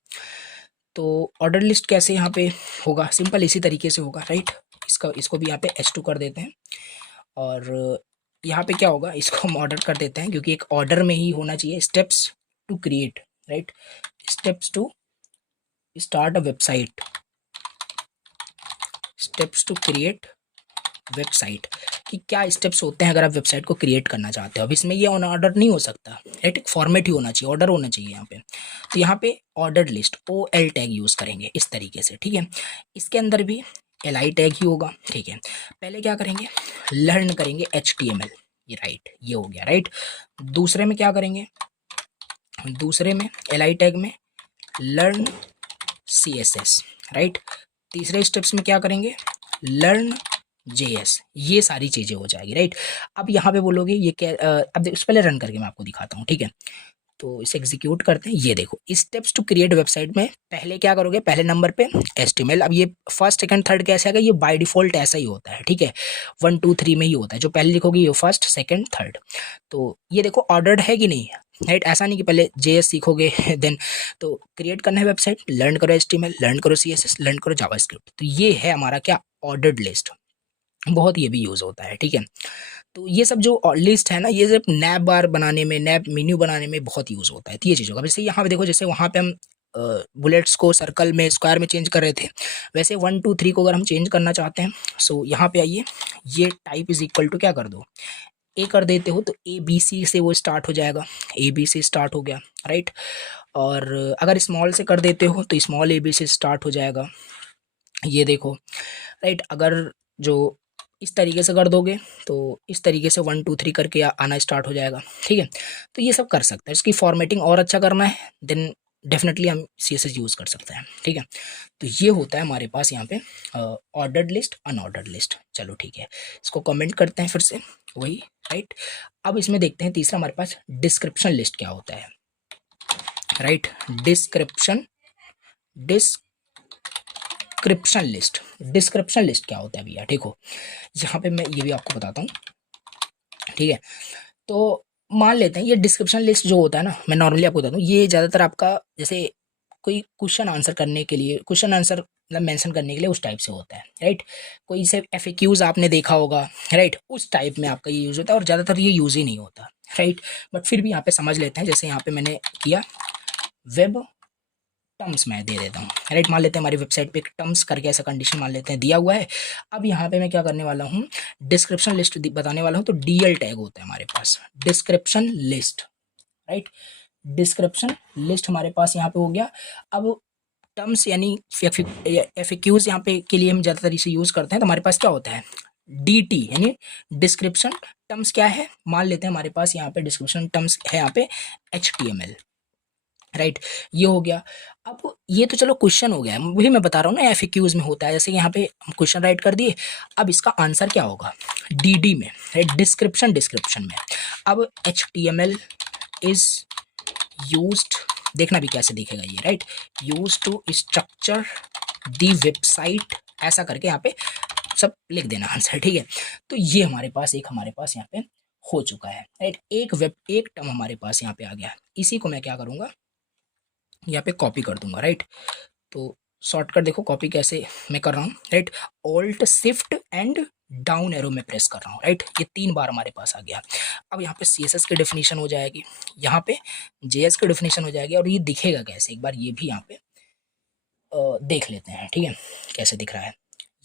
तो ऑर्डर लिस्ट कैसे यहाँ पे होगा? सिंपल इसी तरीके से होगा, राइट। इसको भी यहाँ पे H2 कर देते हैं, और यहाँ पे क्या होगा, इसको हम ऑर्डर कर देते हैं क्योंकि एक ऑर्डर में ही होना चाहिए। Steps to create, right, steps to start a website, steps to create website, कि क्या स्टेप्स होते हैं अगर आप वेबसाइट को क्रिएट करना चाहते हो। अब इसमें ये ऑन ऑर्डर नहीं हो सकता, राइट, एक फॉर्मेट ही होना चाहिए, ऑर्डर होना चाहिए यहाँ पे। तो यहाँ पे ordered list OL tag use करेंगे इस तरीके से, ठीक है। इसके अंदर भी LI टैग ही होगा, ठीक है। पहले क्या करेंगे, लर्न करेंगे HTML, ये राइट, ये हो गया, राइट। दूसरे में क्या करेंगे, दूसरे में LI टैग में लर्न CSS, राइट। तीसरे स्टेप्स में क्या करेंगे, लर्न JS, ये सारी चीज़ें हो जाएगी, राइट। अब यहाँ पे बोलोगे ये क्या, अब इस पहले रन करके मैं आपको दिखाता हूँ, ठीक है। तो इसे एग्जीक्यूट करते हैं। ये देखो, स्टेप्स टू क्रिएट वेबसाइट में पहले क्या करोगे, पहले नंबर पे HTML। अब ये फर्स्ट सेकंड थर्ड कैसे आएगा, ये बाय डिफॉल्ट ऐसा ही होता है, ठीक है। 1 2 3 में ही होता है, जो पहले लिखोगे ये फर्स्ट सेकंड थर्ड। तो ये देखो ऑर्डर्ड है कि नहीं, राइट। ऐसा नहीं कि पहले JS सीखोगे देन, तो क्रिएट करना है वेबसाइट, लर्न करो HTML, लर्न करो CSS, लर्न करो जावास्क्रिप्ट। तो ये है हमारा क्या, ऑर्डर्ड लिस्ट। बहुत ये भी यूज़ होता है, ठीक है। तो ये सब जो लिस्ट है ना, ये सिर्फ नैप बार बनाने में, नैप मेन्यू बनाने में बहुत यूज़ होता है। तो ये चीज़ होगा। जैसे यहाँ पे देखो, जैसे वहाँ पे हम बुलेट्स को सर्कल में, स्क्वायर में चेंज कर रहे थे, वैसे 1 2 3 को अगर हम चेंज करना चाहते हैं, सो यहाँ पे आइए, ये टाइप इज इक्वल टू क्या कर दो, A कर देते हो तो ABC से वो स्टार्ट हो जाएगा, ABC स्टार्ट हो गया, राइट। और अगर स्मॉल से कर देते हो तो स्मॉल AB से स्टार्ट हो जाएगा, ये देखो, राइट। अगर जो इस तरीके से कर दोगे तो इस तरीके से 1 2 3 करके आना स्टार्ट हो जाएगा, ठीक है। तो ये सब कर सकते हैं। इसकी फॉर्मेटिंग और अच्छा करना है देन डेफिनेटली हम CSS यूज़ कर सकते हैं, ठीक है। तो ये होता है हमारे पास यहाँ पे ऑर्डर्ड लिस्ट, अनऑर्डर्ड लिस्ट। चलो ठीक है, इसको कमेंट करते हैं फिर से वही, राइट। अब इसमें देखते हैं तीसरा हमारे पास डिस्क्रिप्शन लिस्ट क्या होता है, right. Description list, description list क्या होता है भैया, देखो यहाँ पे मैं ये भी आपको बताता हूँ, ठीक है। तो मान लेते हैं ये डिस्क्रिप्शन लिस्ट जो होता है ना, मैं नॉर्मली आपको बताता हूँ, ये ज़्यादातर आपका जैसे कोई क्वेश्चन आंसर करने के लिए, क्वेश्चन आंसर मतलब मेंशन करने के लिए उस टाइप से होता है, राइट। कोई से FAQs आपने देखा होगा, राइट, उस टाइप में आपका ये यूज़ होता है, और ज़्यादातर ये यूज़ ही नहीं होता, राइट। बट फिर भी यहाँ पे समझ लेते हैं। जैसे यहाँ पे मैंने किया वेब टर्म्स मैं दे देता हूँ, राइट। मान लेते हैं हमारी वेबसाइट पे एक टर्म्स करके ऐसा कंडीशन मान लेते हैं दिया हुआ है। अब यहाँ पे मैं क्या करने वाला हूँ, डिस्क्रिप्शन लिस्ट बताने वाला हूँ। तो DL टैग होता है हमारे पास, description list, right. Description list हमारे पास यहाँ पे हो गया। अब टर्म्स यानी FAQs यहाँ पे के लिए हम ज़्यादातर इसे यूज़ करते हैं। तो हमारे पास क्या होता है, DT यानी डिस्क्रिप्शन टर्म्स क्या है, मान लेते हैं हमारे पास यहाँ पे डिस्क्रिप्शन टर्म्स है यहाँ पे HTML, राइट। ये हो गया। अब ये तो चलो क्वेश्चन हो गया, वही मैं बता रहा हूँ ना FAQs में होता है। जैसे यहाँ पे हम क्वेश्चन राइट कर दिए, अब इसका आंसर क्या होगा, DD में, राइट, डिस्क्रिप्शन में। अब HTML इज यूज्ड, देखना भी कैसे दिखेगा ये, right, use to structure the website, ऐसा करके यहाँ पे सब लिख देना आंसर, ठीक है। तो ये हमारे पास यहाँ पे हो चुका है, राइट। एक टर्म हमारे पास यहाँ पे आ गया। इसी को मैं क्या करूँगा, यहाँ पे कॉपी कर दूंगा, राइट। तो शॉर्टकट देखो कॉपी कैसे मैं कर रहा हूँ, right. Alt shift and down arrow में प्रेस कर रहा हूँ, राइट। ये 3 बार हमारे पास आ गया। अब यहाँ पे CSS की डेफिनेशन हो जाएगी, यहाँ पे JS की डेफिनेशन हो जाएगी, और ये दिखेगा कैसे, एक बार ये भी यहाँ पे देख लेते हैं, ठीक है, कैसे दिख रहा है।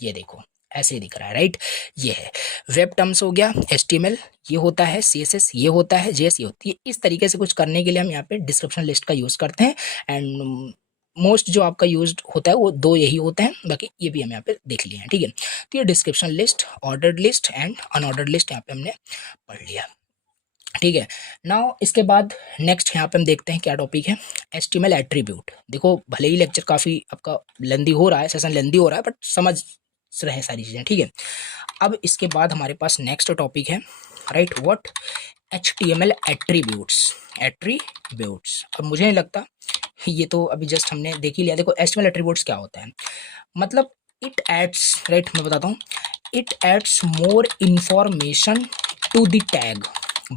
ये देखो ऐसे ही दिख रहा है, राइट। ये है वेब टर्म्स हो गया, HTML ये होता है, CSS ये होता है, JS ये होती है। इस तरीके से कुछ करने के लिए हम यहाँ पे डिस्क्रिप्शन लिस्ट का यूज़ करते हैं। एंड मोस्ट जो आपका यूज होता है वो 2 यही होते हैं, बाकी ये भी हम यहाँ पे देख लिए हैं, ठीक है। तो ये description list, ordered list and unordered list यहाँ पे हमने पढ़ लिया, ठीक है। नाउ इसके बाद नेक्स्ट यहाँ पे हम देखते हैं क्या टॉपिक है, HTML एट्रीब्यूट। देखो भले ही लेक्चर काफ़ी आपका लेंदी हो रहा है, सेशन लेंदी हो रहा है, बट समझ रहे हैं सारी चीज़ें, ठीक है। अब इसके बाद हमारे पास नेक्स्ट टॉपिक है, राइट, व्हाट HTML एट्रीब्यूट्स। अब मुझे नहीं लगता, ये तो अभी जस्ट हमने देख ही लिया। देखो HTML एट्रीब्यूट्स क्या होता है, मतलब इट एड्स, राइट, मैं बताता हूँ, it adds more information to the tag,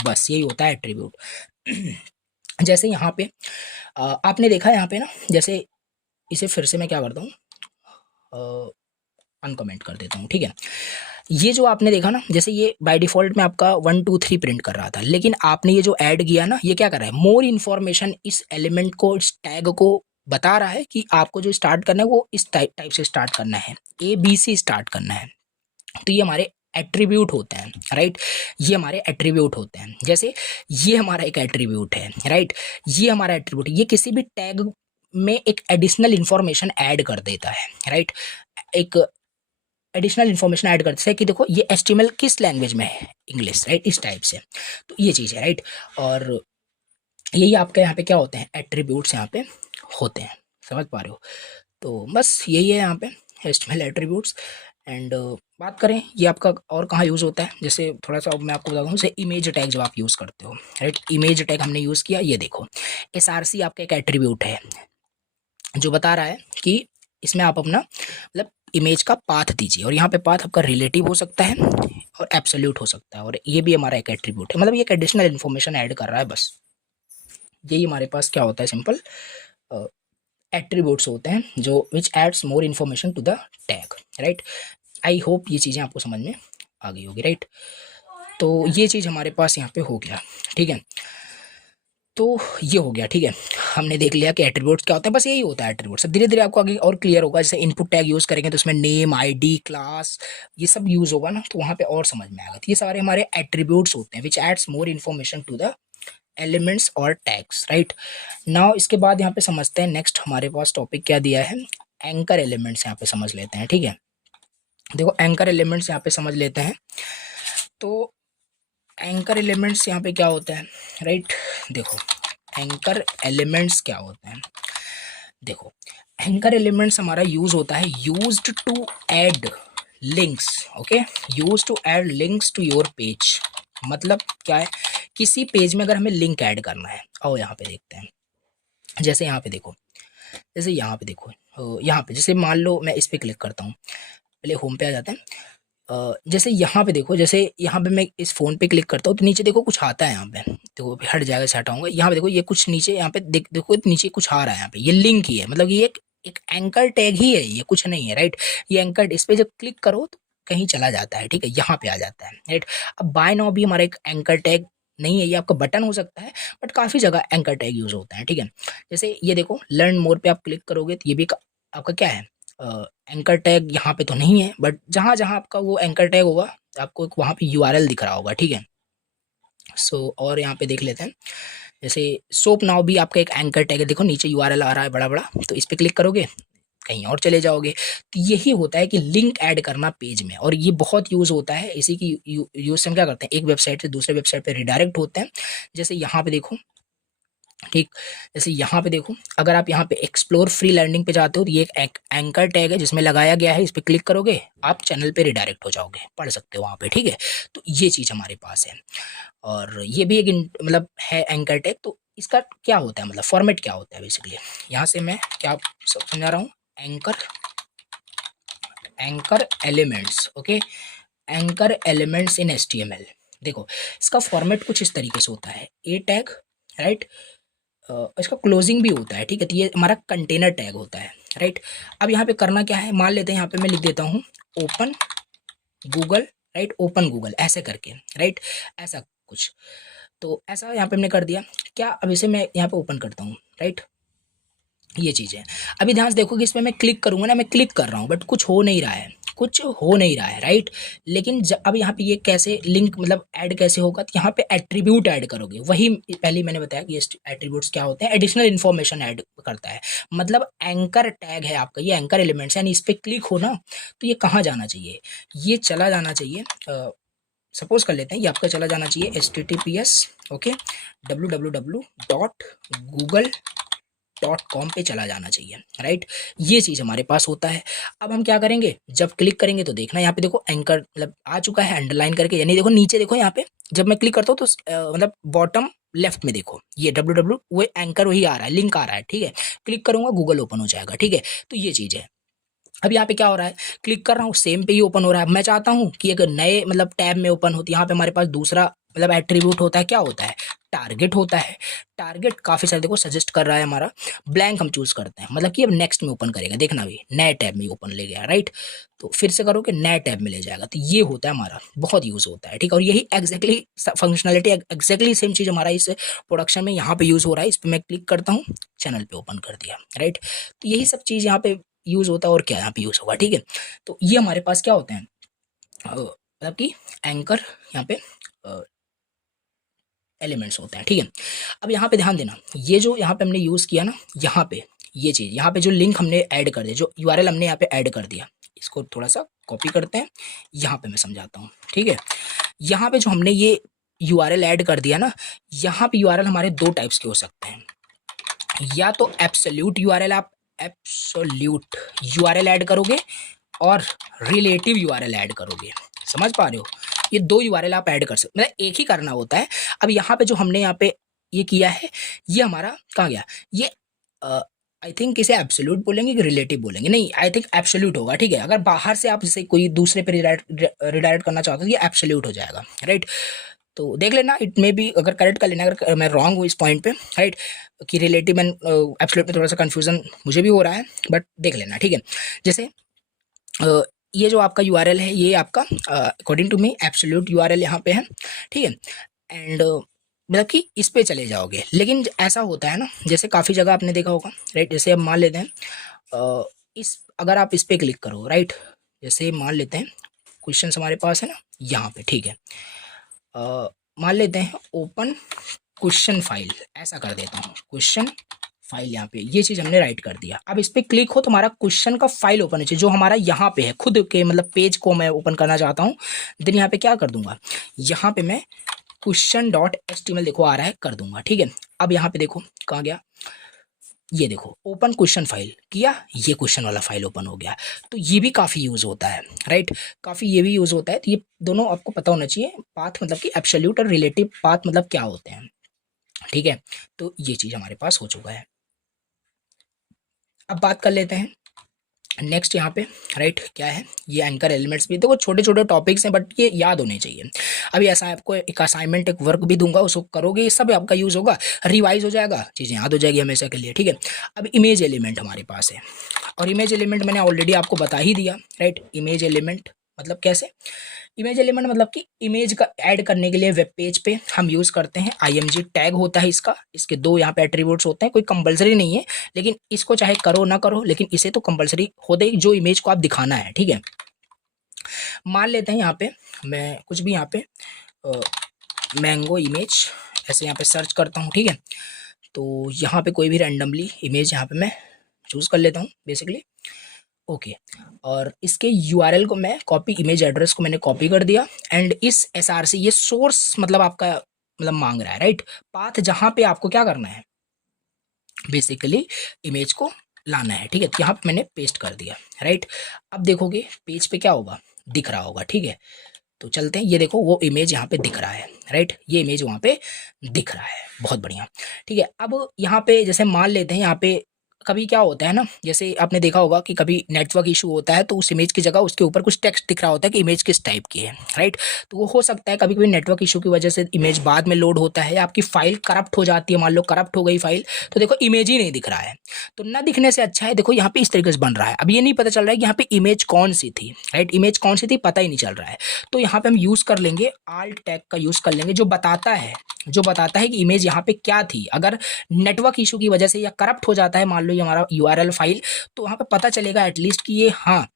बस यही होता है एट्रीब्यूट। जैसे यहाँ पे आपने देखा यहाँ पे ना, जैसे इसे फिर से मैं क्या करता हूँ, अनकमेंट कर देता हूँ, ठीक है। ये जो आपने देखा ना, जैसे ये बाय डिफॉल्ट में आपका 1 2 3 प्रिंट कर रहा था, लेकिन आपने ये जो ऐड किया ना, ये क्या कर रहा है, मोर इन्फॉर्मेशन इस एलिमेंट को, इस टैग को बता रहा है कि आपको जो स्टार्ट करना है वो इस टाइप से स्टार्ट करना है, ABC स्टार्ट करना है। तो ये हमारे एट्रीब्यूट होते हैं, राइट, ये हमारे एट्रीब्यूट होते हैं। जैसे ये हमारा एक एट्रीब्यूट है, राइट, ये हमारा एट्रीब्यूट, ये किसी भी टैग में एक एडिशनल इंफॉर्मेशन ऐड कर देता है, राइट, एक एडिशनल इन्फॉर्मेशन ऐड करते हैं कि देखो ये HTML किस लैंग्वेज में है, इंग्लिश, राइट, इस टाइप से। तो ये चीज़ है, राइट, और यही आपके यहाँ पे क्या होते हैं, एट्रीब्यूट्स यहाँ पे होते हैं, समझ पा रहे हो। तो बस यही है यहाँ पे HTML एट्रीब्यूट्स। एंड बात करें ये आपका और कहाँ यूज़ होता है, जैसे थोड़ा सा मैं आपको बताता हूँ, जैसे इमेज टैग जब आप यूज़ करते हो, राइट, इमेज टैग हमने यूज़ किया, ये देखो SRC आपका एक एट्रीब्यूट है जो बता रहा है कि इसमें आप अपना मतलब इमेज का पाथ दीजिए, और यहाँ पे पाथ आपका रिलेटिव हो सकता है और एब्सोल्यूट हो सकता है, और ये भी हमारा एक एट्रीब्यूट है, मतलब ये एक एडिशनल इन्फॉर्मेशन ऐड कर रहा है, बस यही हमारे पास क्या होता है, सिंपल एट्रीब्यूट्स होते हैं जो which adds more information to the tag, right. I hope ये चीज़ें आपको समझ में आ गई होगी, राइट। तो ये चीज़ हमारे पास यहाँ पे हो गया, ठीक है। तो ये हो गया, ठीक है, हमने देख लिया कि एट्रीब्यूट्स क्या होते हैं, बस यही होता है एट्रीब्यूट। सब धीरे धीरे आपको आगे और क्लियर होगा, जैसे इनपुट टैग यूज़ करेंगे तो उसमें नेम, ID, क्लास, ये सब यूज़ होगा ना, तो वहाँ पे और समझ में आएगा। तो ये सारे हमारे एट्रीब्यूट्स होते हैं which adds more information to the elements और टैग्स, राइट। नाउ इसके बाद यहाँ पे समझते हैं नेक्स्ट हमारे पास टॉपिक क्या दिया है, एंकर एलिमेंट्स यहाँ पे समझ लेते हैं, ठीक है। देखो एंकर एलिमेंट्स यहाँ पे समझ लेते हैं। तो एंकर एलिमेंट्स यहाँ पे क्या होता है, राइट, देखो एंकर एलिमेंट्स क्या होते हैं, देखो एंकर एलिमेंट्स हमारा यूज होता है used to add links, okay, use to add links to your page. मतलब क्या है, किसी पेज में अगर हमें लिंक ऐड करना है, आओ यहाँ पे देखते हैं, जैसे यहाँ पे देखो, जैसे यहाँ पे देखो, यहाँ पे जैसे मान लो मैं इस पर क्लिक करता हूँ, पहले होम पे आ जाते हैं। जैसे यहाँ पे देखो, जैसे यहाँ पे मैं इस फ़ोन पे क्लिक करता हूँ तो नीचे देखो कुछ आता है, यहाँ पे देखो अभी हट जाएगा, से हटाऊंगा, यहाँ पे देखो ये कुछ नीचे, यहाँ पे देखो नीचे कुछ आ रहा है, यहाँ पे ये लिंक ही है, मतलब ये एक एंकर टैग ही है, ये कुछ नहीं है, राइट। ये एंकर, इस पे जब क्लिक करो तो कहीं चला जाता है, ठीक है, यहाँ पे आ जाता है, राइट। अब बाय नाउ भी हमारा एक एंकर टैग नहीं है, ये आपका बटन हो सकता है, बट काफ़ी जगह एंकर टैग यूज़ होता है, ठीक है। जैसे ये देखो लर्न मोर पे आप क्लिक करोगे तो ये भी आपका क्या है, एंकर टैग यहाँ पे तो नहीं है, बट जहाँ जहाँ आपका वो एंकर टैग होगा आपको एक वहाँ पे URL दिख रहा होगा, ठीक है। सो और यहाँ पे देख लेते हैं, जैसे सोप नाउ भी आपका एक एंकर टैग है, देखो नीचे URL आ रहा है बड़ा बड़ा, तो इस पे क्लिक करोगे कहीं और चले जाओगे। तो यही होता है कि लिंक ऐड करना पेज में, और ये बहुत यूज़ होता है, इसी की यूज़ से हम क्या करते हैं, एक वेबसाइट से दूसरे वेबसाइट पे रिडायरेक्ट होते हैं। जैसे यहाँ पे देखो, ठीक, जैसे यहाँ पे देखो, अगर आप यहाँ पे एक्सप्लोर फ्री लर्निंग पे जाते हो तो ये एक एंकर टैग है जिसमें लगाया गया है, इस पर क्लिक करोगे आप चैनल पे रिडायरेक्ट हो जाओगे, पढ़ सकते हो वहाँ पे, ठीक है। तो ये चीज़ हमारे पास है, और ये भी एक मतलब है एंकर टैग। तो इसका क्या होता है, मतलब फॉर्मेट क्या होता है बेसिकली, यहाँ से मैं क्या समझा रहा हूँ, anchor anchor elements, okay, anchor elements in HTML। देखो इसका फॉर्मेट कुछ इस तरीके से होता है, ए टैग, राइट, इसका क्लोजिंग भी होता है, ठीक है। तो ये हमारा कंटेनर टैग होता है, राइट। अब यहाँ पे करना क्या है, मान लेते हैं यहाँ पे मैं लिख देता हूँ open Google, right, open Google ऐसे करके, राइट, ऐसा कुछ। तो ऐसा यहाँ पे हमने कर दिया क्या, अब इसे मैं यहाँ पे ओपन करता हूँ, राइट, ये चीज़ है। अभी ध्यान से देखो कि इसमें मैं क्लिक करूँगा ना, मैं क्लिक कर रहा हूँ बट कुछ हो नहीं रहा है, कुछ हो नहीं रहा है, राइट। लेकिन अब यहाँ पे ये कैसे लिंक मतलब ऐड कैसे होगा, तो यहाँ पे एट्रीब्यूट ऐड करोगे, वही पहले मैंने बताया कि एट्रीब्यूट्स क्या होते हैं, एडिशनल इन्फॉर्मेशन ऐड करता है। मतलब एंकर टैग है आपका, ये एंकर एलिमेंट्स, यानी इस पर क्लिक हो ना तो ये कहाँ जाना चाहिए, ये चला जाना चाहिए सपोज कर लेते हैं ये आपका चला जाना चाहिए https ओके www.google.com पे चला जाना चाहिए, राइट। ये चीज़ हमारे पास होता है। अब हम क्या करेंगे, जब क्लिक करेंगे तो देखना यहाँ पे देखो एंकर मतलब आ चुका है अंडरलाइन करके, यानी देखो नीचे देखो यहाँ पे जब मैं क्लिक करता हूँ तो मतलब बॉटम लेफ्ट में देखो ये www वो एंकर वही आ रहा है, लिंक आ रहा है, ठीक है। क्लिक करूंगा गूगल ओपन हो जाएगा, ठीक है। तो ये चीज़ है। अब यहाँ पे क्या हो रहा है, क्लिक कर रहा हूँ सेम पे ही ओपन हो रहा है। मैं चाहता हूँ कि एक नए मतलब टैब में ओपन होती, यहाँ पे हमारे पास दूसरा मतलब एट्रीब्यूट होता है, क्या होता है, टारगेट होता है। टारगेट काफ़ी सारे देखो सजेस्ट कर रहा है हमारा, ब्लैंक हम चूज करते हैं, मतलब कि अब नेक्स्ट में ओपन करेगा, देखना भी नए टैब में ओपन ले गया, राइट। तो फिर से करो कि नए टैब में ले जाएगा, तो ये होता है हमारा, बहुत यूज़ होता है, ठीक है। और यही एग्जैक्टली फंक्शनलिटी एग्जैक्टली सेम चीज़ हमारा इस प्रोडक्शन में यहाँ पे यूज़ हो रहा है। इस पर मैं क्लिक करता हूँ, चैनल पे ओपन कर दिया, राइट। तो यही सब चीज़ यहाँ पे यूज़ होता है, और क्या यहाँ पे यूज़ होगा, ठीक है। तो ये हमारे पास क्या होते हैं मतलब कि एंकर यहाँ पे एलिमेंट्स होते हैं, ठीक है। अब यहाँ पे ध्यान देना, ये जो यहाँ पे हमने यूज़ किया ना, यहाँ पे ये चीज़, यहाँ पे जो लिंक हमने ऐड कर दिया, जो यूआरएल हमने यहाँ पे ऐड कर दिया, इसको थोड़ा सा कॉपी करते हैं, यहाँ पे मैं समझाता हूँ, ठीक है। यहाँ पे जो हमने ये यूआरएल ऐड कर दिया ना, यहाँ पे यूआरएल हमारे दो टाइप्स के हो सकते हैं, या तो एब्सोल्यूट यूआरएल, आप एब्सोल्यूट यूआरएल ऐड करोगे और रिलेटिव यूआरएल ऐड करोगे, समझ पा रहे हो। ये दो यूआरएल आप ऐड कर सकते, मतलब एक ही करना होता है। अब यहाँ पे जो हमने यहाँ पे ये किया है, ये हमारा कहाँ गया, ये आई थिंक इसे एब्सोल्यूट बोलेंगे कि रिलेटिव बोलेंगे, नहीं आई थिंक एब्सोल्यूट होगा, ठीक है। अगर बाहर से आप जैसे कोई दूसरे पे रिडायरेक्ट करना चाहते हो, ये एब्सोल्यूट हो जाएगा, राइट। तो देख लेना, इट मे बी, अगर करेक्ट कर लेना, अगर मैं रॉन्ग हूँ इस पॉइंट पे, राइट, कि रिलेटिव एंड एब्सोल्यूट में थोड़ा सा कंफ्यूजन मुझे भी हो रहा है, बट देख लेना, ठीक है। जैसे ये जो आपका यूआरएल है, ये आपका according to me absolute URL यहाँ पे है, ठीक है। एंड मतलब कि इस पे चले जाओगे, लेकिन ऐसा होता है ना, जैसे काफ़ी जगह आपने देखा होगा, राइट। जैसे अब मान लेते हैं इस, अगर आप इस पे क्लिक करो, राइट, जैसे मान लेते हैं क्वेश्चन हमारे पास है ना यहाँ पे, ठीक है। मान लेते हैं ओपन क्वेश्चन फाइल, ऐसा कर देता हूँ, क्वेश्चन फाइल, यहाँ पे ये चीज़ हमने राइट कर दिया। अब इस पर क्लिक हो तो हमारा क्वेश्चन का फाइल ओपन है, जो हमारा यहाँ पे है खुद के मतलब पेज को मैं ओपन करना चाहता हूँ, देन यहाँ पे क्या कर दूंगा, यहाँ पे मैं question.html देखो आ रहा है, कर दूंगा, ठीक है। अब यहाँ पे देखो कहाँ गया, ये देखो ओपन क्वेश्चन फाइल किया, ये क्वेश्चन वाला फाइल ओपन हो गया। तो ये भी काफ़ी यूज़ होता है, राइट, काफ़ी ये भी यूज़ होता है। तो ये दोनों आपको पता होना चाहिए, पाथ मतलब कि एब्सोल्यूट और रिलेटिव पाथ मतलब क्या होते हैं, ठीक है। तो ये चीज़ हमारे पास हो चुका है। अब बात कर लेते हैं नेक्स्ट यहाँ पे, राइट, क्या है, ये एंकर एलिमेंट्स भी देखो छोटे छोटे टॉपिक्स हैं, बट ये याद होने चाहिए। अभी ऐसा आपको एक असाइनमेंट, एक वर्क भी दूंगा, उसको करोगे, ये सब आपका यूज़ होगा, रिवाइज हो जाएगा, चीज़ें याद हो जाएगी हमेशा के लिए, ठीक है। अब इमेज एलिमेंट हमारे पास है, और इमेज एलिमेंट मैंने ऑलरेडी आपको बता ही दिया, राइट। इमेज एलिमेंट मतलब कैसे, इमेज एलिमेंट मतलब कि इमेज का ऐड करने के लिए वेब पेज पे हम यूज़ करते हैं IMG टैग होता है इसका, इसके दो यहाँ पे एट्रीब्यूट्स होते हैं, कोई कंपलसरी नहीं है, लेकिन इसको चाहे करो ना करो, लेकिन इसे तो कंपलसरी होता ही, जो इमेज को आप दिखाना है, ठीक है। मान लेते हैं यहाँ पे मैं कुछ भी यहाँ पे मैंगो इमेज ऐसे यहाँ पे सर्च करता हूँ, ठीक है। तो यहाँ पे कोई भी रैंडमली इमेज यहाँ पे मैं चूज़ कर लेता हूँ बेसिकली, ओके। और इसके यूआरएल को मैं कॉपी, इमेज एड्रेस को मैंने कॉपी कर दिया, एंड इस SRC ये सोर्स मतलब आपका मतलब मांग रहा है, राइट, पाथ जहाँ पे आपको क्या करना है, बेसिकली इमेज को लाना है, ठीक है। तो यहाँ पे मैंने पेस्ट कर दिया, राइट। अब देखोगे पेज पे क्या होगा, दिख रहा होगा, ठीक है। तो चलते हैं, ये देखो वो इमेज यहाँ पे दिख रहा है, राइट, ये इमेज वहाँ पे दिख रहा है, बहुत बढ़िया, ठीक है। अब यहाँ पे जैसे मान लेते हैं, यहाँ पे कभी क्या होता है ना, जैसे आपने देखा होगा कि कभी नेटवर्क इशू होता है, तो उस इमेज की जगह उसके ऊपर कुछ टेक्स्ट दिख रहा होता है कि इमेज किस टाइप की है, राइट। तो वो हो सकता है कभी कभी नेटवर्क इशू की वजह से इमेज बाद में लोड होता है, या आपकी फाइल करप्ट हो जाती है, मान लो करप्ट हो गई फाइल, तो देखो इमेज ही नहीं दिख रहा है। तो ना दिखने से अच्छा है, देखो यहाँ पे इस तरीके से बन रहा है। अब ये नहीं पता चल रहा है कि यहाँ पे इमेज कौन सी थी, राइट, इमेज कौन सी थी पता ही नहीं चल रहा है। तो यहाँ पे हम यूज़ कर लेंगे आल्ट टैग का यूज़ कर लेंगे, जो बताता है कि इमेज यहाँ पे क्या थी। अगर नेटवर्क इशू की वजह से या करप्ट हो जाता है मान लो ये हमारा यूआरएल फाइल, तो वहाँ पे पता चलेगा एटलीस्ट कि ये हाँ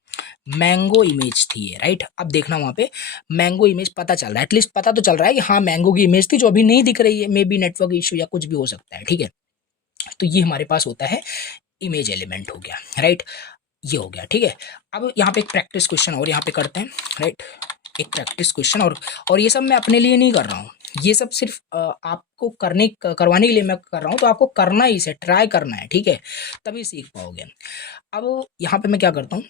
मैंगो इमेज थी ये, राइट। अब देखना वहाँ पे मैंगो इमेज पता चल रहा है, एटलीस्ट पता तो चल रहा है कि हाँ मैंगो की इमेज थी, जो अभी नहीं दिख रही है, मे बी नेटवर्क इशू या कुछ भी हो सकता है, ठीक है। तो ये हमारे पास होता है इमेज एलिमेंट हो गया, राइट, ये हो गया, ठीक है। अब यहाँ पे एक प्रैक्टिस क्वेश्चन और यहाँ पे करते हैं, राइट। एक प्रैक्टिस क्वेश्चन। और ये सब मैं अपने लिए नहीं कर रहा हूँ, ये सब सिर्फ आपको करवाने के लिए मैं कर रहा हूँ। तो आपको करना ही इसे ट्राई करना है, ठीक है, तभी सीख पाओगे। अब यहाँ पे मैं क्या करता हूँ,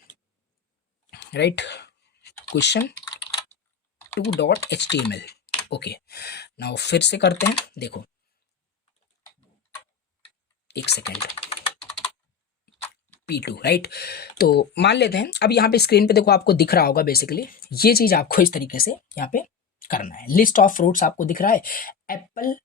right, question 2.html। Okay, now फिर से करते हैं, देखो एक सेकेंड, P2, राइट। तो मान लेते हैं, अब यहाँ पे स्क्रीन पे देखो आपको दिख रहा होगा, बेसिकली ये चीज आपको इस तरीके से यहाँ पे करना है। लिस्ट ऑफ फ्रूट्स आपको दिख रहा है, एप्पल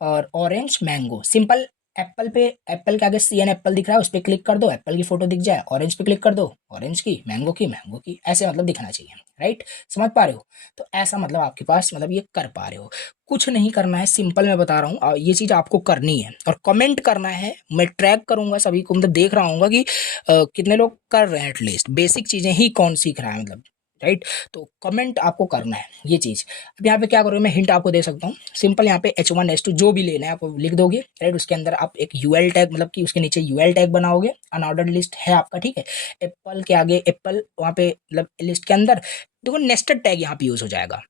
और ऑरेंज मैंगो। सिंपल, एप्पल पे, एप्पल के आगे सी एन एप्पल दिख रहा है, उस पर क्लिक कर दो, एप्पल की फोटो दिख जाए। ऑरेंज पे क्लिक कर दो, ऑरेंज की, मैंगो की, मैंगो की, ऐसे मतलब दिखना चाहिए, राइट। समझ पा रहे हो? तो ऐसा मतलब आपके पास, मतलब ये कर पा रहे हो। कुछ नहीं करना है, सिंपल मैं बता रहा हूँ, ये चीज आपको करनी है और कमेंट करना है। मैं ट्रैक करूंगा सभी को, मतलब देख रहा हूँ कि कितने लोग कर रहे हैं, एटलीस्ट बेसिक चीजें ही कौन सीख रहा है, मतलब, राइट। तो कमेंट आपको करना है ये चीज। अब यहाँ पे क्या करोगे, मैं हिंट आपको दे सकता हूँ, सिंपल यहाँ पे H1 H2 जो भी लेना है आप लिख दोगे, राइट। उसके अंदर आप एक यूएल टैग, मतलब कि उसके नीचे यूएल टैग बनाओगे, अनऑर्डर्ड लिस्ट है आपका, ठीक है। एप्पल के आगे एप्पल, वहाँ पे मतलब लिस्ट के अंदर देखो नेस्टेड टैग यहाँ पे यूज हो जाएगा,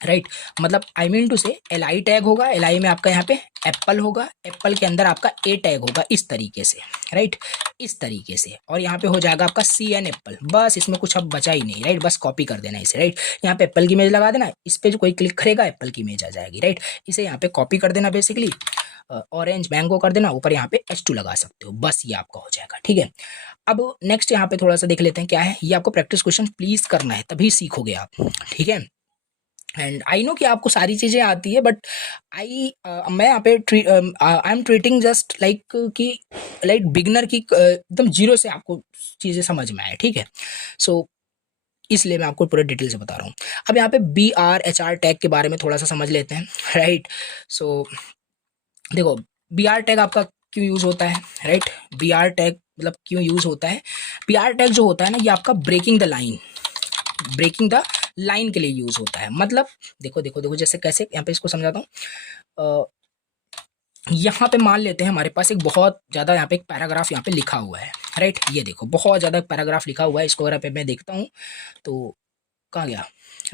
राइट। मतलब आई मीन टू से एल आई टैग होगा, एल आई में आपका यहाँ पे एप्पल होगा, एप्पल के अंदर आपका ए टैग होगा, इस तरीके से, राइट, इस तरीके से। और यहाँ पे हो जाएगा आपका सी एन एप्पल, बस इसमें कुछ अब बचा ही नहीं, राइट। बस कॉपी कर देना इसे, राइट। यहाँ पे एप्पल की इमेज लगा देना, इस पे जो कोई क्लिक करेगा एप्पल की इमेज आ जाएगी, राइट। इसे यहाँ पे कॉपी कर देना, बेसिकली ऑरेंज मैंगो कर देना, ऊपर यहाँ पे H2 लगा सकते हो, बस ये आपका हो जाएगा, ठीक है। अब नेक्स्ट यहाँ पे थोड़ा सा देख लेते हैं क्या है। ये आपको प्रैक्टिस क्वेश्चन प्लीज करना है, तभी सीखोगे आप, ठीक है। एंड आई नो कि आपको सारी चीजें आती है, बट मैं यहाँ पे I am treating just like कि लाइक बिगनर की, एकदम जीरो से आपको चीजें समझ में आए, ठीक है। सो इसलिए मैं आपको पूरे डिटेल से बता रहा हूँ। अब यहाँ पे BR HR टैग के बारे में थोड़ा सा समझ लेते हैं, राइट। सो देखो, BR टैग आपका क्यों यूज होता है, राइट। BR टैग मतलब क्यों यूज होता है, BR टैग जो होता है ना, ये आपका breaking the line, breaking the line के लिए यूज होता है। मतलब देखो देखो देखो, जैसे कैसे, यहाँ पे इसको समझाता हूँ। यहाँ पे मान लेते हैं हमारे पास एक बहुत ज्यादा यहाँ पे एक पैराग्राफ यहाँ पे लिखा हुआ है, राइट। ये देखो बहुत ज्यादा पैराग्राफ लिखा हुआ है, इसको अगर मैं देखता हूँ तो कहाँ गया,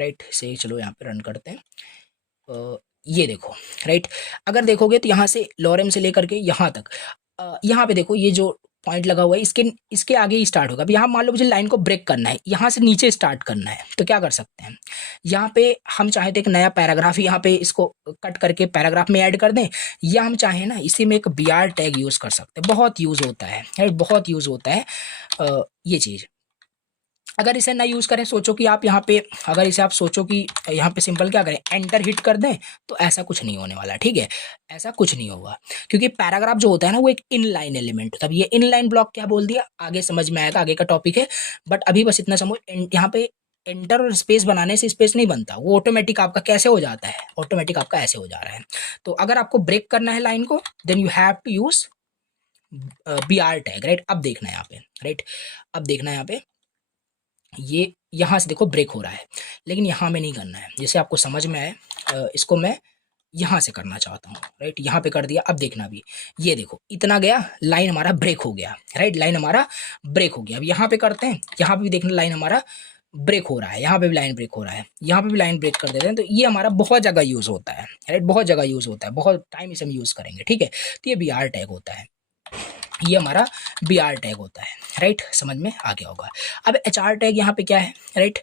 राइट से, चलो यहाँ पे रन करते हैं। ये देखो, राइट। अगर देखोगे तो यहाँ से लॉरेम से लेकर के यहाँ तक, यहाँ पे देखो ये जो पॉइंट लगा हुआ है, इसके इसके आगे ही स्टार्ट होगा। अब यहाँ मान लो मुझे लाइन को ब्रेक करना है, यहाँ से नीचे स्टार्ट करना है, तो क्या कर सकते हैं, यहाँ पे हम चाहे तो एक नया पैराग्राफ यहाँ पे इसको कट करके पैराग्राफ में ऐड कर दें, या हम चाहे ना इसी में एक BR टैग यूज कर सकते हैं। बहुत यूज होता है, राइट, बहुत यूज होता है ये चीज। अगर इसे ना यूज करें, सोचो कि आप यहाँ पे, अगर इसे आप सोचो कि यहाँ पे सिंपल क्या करें, एंटर हिट कर दें, तो ऐसा कुछ नहीं होने वाला, ठीक है। ऐसा कुछ नहीं होगा, क्योंकि पैराग्राफ जो होता है ना, वो एक इनलाइन एलिमेंट होता है। ये इनलाइन ब्लॉक क्या बोल दिया, आगे समझ में आएगा, आगे का टॉपिक है। बट अभी बस इतना समझ, यहाँ पे एंटर और स्पेस बनाने से स्पेस नहीं बनता, वो ऑटोमेटिक आपका कैसे हो जाता है, ऑटोमेटिक आपका ऐसे हो जा रहा है। तो अगर आपको ब्रेक करना है लाइन को, then you have to use BR tag, right. अब देखना है यहाँ पे, राइट, अब देखना है यहाँ पे, ये यहाँ से देखो ब्रेक हो रहा है, लेकिन यहाँ में नहीं करना है, जैसे आपको समझ में आए। इसको मैं यहाँ से करना चाहता हूँ, राइट। यहाँ पे कर दिया, अब देखना भी, ये देखो इतना गया, लाइन हमारा ब्रेक हो गया, राइट, लाइन हमारा ब्रेक हो गया। अब यहाँ पे करते हैं, यहाँ पे भी देखना लाइन हमारा ब्रेक हो रहा है, यहाँ पे भी लाइन ब्रेक हो रहा है, यहाँ पे भी लाइन ब्रेक कर देते हैं। तो ये हमारा बहुत जगह यूज होता है, राइट, बहुत जगह यूज होता है, बहुत टाइम इसे हम यूज करेंगे, ठीक है। तो ये BR टैग होता है, ये हमारा BR टैग होता है, राइट, समझ में आ गया होगा। अब HR टैग यहाँ पे क्या है, राइट।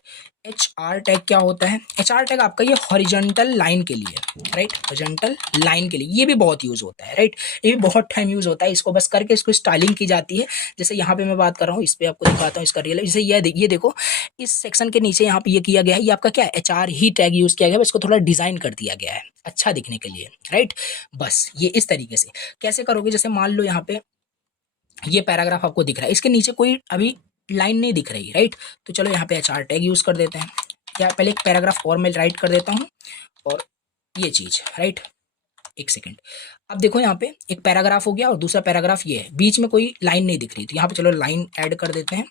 HR टैग क्या होता है, HR टैग आपका ये हॉरिजॉन्टल लाइन के लिए, राइट, हॉरिजॉन्टल लाइन के लिए ये भी बहुत यूज होता है, राइट। ये भी बहुत टाइम यूज होता है, इसको बस करके इसको स्टाइलिंग की जाती है। जैसे यहाँ पे मैं बात कर रहा हूँ, इस पे आपको दिखाता हूँ इसका रियल, जैसे ये देखो, इस सेक्शन के नीचे यहाँ पे ये किया गया है, ये आपका क्या है, HR ही टैग यूज किया गया है, इसको थोड़ा डिजाइन कर दिया गया है अच्छा दिखने के लिए, राइट। बस ये इस तरीके से कैसे करोगे, जैसे मान लो यहाँ पे ये पैराग्राफ आपको दिख रहा है, इसके नीचे कोई अभी लाइन नहीं दिख रही, राइट। तो चलो यहाँ पे HR टैग यूज कर देते हैं, या पहले एक पैराग्राफ और मैं राइट कर देता हूँ, और ये चीज, राइट, एक सेकेंड। अब देखो यहाँ पे एक पैराग्राफ हो गया और दूसरा पैराग्राफ ये है, बीच में कोई लाइन नहीं दिख रही, तो यहाँ पे चलो लाइन ऐड कर देते हैं।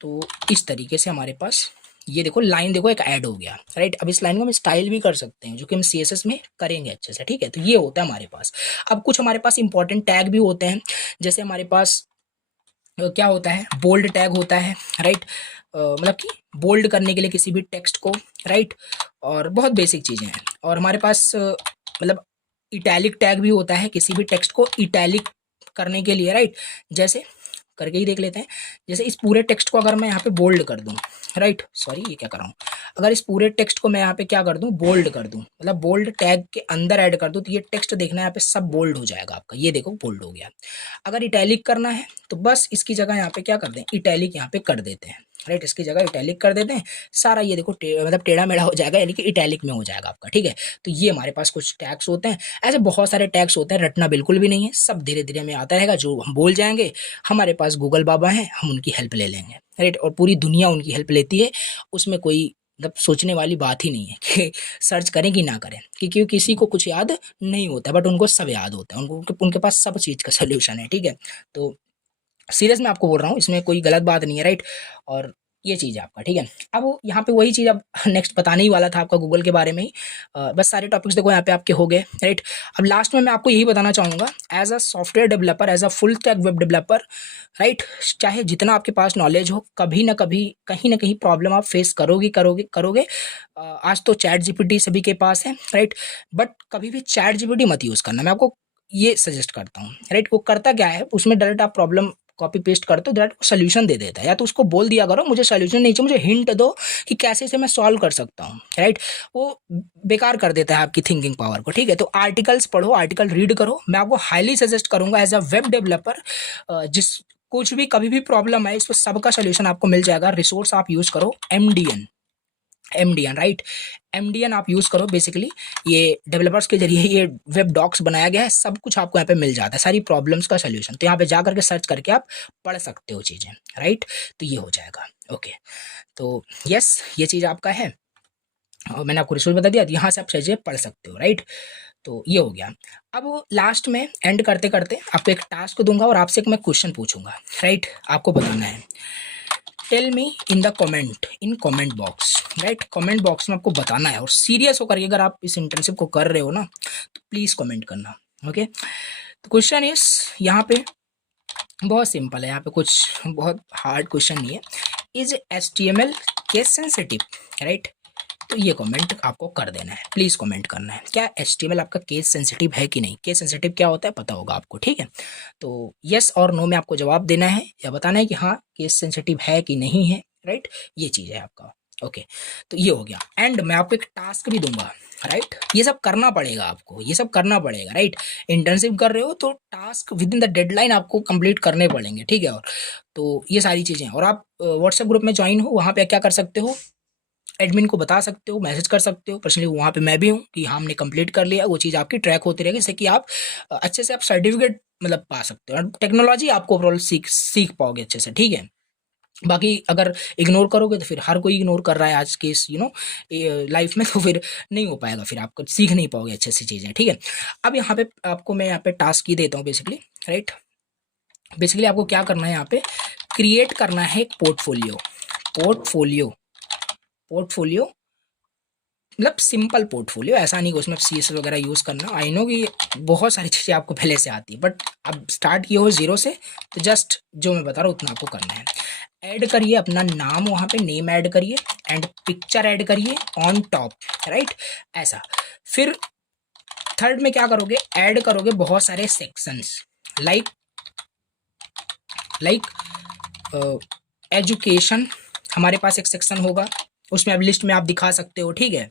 तो इस तरीके से हमारे पास ये देखो लाइन, देखो एक ऐड हो गया, राइट। अब इस लाइन को हम स्टाइल भी कर सकते हैं, जो कि हम CSS में करेंगे अच्छे से, ठीक है। तो ये होता है हमारे पास। अब कुछ हमारे पास इंपॉर्टेंट टैग भी होते हैं, जैसे हमारे पास क्या होता है, बोल्ड टैग होता है, राइट। मतलब कि बोल्ड करने के लिए किसी भी टेक्स्ट को, राइट। और बहुत बेसिक चीज़ें हैं। और हमारे पास मतलब इटैलिक टैग भी होता है किसी भी टेक्स्ट को इटैलिक करने के लिए, राइट। जैसे करके ही देख लेते हैं। जैसे इस पूरे टेक्स्ट को अगर मैं यहाँ पे बोल्ड कर दूँ, राइट, सॉरी ये क्या कर रहा हूँ, अगर इस पूरे टेक्स्ट को मैं यहाँ पे क्या कर दूँ, बोल्ड कर दूँ, मतलब बोल्ड टैग के अंदर ऐड कर दूँ, तो ये टेक्स्ट देखना यहाँ पे सब बोल्ड हो जाएगा आपका। ये देखो बोल्ड हो गया। अगर इटैलिक करना है तो बस इसकी जगह यहाँ पे क्या कर दें, इटैलिक यहाँ पे कर देते हैं, राइट। इसकी जगह इटैलिक कर देते हैं, सारा ये देखो मतलब टेढ़ा मेढ़ा हो जाएगा, यानी कि इटैलिक में हो जाएगा आपका, ठीक है। तो ये हमारे पास कुछ टैग्स होते हैं। ऐसे बहुत सारे टैग्स होते हैं, रटना बिल्कुल भी नहीं है, सब धीरे धीरे हमें आता रहेगा। जो हम बोल जाएंगे, हमारे पास गूगल बाबा हैं, हम उनकी हेल्प ले लेंगे, राइट। और पूरी दुनिया उनकी हेल्प लेती है, उसमें कोई मतलब सोचने वाली बात ही नहीं है कि सर्च करें कि ना करें, क्योंकि किसी को कुछ याद नहीं होता, बट उनको सब याद होता है, उनके पास सब चीज़ का सोल्यूशन है, ठीक है। तो सीरियस मैं आपको बोल रहा हूँ, इसमें कोई गलत बात नहीं है, राइट। और ये चीज़ है आपका, ठीक है। अब यहाँ पे वही चीज़ अब नेक्स्ट बताने ही वाला था आपका गूगल के बारे में ही। बस सारे टॉपिक्स देखो यहाँ पे आपके हो गए, राइट। अब लास्ट में मैं आपको यही बताना चाहूँगा, as a software developer, as a full stack web developer, right, चाहे जितना आपके पास नॉलेज हो, कभी ना कभी कहीं ना कहीं प्रॉब्लम आप फेस करोगे करोगे करोगे। आज तो चैट जीपीटी सभी के पास है, राइट। बट कभी भी चैट जीपीटी मत यूज़ करना, मैं आपको ये सजेस्ट करता हूँ, राइट। वो करता क्या है, उसमें डायरेक्ट आप प्रॉब्लम कॉपी पेस्ट करते हो, डायरेक्ट सोल्यूशन दे देता है। या तो उसको बोल दिया करो मुझे सोल्यूशन नहीं चाहिए, मुझे हिंट दो कि कैसे इसे मैं सॉल्व कर सकता हूँ, राइट। वो बेकार कर देता है आपकी थिंकिंग पावर को, ठीक है। तो आर्टिकल्स पढ़ो, आर्टिकल रीड करो। मैं आपको हाईली सजेस्ट करूंगा एज अ वेब डेवलपर, जिस कुछ भी कभी भी प्रॉब्लम है, इस पर सबका सोल्यूशन आपको मिल जाएगा। रिसोर्स आप यूज करो एमडीएन, एमडीएन, राइट। एमडीएन आप यूज़ करो। बेसिकली ये डेवलपर्स के जरिए ये वेब डॉक्स बनाया गया है, सब कुछ आपको यहाँ पे मिल जाता है, सारी प्रॉब्लम्स का सोल्यूशन। तो यहाँ पे जा करके सर्च करके आप पढ़ सकते हो चीज़ें, राइट। तो ये हो जाएगा, ओके। तो यस, ये चीज़ आपका है, और मैंने आपको रिसोर्स बता दिया, यहाँ से आप चीज़ें पढ़ सकते हो, राइट। तो ये हो गया। अब लास्ट में एंड करते करते आपको एक टास्क दूंगा और आपसे एक मैं क्वेश्चन पूछूंगा, राइट। आपको बताना है, tell me in the comment, in comment box, right. Comment box में आपको बताना है, और सीरियस होकर के अगर आप इस इंटर्नशिप को कर रहे हो ना, तो प्लीज़ कमेंट करना, ओके। तो क्वेश्चन इस यहाँ पे बहुत सिंपल है, यहाँ पे कुछ बहुत हार्ड क्वेश्चन नहीं है। Is HTML case sensitive, right. तो ये कमेंट आपको कर देना है, प्लीज़ कमेंट करना है, क्या HTML आपका केस सेंसिटिव है कि नहीं। केस सेंसिटिव क्या होता है पता होगा आपको, ठीक है। तो यस और नो में आपको जवाब देना है, या बताना है कि हाँ केस सेंसिटिव है कि नहीं है, राइट। ये चीज़ है आपका, ओके। तो ये हो गया। एंड मैं आपको एक टास्क भी दूंगा, राइट। ये सब करना पड़ेगा आपको, ये सब करना पड़ेगा, राइट। इंटर्नशिप कर रहे हो तो task with in the deadline आपको कंप्लीट करने पड़ेंगे, ठीक है। और तो ये सारी चीज़ें, और आप व्हाट्सएप ग्रुप में ज्वाइन हो, वहाँ पे क्या कर सकते हो, एडमिन को बता सकते हो, मैसेज कर सकते हो। पर्सनली वहाँ पे मैं भी हूँ कि हाँ हमने कंप्लीट कर लिया, वो चीज़ आपकी ट्रैक होती रहेगी, जिससे कि आप अच्छे से आप सर्टिफिकेट मतलब पा सकते हो, और टेक्नोलॉजी आपको ओवरऑल सीख पाओगे अच्छे से, ठीक है। बाकी अगर इग्नोर करोगे तो फिर हर कोई इग्नोर कर रहा है आज के इस लाइफ में, तो फिर नहीं हो पाएगा, फिर आपको सीख नहीं पाओगे अच्छे से चीज़ें, ठीक है। अब यहाँ पे आपको मैं यहाँ पे टास्क ही देता हूँ बेसिकली, राइट। बेसिकली आपको क्या करना है, यहाँ पे क्रिएट करना है एक पोर्टफोलियो, पोर्टफोलियो, पोर्टफोलियो मतलब सिंपल पोर्टफोलियो, ऐसा नहीं कि उसमें CSS वगैरह यूज़ करना। आई नो कि बहुत सारी चीज़ें आपको पहले से आती है, बट अब स्टार्ट किए हो जीरो से, तो जस्ट जो मैं बता रहा हूँ उतना आपको करना है। ऐड करिए अपना नाम, वहाँ पे नेम ऐड करिए, एंड पिक्चर ऐड करिए ऑन टॉप, राइट। ऐसा फिर थर्ड में क्या करोगे, ऐड करोगे बहुत सारे सेक्शंस, लाइक लाइक एजुकेशन, हमारे पास एक सेक्शन होगा, उसमें अब लिस्ट में आप दिखा सकते हो, ठीक है।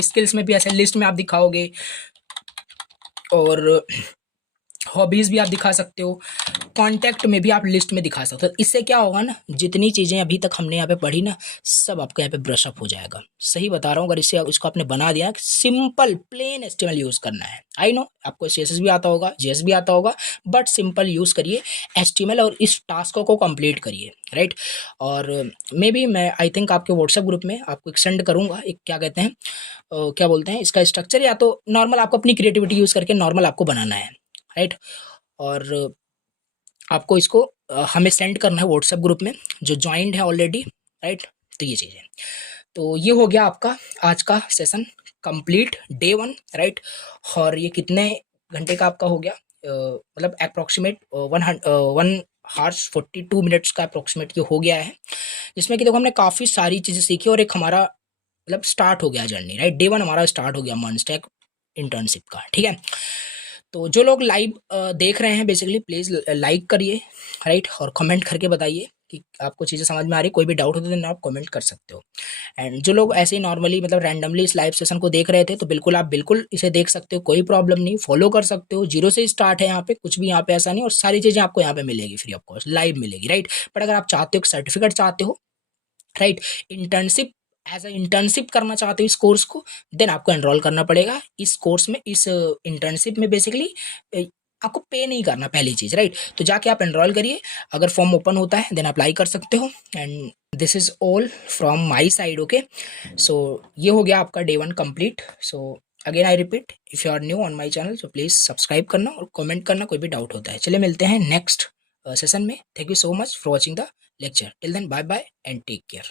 स्किल्स में भी ऐसे लिस्ट में आप दिखाओगे, और हॉबीज़ भी आप दिखा सकते हो, कॉन्टैक्ट में भी आप लिस्ट में दिखा सकते हो। इससे क्या होगा ना, जितनी चीज़ें अभी तक हमने यहाँ पे पढ़ी ना, सब आपके यहाँ पे ब्रशअप हो जाएगा। सही बता रहा हूँ, अगर इससे इसको आपने बना दिया, सिंपल प्लेन HTML यूज़ करना है। आई नो आपको CSS भी आता होगा, JS भी आता होगा, बट सिंपल यूज़ करिए HTML, और इस टास्क को कंप्लीट करिए, राइट। और मे बी मैं आई थिंक आपके व्हाट्सएप ग्रुप में आपको एक सेंड करूँगा, एक क्या कहते हैं क्या बोलते हैं इसका स्ट्रक्चर, या तो नॉर्मल आपको अपनी क्रिएटिविटी यूज़ करके नॉर्मल आपको बनाना है, राइट। और आपको इसको हमें सेंड करना है व्हाट्सएप ग्रुप में, जो ज्वाइंड है ऑलरेडी, राइट। तो ये चीज़ है। तो ये हो गया आपका आज का सेशन कंप्लीट, डे 1, राइट। और ये कितने घंटे का आपका हो गया, मतलब अप्रॉक्सीमेट 1 हार्स 42 मिनट्स का अप्रोक्सीमेट ये हो गया है, जिसमें कि देखो हमने काफ़ी सारी चीज़ें सीखी और एक हमारा मतलब स्टार्ट हो गया जर्नी, राइट। डे 1 हमारा स्टार्ट हो गया मॉन्स्टैक इंटर्नशिप का, ठीक है। तो जो लोग लाइव देख रहे हैं बेसिकली प्लीज़ लाइक करिए, राइट, और कमेंट करके बताइए कि आपको चीज़ें समझ में आ रही। कोई भी डाउट हो तो आप कमेंट कर सकते हो। एंड जो लोग ऐसे ही नॉर्मली मतलब रैंडमली इस लाइव सेशन को देख रहे थे, तो बिल्कुल आप बिल्कुल इसे देख सकते हो, कोई प्रॉब्लम नहीं, फॉलो कर सकते हो। जीरो से स्टार्ट है यहाँ पे, कुछ भी यहाँ पे ऐसा नहीं, और सारी चीज़ें आपको यहाँ पे मिलेगी फ्री ऑफ कॉस्ट, लाइव मिलेगी, राइट। बट अगर आप चाहते हो सर्टिफिकेट चाहते हो, right, internship as a internship करना चाहते हो इस कोर्स को, देन आपको एनरोल करना पड़ेगा इस कोर्स में, इस इंटर्नशिप में बेसिकली आपको पे नहीं करना, पहली चीज़, राइट। तो जाके आप एनरोल करिए, अगर फॉर्म ओपन होता है देन अप्लाई कर सकते हो। And this is all from my side, okay. So ये हो गया आपका day 1 complete. So again I repeat, if you are new on my channel so please subscribe करना और कमेंट करना कोई भी डाउट होता है। चलिए मिलते हैं नेक्स्ट सेशन में। Thank you so much for watching the lecture. Till then, bye bye and take care.